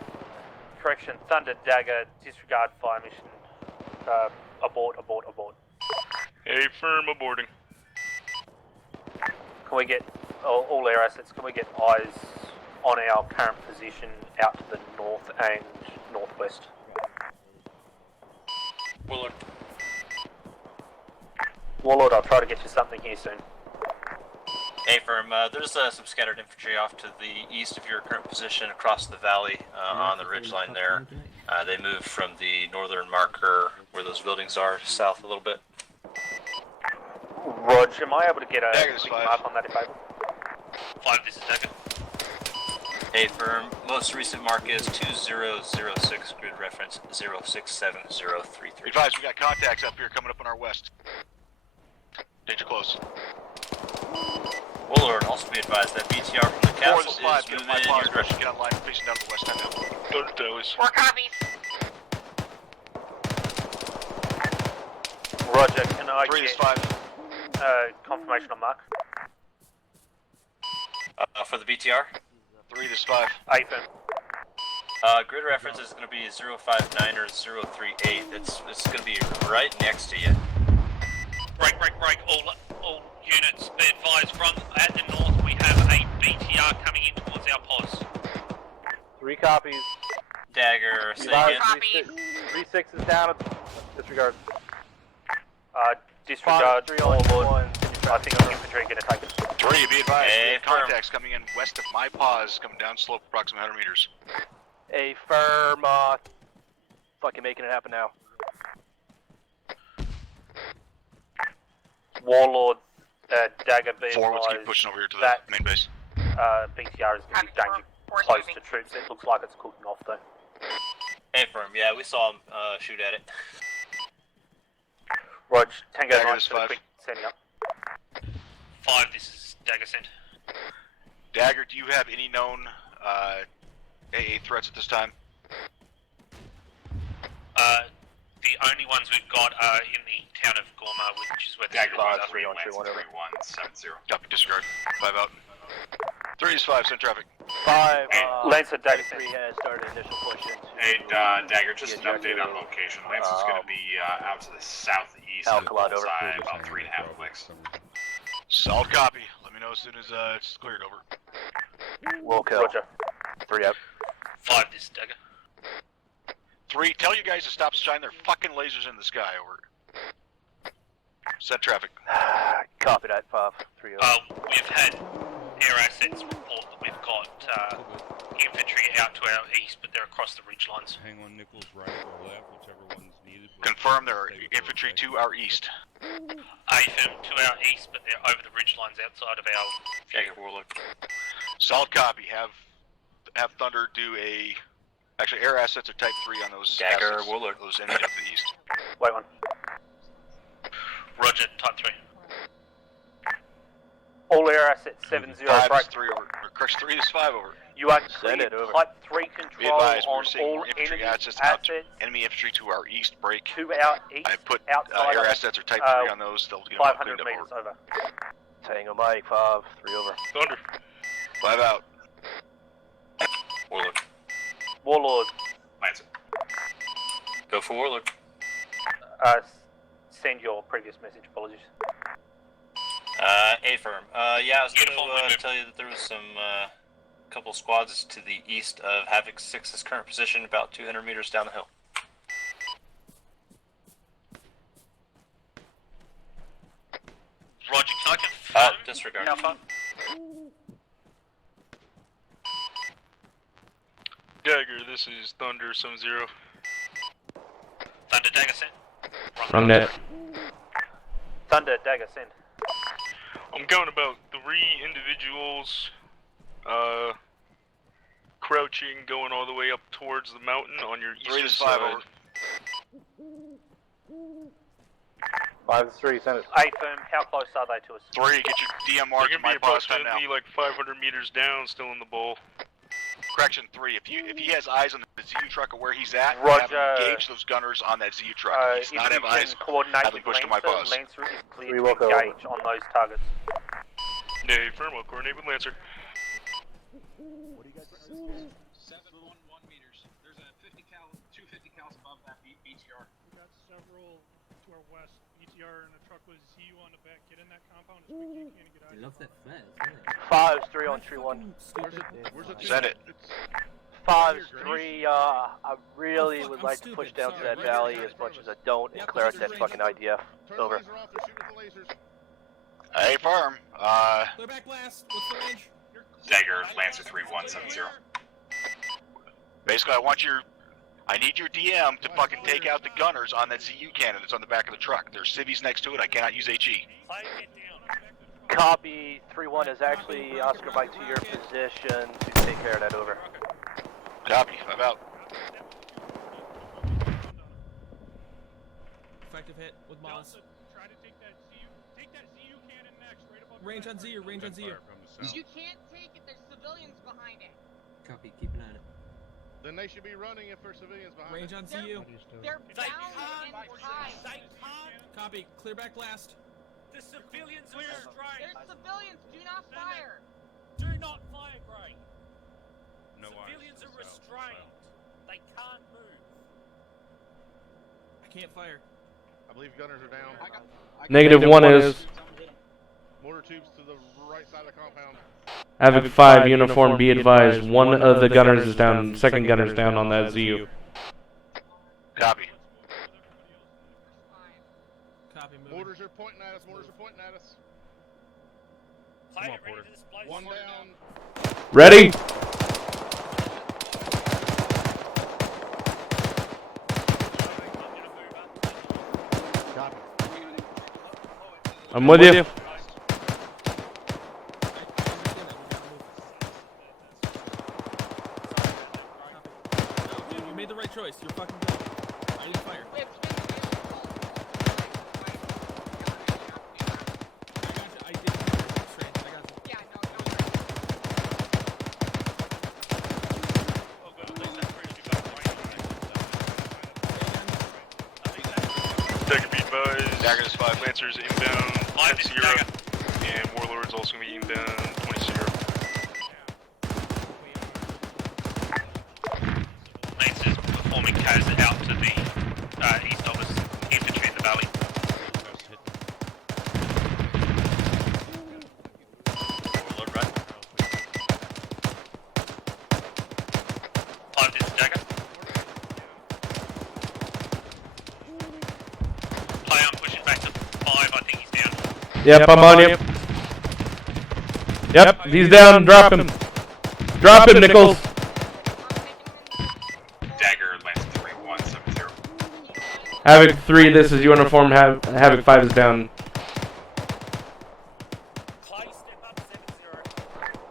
correction, Thunder, Dagger, disregard fire mission. Abort. Hey, firm, aborting. Can we get all air assets? Can we get eyes on our current position out to the north and northwest? Warlord, I'll try to get you something here soon. Hey, firm, there's some scattered infantry off to the east of your current position across the valley on the ridgeline there. They moved from the northern marker where those buildings are south a little bit. Roger, am I able to get a Dagger's quick 5. mark on that if able? 5, this is Dagger. Hey, firm, most recent mark is 2006, grid reference 067033. Advise, we got contacts up here coming up on our west. Danger close. Warlord, also be advised that BTR from the 4 castle this is 5, get moving my in pause your direction, direction. get online, facing down to the west time now. Go to tallies. 4 copies. Roger, can I 3 is get 5. confirmation on mark? For the BTR? 3 is 5. Affirm. Grid reference is going to be 059 or 038. It's going to be right next to you. Break. All units, be advised, from at the north we have a BTR coming in towards our pos. 3 copies. Dagger, say Advise, again. 3-6 is down. Disregard. Disregard, 3 on Warlord. I think the infantry are going to take it. 3, be advised, Hey, we have firm. contacts coming in west of my pause, coming down slope approximately 100 meters. A firm, fucking making it happen now. Warlord, Dagger, be 4, let's keep advised pushing over here to the that main base. BTR is going to be danger close to troops. It looks like it's cooking off though. Hey, firm, yeah, we saw him shoot at it. Rog, Tango Dagger 9 is for the 5. quick setting up. 5, this is Dagger sent. Dagger, do you have any known AA threats at this time? The only ones we've got are in the town of Gorma, which is where the Dagger civil 5, war is. 3170. Copy, disregard. 5 out. 3 is 5, send traffic. 5, Lancer, Dagger 3 has started initial push into... Hey, Dagger, just an the update on objective. location. Lance is going to be out to the southeast Al of Qalat over. Bullseye, about 3.5 clicks. Solid copy. Let me know as soon as it's cleared over. Wilco. Roger. 3 up. 5, this is Dagger. 3, tell you guys to stop shining their fucking lasers in the sky over. Set traffic. Copy that, 5. 3 over. We've had air assets report that we've got infantry out to our east, but they're across the ridge lines. Hang on Nichols right or left, whichever one's needed. Confirm there are infantry to our east. AFM to our east, but they're over the ridge lines outside of our... Dagger, Warlord. Solid copy. Have Thunder do a... Actually, air assets are type 3 on those Dagger, assets. Warlord. Those ending up to the east. Wait one. Roger, type 3. All air assets 70 5 break. is 3 over. Or, correction, 3 is 5 over. You are Send clear it over. type 3 Be control advised, we're on seeing all more infantry enemy assets assets enemy infantry to our east break. to our east I put outside air of assets are type 3 on those. They'll get them 500 cleaned up meters over. over. Tango Mike, 5. 3 over. Thunder. 5 out. Warlord. Warlord, Lancer. Go for Warlord. send your previous message, apologies. A-firm. Yeah, I was going to tell you that there was some couple squads to the east of Havoc 6's current position, about 200 meters down the hill. Roger, can I confirm? Disregard. Alpha? Dagger, this is Thunder 70. Thunder, Dagger, send. Wrong net. Thunder, Dagger, send. I'm counting about 3 individuals, crouching, going all the way up towards the mountain on your eastern side. 5-3, send it. A-firm, how close are they to us? 3, get your DM mark They're to gonna my be boss time now. approximately like 500 meters down, still in the bowl. Correction, 3. If he has eyes on the ZU truck or where he's at, Roger. have him engage those gunners on that ZU truck. If he does not have eyes, have him push to my boss. Lancer is clear to engage on those targets. Nay, firm, I'll coordinate with Lancer. What do you guys say? 711 meters. There's a 250 cals above that BTR. We got several to our west. BTR and a truck with ZU on the back. Get in that compound as quick as you can and get out. I love that flares. 5-3 on 3-1. Send it. 5-3, I really would like to push down to that valley as much as I don't and clear out that fucking IDF. Over. Hey, firm. Clear back blast. What's the range? Dagger, Lancer 3170. Basically, I need your DM to fucking take out the gunners on that ZU cannon that's on the back of the truck. There's civvies next to it. I cannot use HE. Copy, 3-1 is actually Oscar Mike to your position to take care of that. Over. Copy. I'm out. Effective hit with Moss. Try to take that ZU cannon next, right above. Range on ZU, range on ZU. You can't take it. There's civilians behind it. Copy, keep an eye on it. Then they should be running if there's civilians behind Range on ZU. They're bound and tied. Copy, clear back blast. The civilians are restrained. There's civilians. Do not fire. Do not fire, Gray. No Civilians are restrained. They can't move. I can't fire. I believe gunners are down. -1 is. Mortar tubes to the right side of the compound. Havoc 5 uniform, be advised. One of the gunners is down. Second gunner's down on that ZU. Copy. Copy, moving. Mortars are pointing at us. Mortars are pointing at us. Play it ready to displace. One down. Ready? Copy. I'm with you. You made the right choice. You're fucking good. I didn't fire. I didn't fire. Strange. I got you. Yeah, no. Dagger be advised. Dagger is 5. Lancers inbound 10-0. And Warlord's also going to be inbound 20-0. Lancers performing CAS out to the east of us. Infantry in the valley. Warlord, right? 5, this is Dagger. Play, I'm pushing back to 5. I think he's down. Yep, I'm on you. Yep, he's down. Drop him. Drop him, Nichols. Dagger, Lancer 3170. Havoc 3, this is uniform. Havoc 5 is down.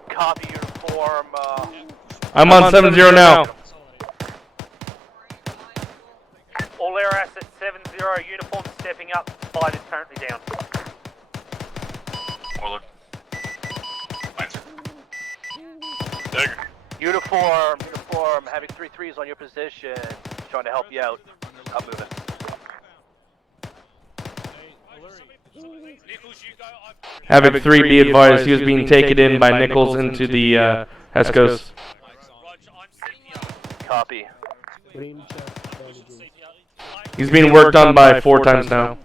Copy, uniform. I'm on 7-0 now. All air assets 7-0. Uniform stepping up. 5 is currently down. Warlord. Lancer. Dagger. Uniform. Having 3-3 is on your position. Trying to help you out. I'm moving. Havoc 3, be advised. He was being taken in by Nichols into the Hescos. Copy. He's being worked on by 4 times now.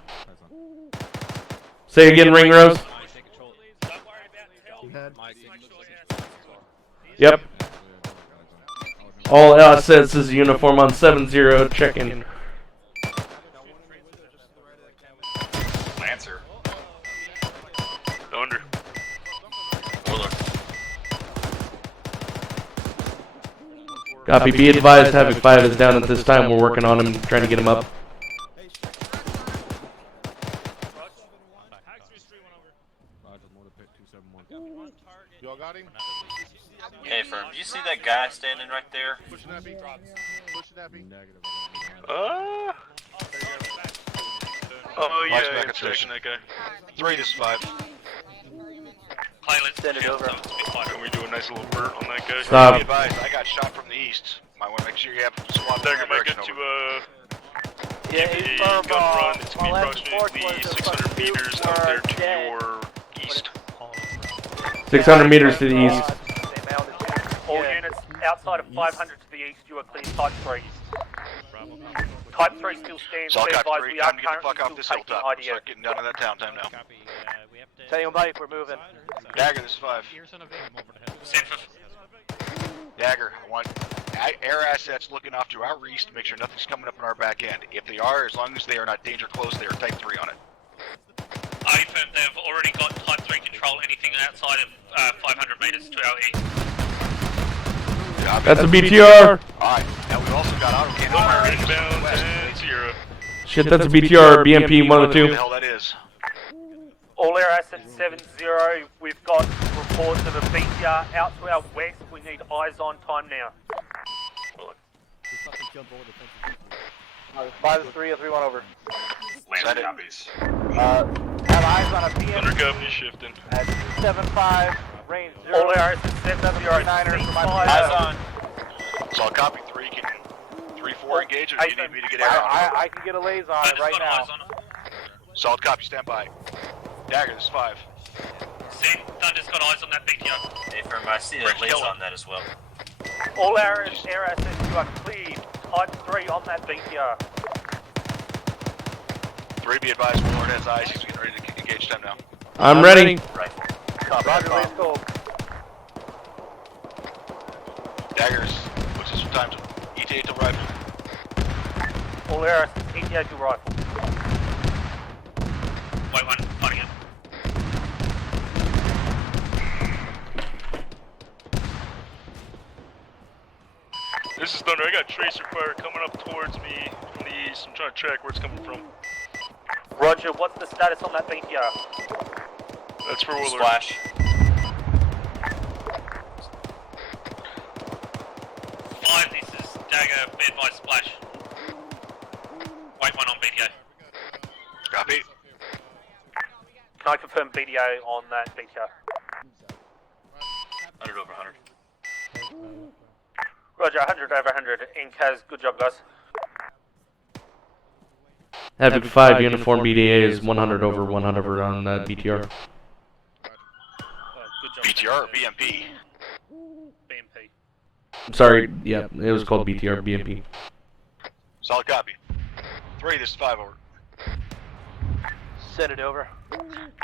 Say again, Ring Rose. Yep. All assets is uniform on 7-0. Check in. Lancer. Thunder. Copy. Be advised, Havoc 5 is down at this time. We're working on him, trying to get him up. Y'all got him? Hey, firm. Do you see that guy standing right there? Push Nappy. Push Nappy. Negative. Oh yeah, Mike's back I'm at checking station. that guy. 3, this is 5. Clay, let's Send it over. Can we do a nice little burn on that guy? Stop. Be advised, I got shot from the east. Might want to make sure you have squad Dagger might direction get over. to Yeah, a firm, gun run. It's my gonna be last report approximately was 600 meters out there to your east. 600 meters to the east. All units outside of 500 to the east, you are clear type 3. Type 3 still stands. So I'll Be copy advised, 3. we are Time to get the fuck currently off this still taking hilltop. IDO. Start getting down to that town time now. Tell you, Mike, we're moving. Dagger, this is 5. Dagger, I want air assets looking off to our east to make sure nothing's coming up on our back end. If they are, as long as they are not danger close, they are type 3 on it. Affirm, they've already got Type 3 control anything outside of 500 meters to our east. That's a BTR. Alright, now we've also got auto cannon west. Shit, that's a BTR, BMP, one of the What the two. hell that is? All air assets 7-0. We've got reports of a BTR out to our west. We need eyes on time now. 5-3, 3-1 over. Lancer copies. Have eyes on a BMP Thunder company shifting. at 275, range 0. All air assets 7-0, 9er for my Eyes on. So I'll copy 3. Can 3-4 engage, or do you need me to get air on it? I can get a laser on it right now. Solid copy, stand by. Dagger, this is 5. See, Thunder's got eyes on that BTR. Hey, firm. I see a laser on that as well. All air assets, you are cleared. Type 3 on that BTR. 3, be advised, Warlord has eyes. He's getting ready to engage time now. I'm ready. Rifle. Roger, let's go. Daggers, what's this time? ETA to rifle. All air assets, ETA to rifle. Wait one, fighting it. This is Thunder. I got tracer fire coming up towards me from the east. I'm trying to track where it's coming from. Roger, what's the status on that BTR? That's for Willard. Splash. 5, this is Dagger, be advised, splash. Wait one on BTO. Copy. Can I confirm BDO on that BTR? 100 over 100. Roger, 100 over 100. NCAS, good job, guys. Havoc 5 uniform BDA is 100 over 100 on that BTR. Good job. BTR or BMP? BMP. Sorry, yeah, it was called BTR, BMP. Solid copy. 3, this is 5 over. Send it over.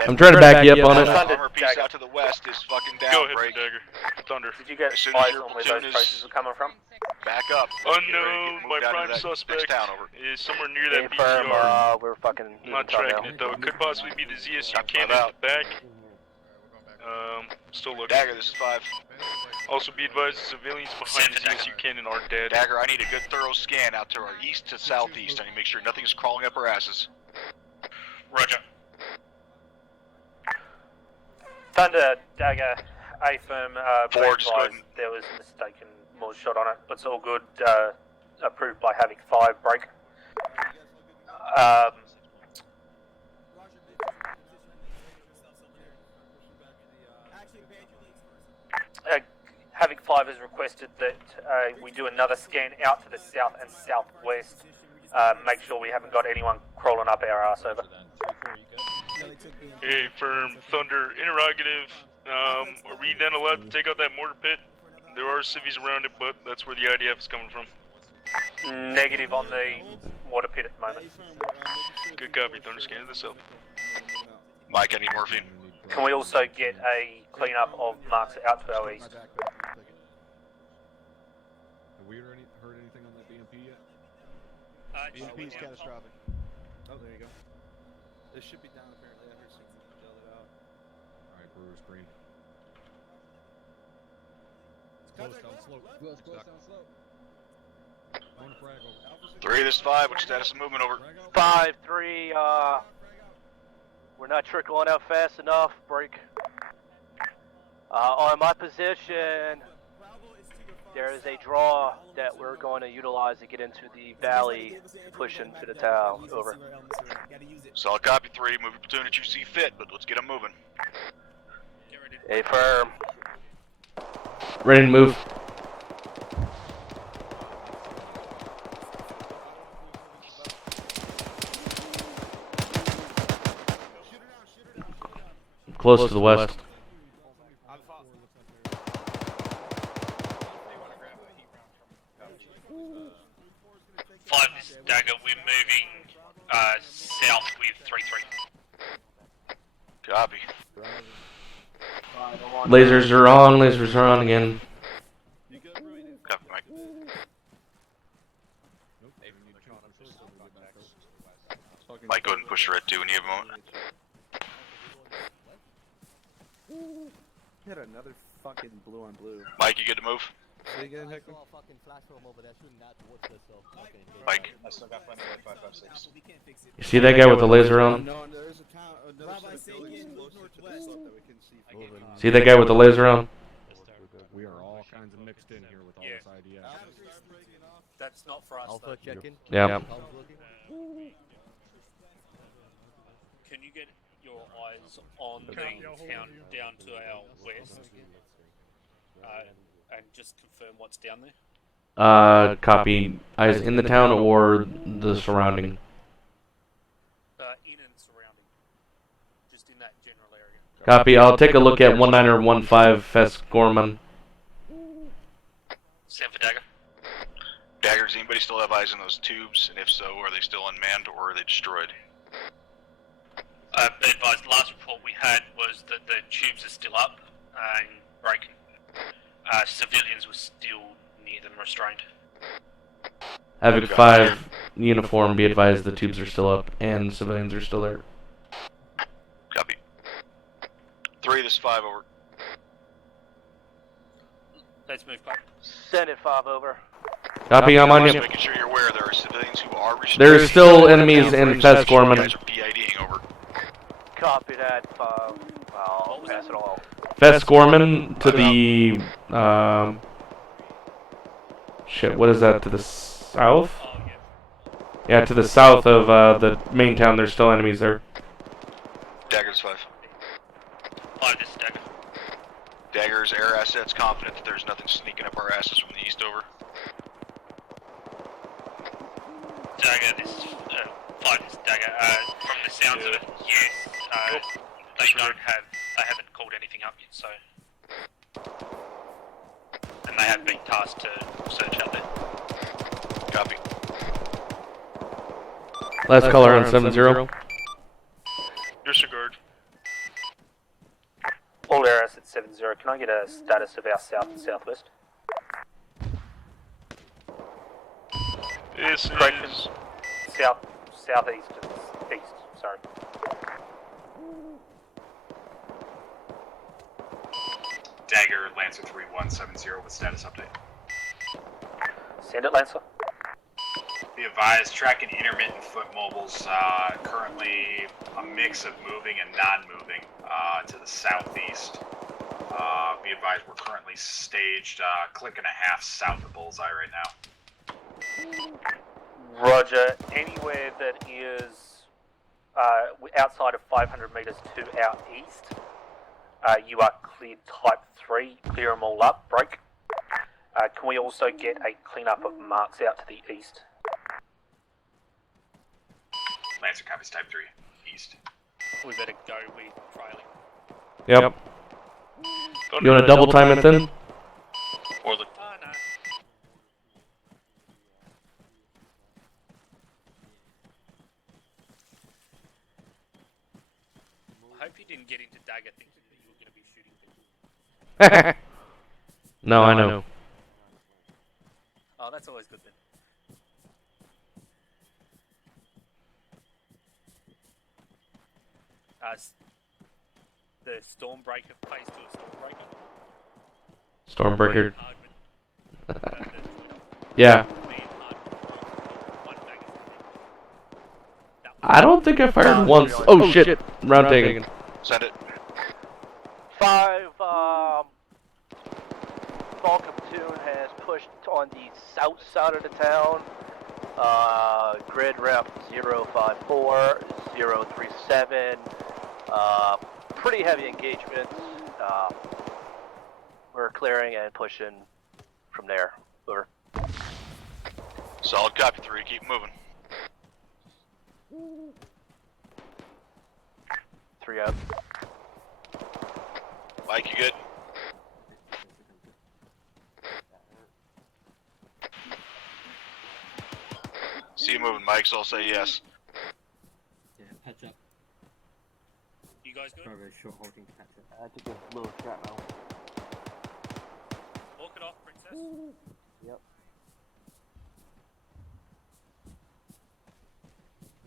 I'm trying to back you up on it. Armor piece out to the west is fucking down. Go ahead, break. Dagger. Thunder. Did you get As soon eyes as your on where platoon those is traces are coming from? back up. Unknown, my Move down to prime that suspect next town over. is somewhere near that Confirm, BTR. we're fucking I'm not tracking it though. It could possibly be the ZSU cannon in the back. Still looking. Dagger, this is 5. Also be advised, the civilians behind the ZSU cannon are dead. Dagger, I need a good thorough scan out to our east to southeast. I need to make sure nothing's crawling up our asses. Roger. Thunder, Dagger, A-firm, Forward, just go ahead and- there was a mistaken more shot on it. It's all good. Approved by Havoc 5, break. Havoc 5 has requested that we do another scan out to the south and southwest. Make sure we haven't got anyone crawling up our arse over. Hey, firm. Thunder. Interrogative. Are we then allowed to take out that mortar pit? There are civvies around it, but that's where the IDF is coming from. Negative on the water pit at the moment. Good copy. Thunder, scanning this up. Mike, I need morphine. Can we also get a clean-up of marks out to our east? EMP's catastrophic. Oh, there you go. This should be down apparently. I heard someone yelled it out. Alright, Brewer's green. Close down slope. Close down slope. Going to frag over. 3, this is 5. What's your status of movement over? 5-3, we're not trickling out fast enough. Break. On my position, there is a draw that we're going to utilize to get into the valley to push into the town. Over. Solid copy 3. Move your platoon as you see fit, but let's get them moving. Affirm. Ready to move. Close to the west. Five, this is Dagger. We're moving south with 3-3. Copy. Lasers are on. Lasers are on again. Copy, Mike. Mike, go ahead and push red 2 when you have a moment. Hit another fucking blue on blue. Mike, you good to move? Say again, Heckler? Mike. I still got plenty of 556. You see that guy with the laser on? No, there's a town, another set of buildings closer to the slope that we can see. See that guy with the laser on? We are all kinds of mixed in here with all this IDS. That's not for us. Alpha check-in. Yeah. Can you get your eyes on the town down to our west? And just confirm what's down there? Copy. Eyes in the town or the surrounding? In and surrounding. Just in that general area. Copy. I'll take a look at 19 or 15 Fess Gorman. Send for Dagger. Dagger, does anybody still have eyes on those tubes? And if so, are they still unmanned or are they destroyed? Be advised, last report we had was that the tubes are still up and broken. Civilians were still near them restrained. Havoc 5 uniform, be advised the tubes are still up and civilians are still there. Copy. 3, this is 5, over. Let's move back. Senate 5 over. Copy, I'm on Just you. making sure you're aware there are civilians who are restrained. There's still enemies in Fess Gorman. You guys are PIDing, over. Copy that. I'll pass it along. Fess Gorman to the shit, what is that, to the south? Yeah, to the south of the main town. There's still enemies there. Dagger's 5. 5, this is Dagger. Dagger's air assets confident that there's nothing sneaking up our asses from the east, over. Dagger, this is 5, this is Dagger. From the sounds of it, yes, they haven't called anything up yet, so. And they have been tasked to search out there. Copy. Last caller on 7-0. Disregard. All air assets 7-0. Can I get a status of our south and southwest? This Correction. is... Southeast and east, sorry. Dagger, Lancer 3170 with status update. Send it, Lancer. Be advised, tracking intermittent foot mobiles, currently a mix of moving and non-moving to the southeast. Be advised, we're currently staged click and a half south of Bullseye right now. Roger. Anywhere that is outside of 500 metres to our east, you are cleared type 3. Clear them all up. Break. Can we also get a clean-up of marks out to the east? Lancer copies type 3, east. We better go with trailing. Yep. You want to double time it then? Or the... no. I hope you didn't get into Dagger thinking that you were going to be shooting people. No, I know. Oh, that's always good then. The Stormbreaker phase 2 of Stormbreaker. Stormbreaker. Yeah. I don't think I fired once. Oh shit! Round taken. Send it. 5, Falcon Platoon has pushed on the south side of the town. Grid rep 054, 037. Pretty heavy engagements. We're clearing and pushing from there. Over. Solid copy, 3. Keep moving. 3 up. Mike, you good? See you moving, Mike, so I'll say yes. Yeah, patch up. You guys good? Very short holding to patch up. I took a little strap now. Walk it off, princess. Yep.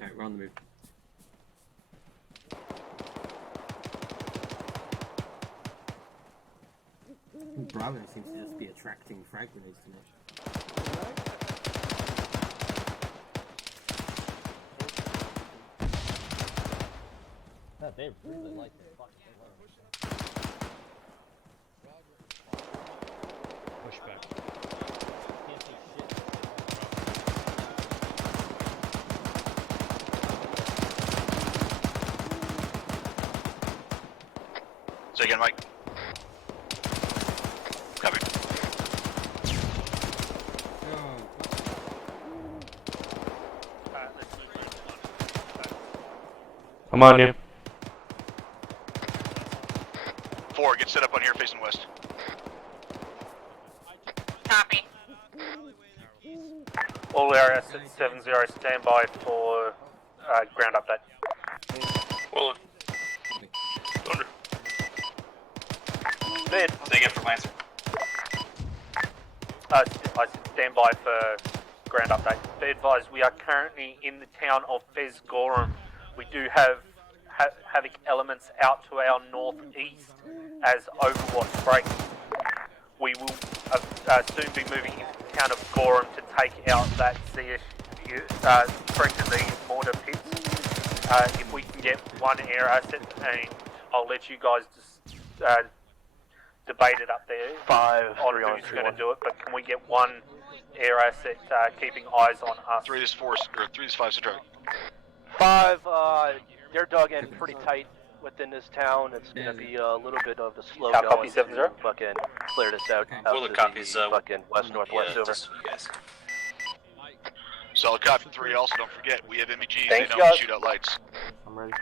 Alright, we're on the move. Bravo seems to just be attracting frag grenades tonight. God, they really like it. Push back. Can't see shit. Say again, Mike. Copy. I'm on you. 4, get set up on here facing west. Copy. All areas at 70, stand by for ground update. Well, Thunder. Mid. They get for Lancer. I stand by for ground update. Be advised, we are currently in the town of Fez Gorum. We do have Havoc elements out to our northeast as Overwatch breaks. We will soon be moving into the town of Gorum to take out that Freakazy mortar pits. If we can get one air asset, and I'll let you guys just debate it up there 5, on who's going to do it, but can we get one air asset keeping eyes on us? 3 is 4, or 3 is 5, so drag. 5, they're dug in pretty tight within this town. It's gonna be a little bit of a slow Copy, going 70. to fucking clear this out. Out Well, to the copies, the fucking west-northwest, over. just so you guys. Solid copy, 3. Also, don't forget, we have MBGs. Thanks, They don't guys. shoot out lights. I'm ready.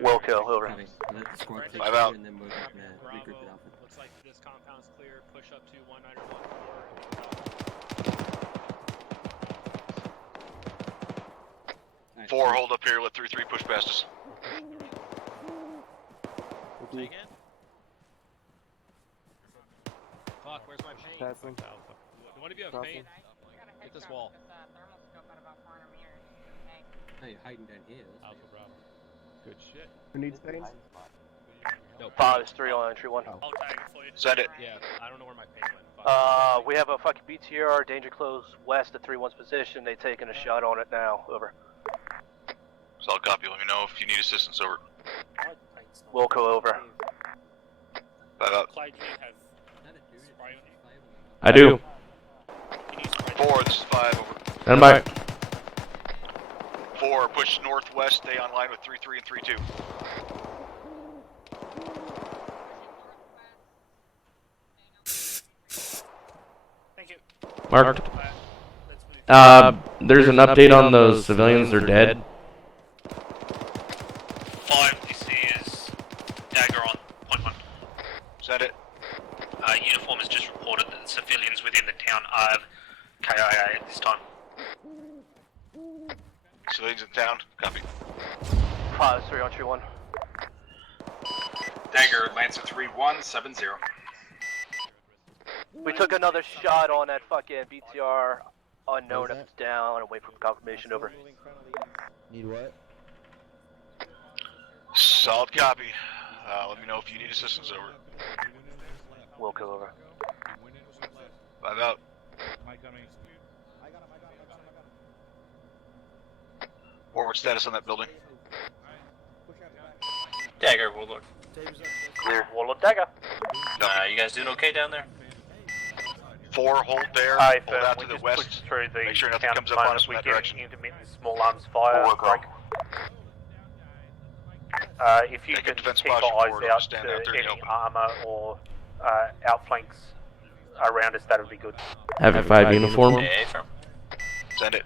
Will kill, over. Let the squad take 5 out. and then we'll regroup with Alpha. Looks like this compound's clear. Push up to 191. 4, hold up here. Let 3-3 push past us. Say again? Fuck, where's my paint? Passing. One of you have paint? Get this wall. Hey, you're hiding down here. Alpha Bravo. Good shit. Who needs paint? No, 5 is 3 on entry 1. I'll tag it for you. Send it. Yeah, I don't know where my paint went. We have a fucking BTR, danger close west of 3-1's position. They taking a shot on it now, over. Solid copy. Let me know if you need assistance, over. Wilco, over. 5 out. Clay, do you have spray on you? I do. 4, this is 5, over. Stand by. 4, push northwest. Stay on line with 3-3 and 3-2. Thank you. Marked. Let's move. There's an update on those civilians. They're dead. 5, this is Dagger on point 1. Send it. Uniform has just reported that civilians within the town are KIA at this time. Civilians in town. Copy. 5 is 3 on entry 1. Dagger, Lancer 3170. We took another shot on that fucking BTR. Unknown if it's down, and wait for confirmation, over. Need what? Solid copy. Let me know if you need assistance. Over. We'll go over. 5 out. Forward status on that building. Dagger, Warlord. Clear. Warlord Dagger. You guys doing okay down there? 4, hold there. Hi, Hold out we to the just west. pushed through the Make sure nothing town comes at up the on us moment. from We're that getting direction. intermittent small arms fire. Break. If you Take a can defense keep posture eyes forward, out stand to out there in the any open. armor or outflanks around us, that would be good. Havoc 5 uniform. Send it.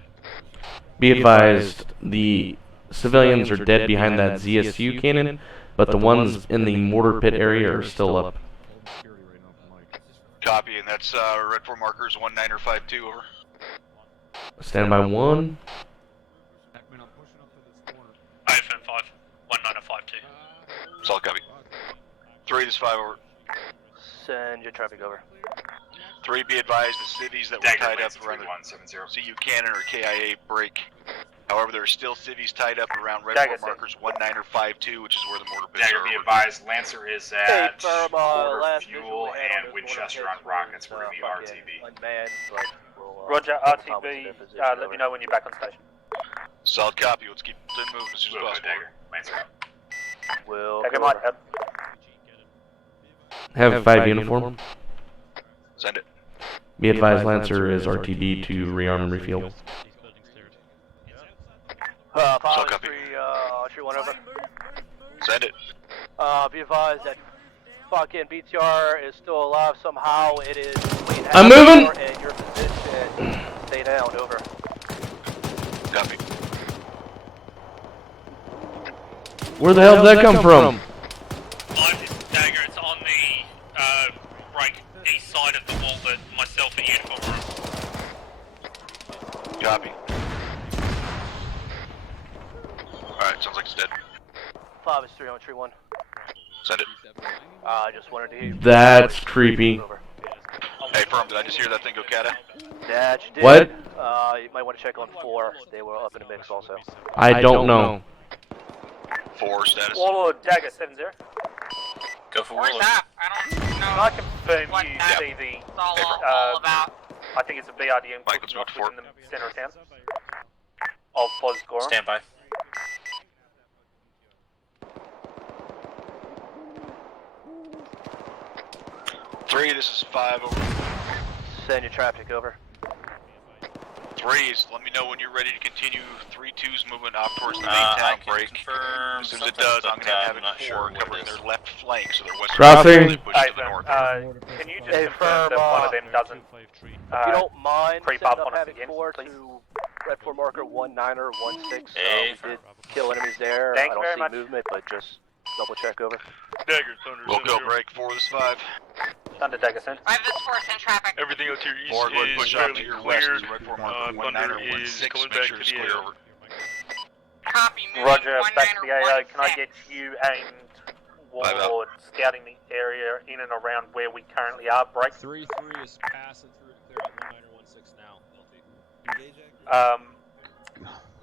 Be advised, the civilians are dead behind that ZSU cannon, but the ones in the mortar pit area are still up. Copy, and that's red 4 markers 1952. Over. Stand by 1. IFM 5, 1952. Solid copy. 3, this 5 over. Send your traffic over. 3, be advised, the cities that were Dagger tied up Lance around 3170. the CU cannon or KIA break. However, there are still cities tied up around red Dagger 4 markers 1952, which is where the mortar pits Dagger, are. be Over. advised, Lancer is at firm, quarter last fuel visual hand and on Winchester this on rockets. We're fucking going to be RTB. Unmanned, but we'll, Roger, come to RTB, their position, let over. me know when you're back on station. Solid copy. Let's keep moving as soon as We'll go, possible. Dagger. Lancer out. We'll Dagger go might over. have. Havoc 5 uniform. Send it. Be advised, Lancer is RTB to rearm and refuel. 5 copy. 3, Tree 1 over. Send it. Be advised that fucking BTR is still alive somehow. It is between I'm moving! and your position. Stay down, over. Copy. Where the hell did that come from? Dagger, it's on the right east side of the wall that myself and uniform are on. Copy. Alright, sounds like it's dead. 5 is 3 on Tree 1. Send it. I just wanted to hear. That's creepy. Hey, firm, did I just hear that thing go cata? That you did. What? You might want to check on 4. They were up in the mix also. I don't know. 4 status. Warlord Dagger 70. Go for Where's Warlord. that? I don't know. Can I confirm What you that see the? It's all about. I think it's a BRDM Mike, let's cooking move off within the center of town. Of Fosgorum. Stand by. Three, this is 5 over. Send your traffic over. 3s, let me know when you're ready to continue. 3-2's moving off towards the main town break. Confirm As soon as it something, does, I'm but, going to have I'm it not 4 sure what covering it is. their left flank, so their western Crossing. flank pushes to the north. Can you just confirm that one of them doesn't If you don't mind, creep send up up on us Havoc again, 4 please? to Red 4 marker 1916. Hey, We did kill enemies there. Thank I you don't very see much. movement, but just double check over. Dagger, Thunder, We'll go 7-0. break. 4, this is 5. Thunder Dagger sent? 5 is 4 in traffic. Everything out to your east More, go ahead and is push out to fairly your west. cleared. Red 4 marker Thunder is 1916. coming Make back sure to it's the clear. AO. Over. Copy. Moving Roger, back to the AO. Can I 1916. get you and Warlord scouting the area in and around where we currently are? Break. 3-3 is passing through clear at 1916 now.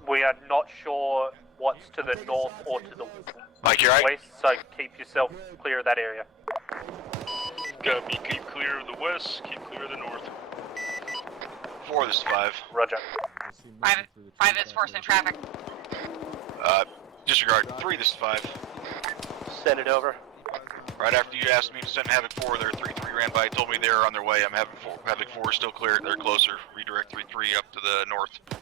We are not sure what's to the north or to the Mike, you right? west, so keep yourself clear of that area. Copy, keep clear of the west, keep clear of the north. 4, this is 5. Roger. 5 is 4 in traffic. Disregard. 3, this is 5. Send it over. Right after you asked me to send Havoc 4, their 3-3 ran by. Told me they were on their way. I'm having Havoc 4 still clear. They're closer. Redirect 3-3 up to the north. Do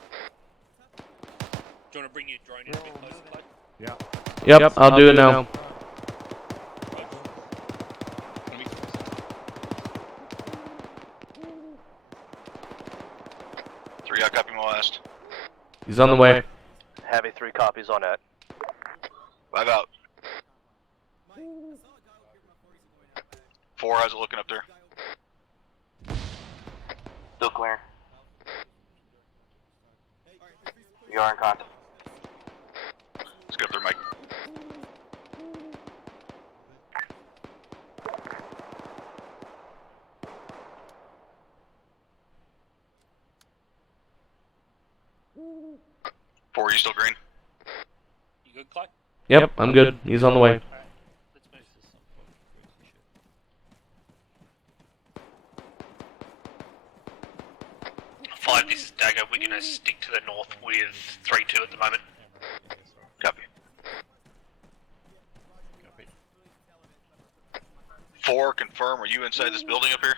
you want to bring your drone in a bit closer, Clay? Yeah. Yep, I'll do it now. Three, I copy my last. He's on the way. Having 3 copies on that. 5 out. 4, how's it looking up there? Still clear. You are in contact. Let's get up there, Mike. Four, you still green? You good, Clay? Yep, I'm good. He's on the way. 5, this is Dagger. We're going to stick to the north with 3-2 at the moment. Copy. 4, confirm. Are you inside this building up here?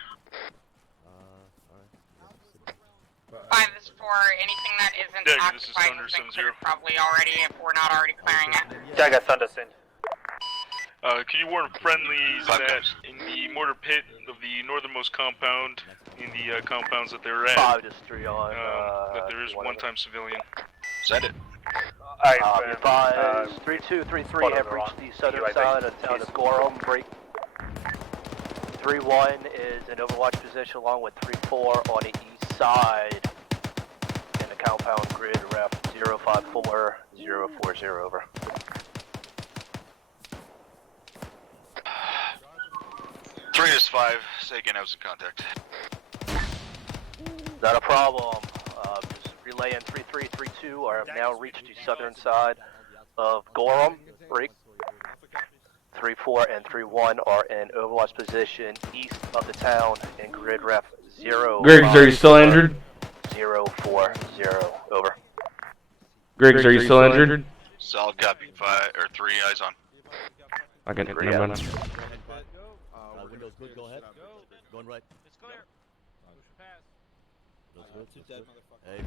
5 is for anything that isn't Dagger, this is occupied Thunder, has been 7-0. cleared probably already if we're not already clearing it. Dagger, Thunder, send. Can you warn friendlies that in the mortar pit of the northernmost compound, in the compounds that they're at, 5 is 3 on. that there is one-time civilian? Send it. Advise 3233 have reached the southern side of the town of Gorham. Break. 3-1 is in overwatch position along with 3-4 on the east side. In the compound grid, ref 054040 over. Three is 5. Say again, I was in contact. Not a problem. Just relaying 3332 are now reached the southern side of Gorham. Break. 3-4 and 3-1 are in overwatch position east of the town in grid ref 0. Griggs, are you still injured? 040 over. Griggs, are you still injured? Solid copy. 5 or 3 eyes on. Okay, never mind. Windows good, go ahead. Going right. It's clear. Windows good. Dead motherfucker. Hey.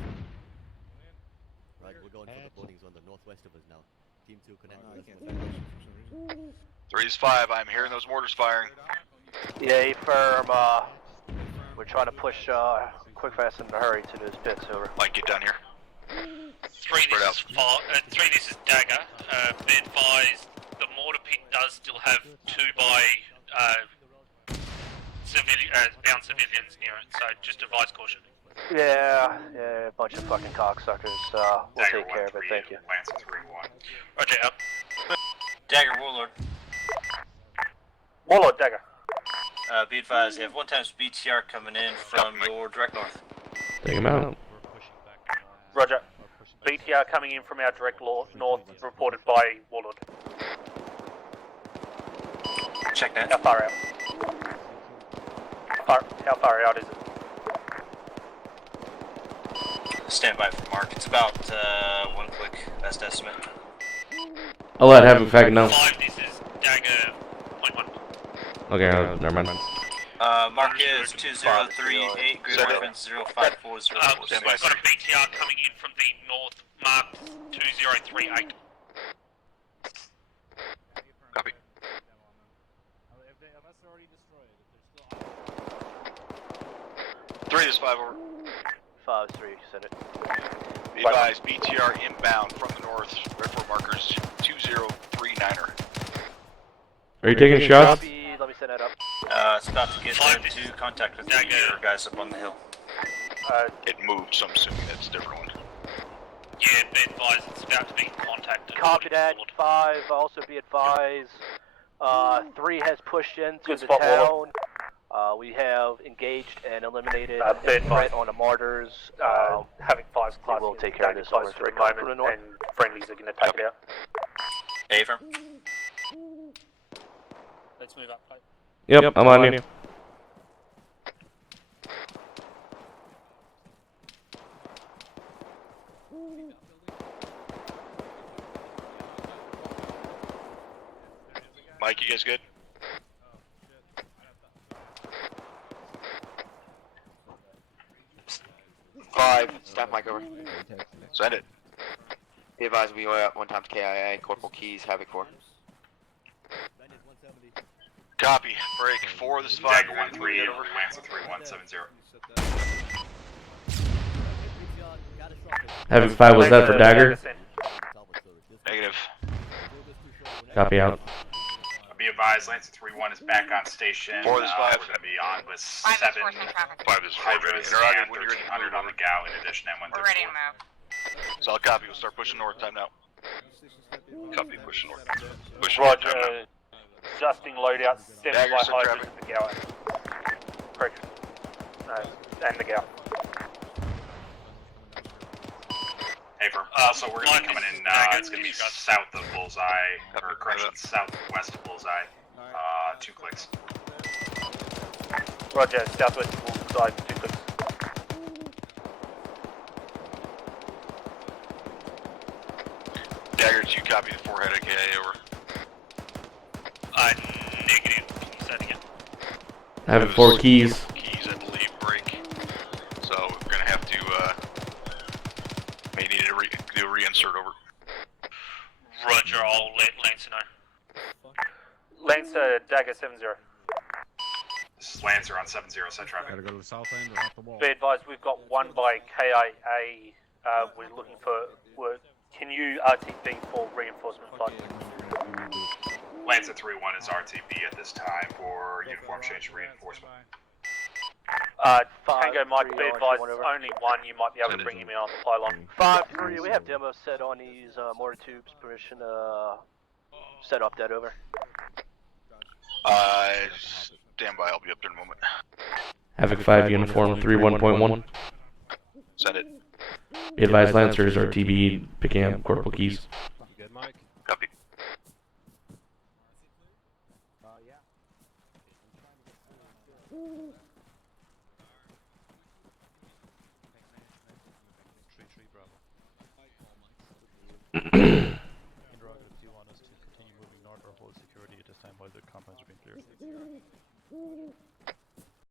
Right, we're going for the buildings on the northwest of us now. Team 2 connect. I can't find those for some reason. 3 is 5. I'm hearing those mortars firing. Yeah, firm. We're trying to push quick, fast, and in a hurry to those pits. Over. Mike, get down here. 3, this is Dagger. Be advised, the mortar pit does still have 2 by bound civilians near it, so just advise caution. Yeah, a bunch of fucking cocksuckers. We'll Dagger take care of it. Thank you. Lancer 3-1. Roger, out. Dagger, Warlord. Warlord, Dagger. Be advised, you have 1x BTR coming in from your direct north. Take him out. Roger. BTR coming in from our direct north, reported by Warlord. Check that. How far out? How far out is it? Stand by for mark. It's about 1 click, best estimate. I'll let Havoc Fag know. 5, this is Dagger, point 1. Okay, never mind. Mark is 2038, grid reference 05404. We've got a BTR coming in from the north, marked 2038. Copy. 3 is 5 over. 5-3, send it. Be advised, BTR inbound from the north. Red 4 markers 2039er. Are you taking shots? Copy, let me set that up. It's about to get into contact with the guys up on the hill. It moved, so I'm assuming that's a different one. Yeah, be advised, it's about to be in contact. Copy that. 5, also be advised. 3 has pushed into Good the spot, town. Warlord. We have engaged and eliminated the threat on the martyrs. Having 5's class. We'll take care of this over for a moment, and friendlies are going to take it out. Affirm. Let's move up, plate. Yep, I'm on you. Mike, you guys good? Staff Mike over. Send it. Be advised, we are at 1x KIA, Corporal Keys, Havoc 4. Copy. Break. 4, this is 5. Dagger 1-3, Lancer 3-170. Havoc 5, was that for Dagger? Negative. Copy out. Be advised, Lancer 3-1 is back on station. 4 this 5. We're going to be on with 7 5 this 4. Hydras Interrogated and when you're ready. 1300 on the GAU in addition to We're ready to move. Solid copy. We'll start pushing north. Time now. Copy. Pushing north. Pushing Roger. north. Time now. Adjusting loadout, sent Dagger, by send Hydras traffic. to the Gower. Correct. No, and the Gower. Hey, for also we're gonna be coming in. It's gonna be south of Bullseye, or correction, southwest of Bullseye. 2 clicks. Roger, southwest Bullseye, 2 clicks. Dagger, did you copy the forehead of KA over? Negative. Can you say it again? I have 4 keys. Keys, I believe, break. So we're gonna have to, may need to do a reinsert over. Roger, I'll let Lancer know. Lancer, Dagger 70. This is Lancer on 70, set traffic. Gotta go to the south end or off the wall. Be advised, we've got one by KIA. We're looking for work. Can you RTB for reinforcement flight? Lancer 3-1 is RTB at this time for uniform change reinforcement. Tango Mike, be advised, only one. You might be able to bring him in on the pylon. 5-3, we have demo set on these mortar tubes. Permission set up that over. Stand by, I'll be up there in a moment. Havoc 5 uniform 31.1. Send it. Be advised, Lancers are TB picking up corporal keys. You good, Mike? Copy. Interrogative, do you want us to continue moving north or hold security at this time while the compounds are being cleared?